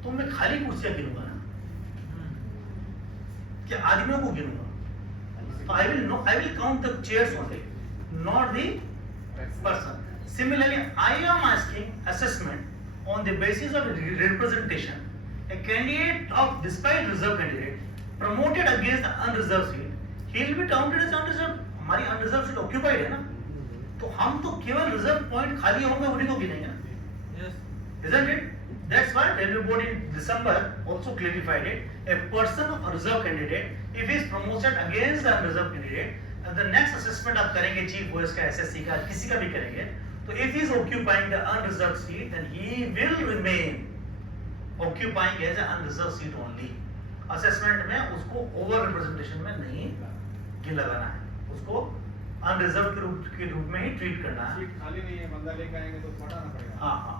तो मैं खाली कुर्सियाँ गिनूंगा ना, क्या आदमियों को गिनूंगा? I will count the chairs only, not the person. Similarly, I am asking assessment on the basis of representation. A candidate of despite reserve candidate promoted against the unreserved seat, he will be counted as unreserved. हमारी unreserved seat occupied है ना, तो हम तो केवल reserve point खाली होंगे उन्हीं को गिनेंगे ना. Yes. Isn't it? That's why Railway Board in December also clarified it. A person of a reserve candidate, if he is promoted against the unreserved candidate, and the next assessment आप करेंगे chief voice का, SSC का, किसी का भी करेंगे, तो if he is occupying the unreserved seat, then he will remain occupying as an unreserved seat only. Assessment में उसको ओवर रिप्रेजेंटेशन में नहीं लगाना है, उसको अनरिजर्व के रूप में ही ट्रीट करना है। सीट खाली नहीं है, बंदा लेके आएंगे तो पढ़ाना पड़ेगा। हाँ,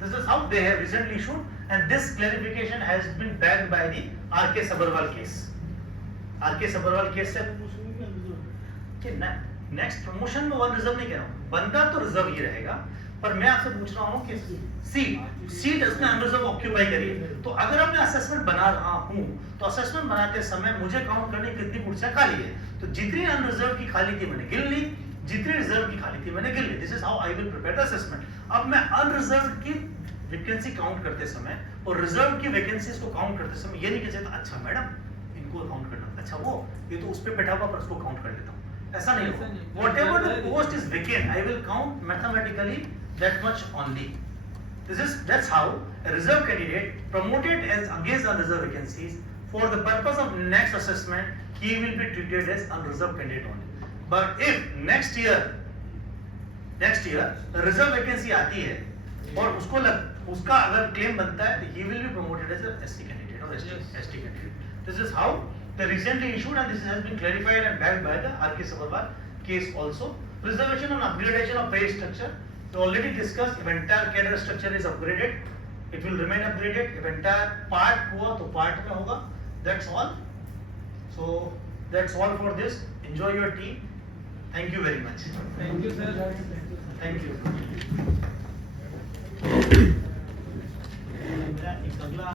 this is how they have recently issued, and this clarification has been backed by the R.K. Sabharwal case. R.K. Sabharwal case से कि नेक्स्ट प्रमोशन में वन रिजर्व नहीं कह रहा हूँ, बंदा तो रिजर्व ही रहेगा, पर मैं आपसे पूछ रहा हूँ कि सीट उसने अनरिजर्व ऑक्यूपाई करी है, तो अगर अब मैं असेसमेंट बना रहा हूँ तो असेसमेंट बनाते समय मुझे काउंट करने कितनी कुर्सियां खाली है, तो जितनी अनरिजर्व की खाली थी मैंने गिन ली, जितनी रिजर्व की खाली थी मैंने गिन ली। This is how I will prepare the assessment. अब मैं अनरिजर्व की वैकेंसी काउंट करते समय और रिजर्व की वैकेंसीज को काउंट करते समय ये नहीं कह सकता अच्छा मैडम इनको काउंट करना, अच्छा वो ये तो उस पे बैठा हुआ पर उसको काउंट कर लेता हूँ, ऐसा नहीं होगा। Whatever the post is vacant, I will count mathematically that much only. That's how a reserve candidate promoted as against unreserved vacancies for the purpose of next assessment, he will be treated as unreserved candidate only. But if next year reserve vacancy आती है और उसका अगर claim बनता है, he will be promoted as a SC candidate or ST candidate. This is how the recently issued, and this has been clarified and backed by the R.K. Sabharwal case also. Reservation on upgradation of pay structure. So already discussed, if entire cadre structure is upgraded, it will remain upgraded. If entire part हुआ तो part में होगा. That's all. So that's all for this. Enjoy your tea. Thank you very much. Thank you, sir. Thank you.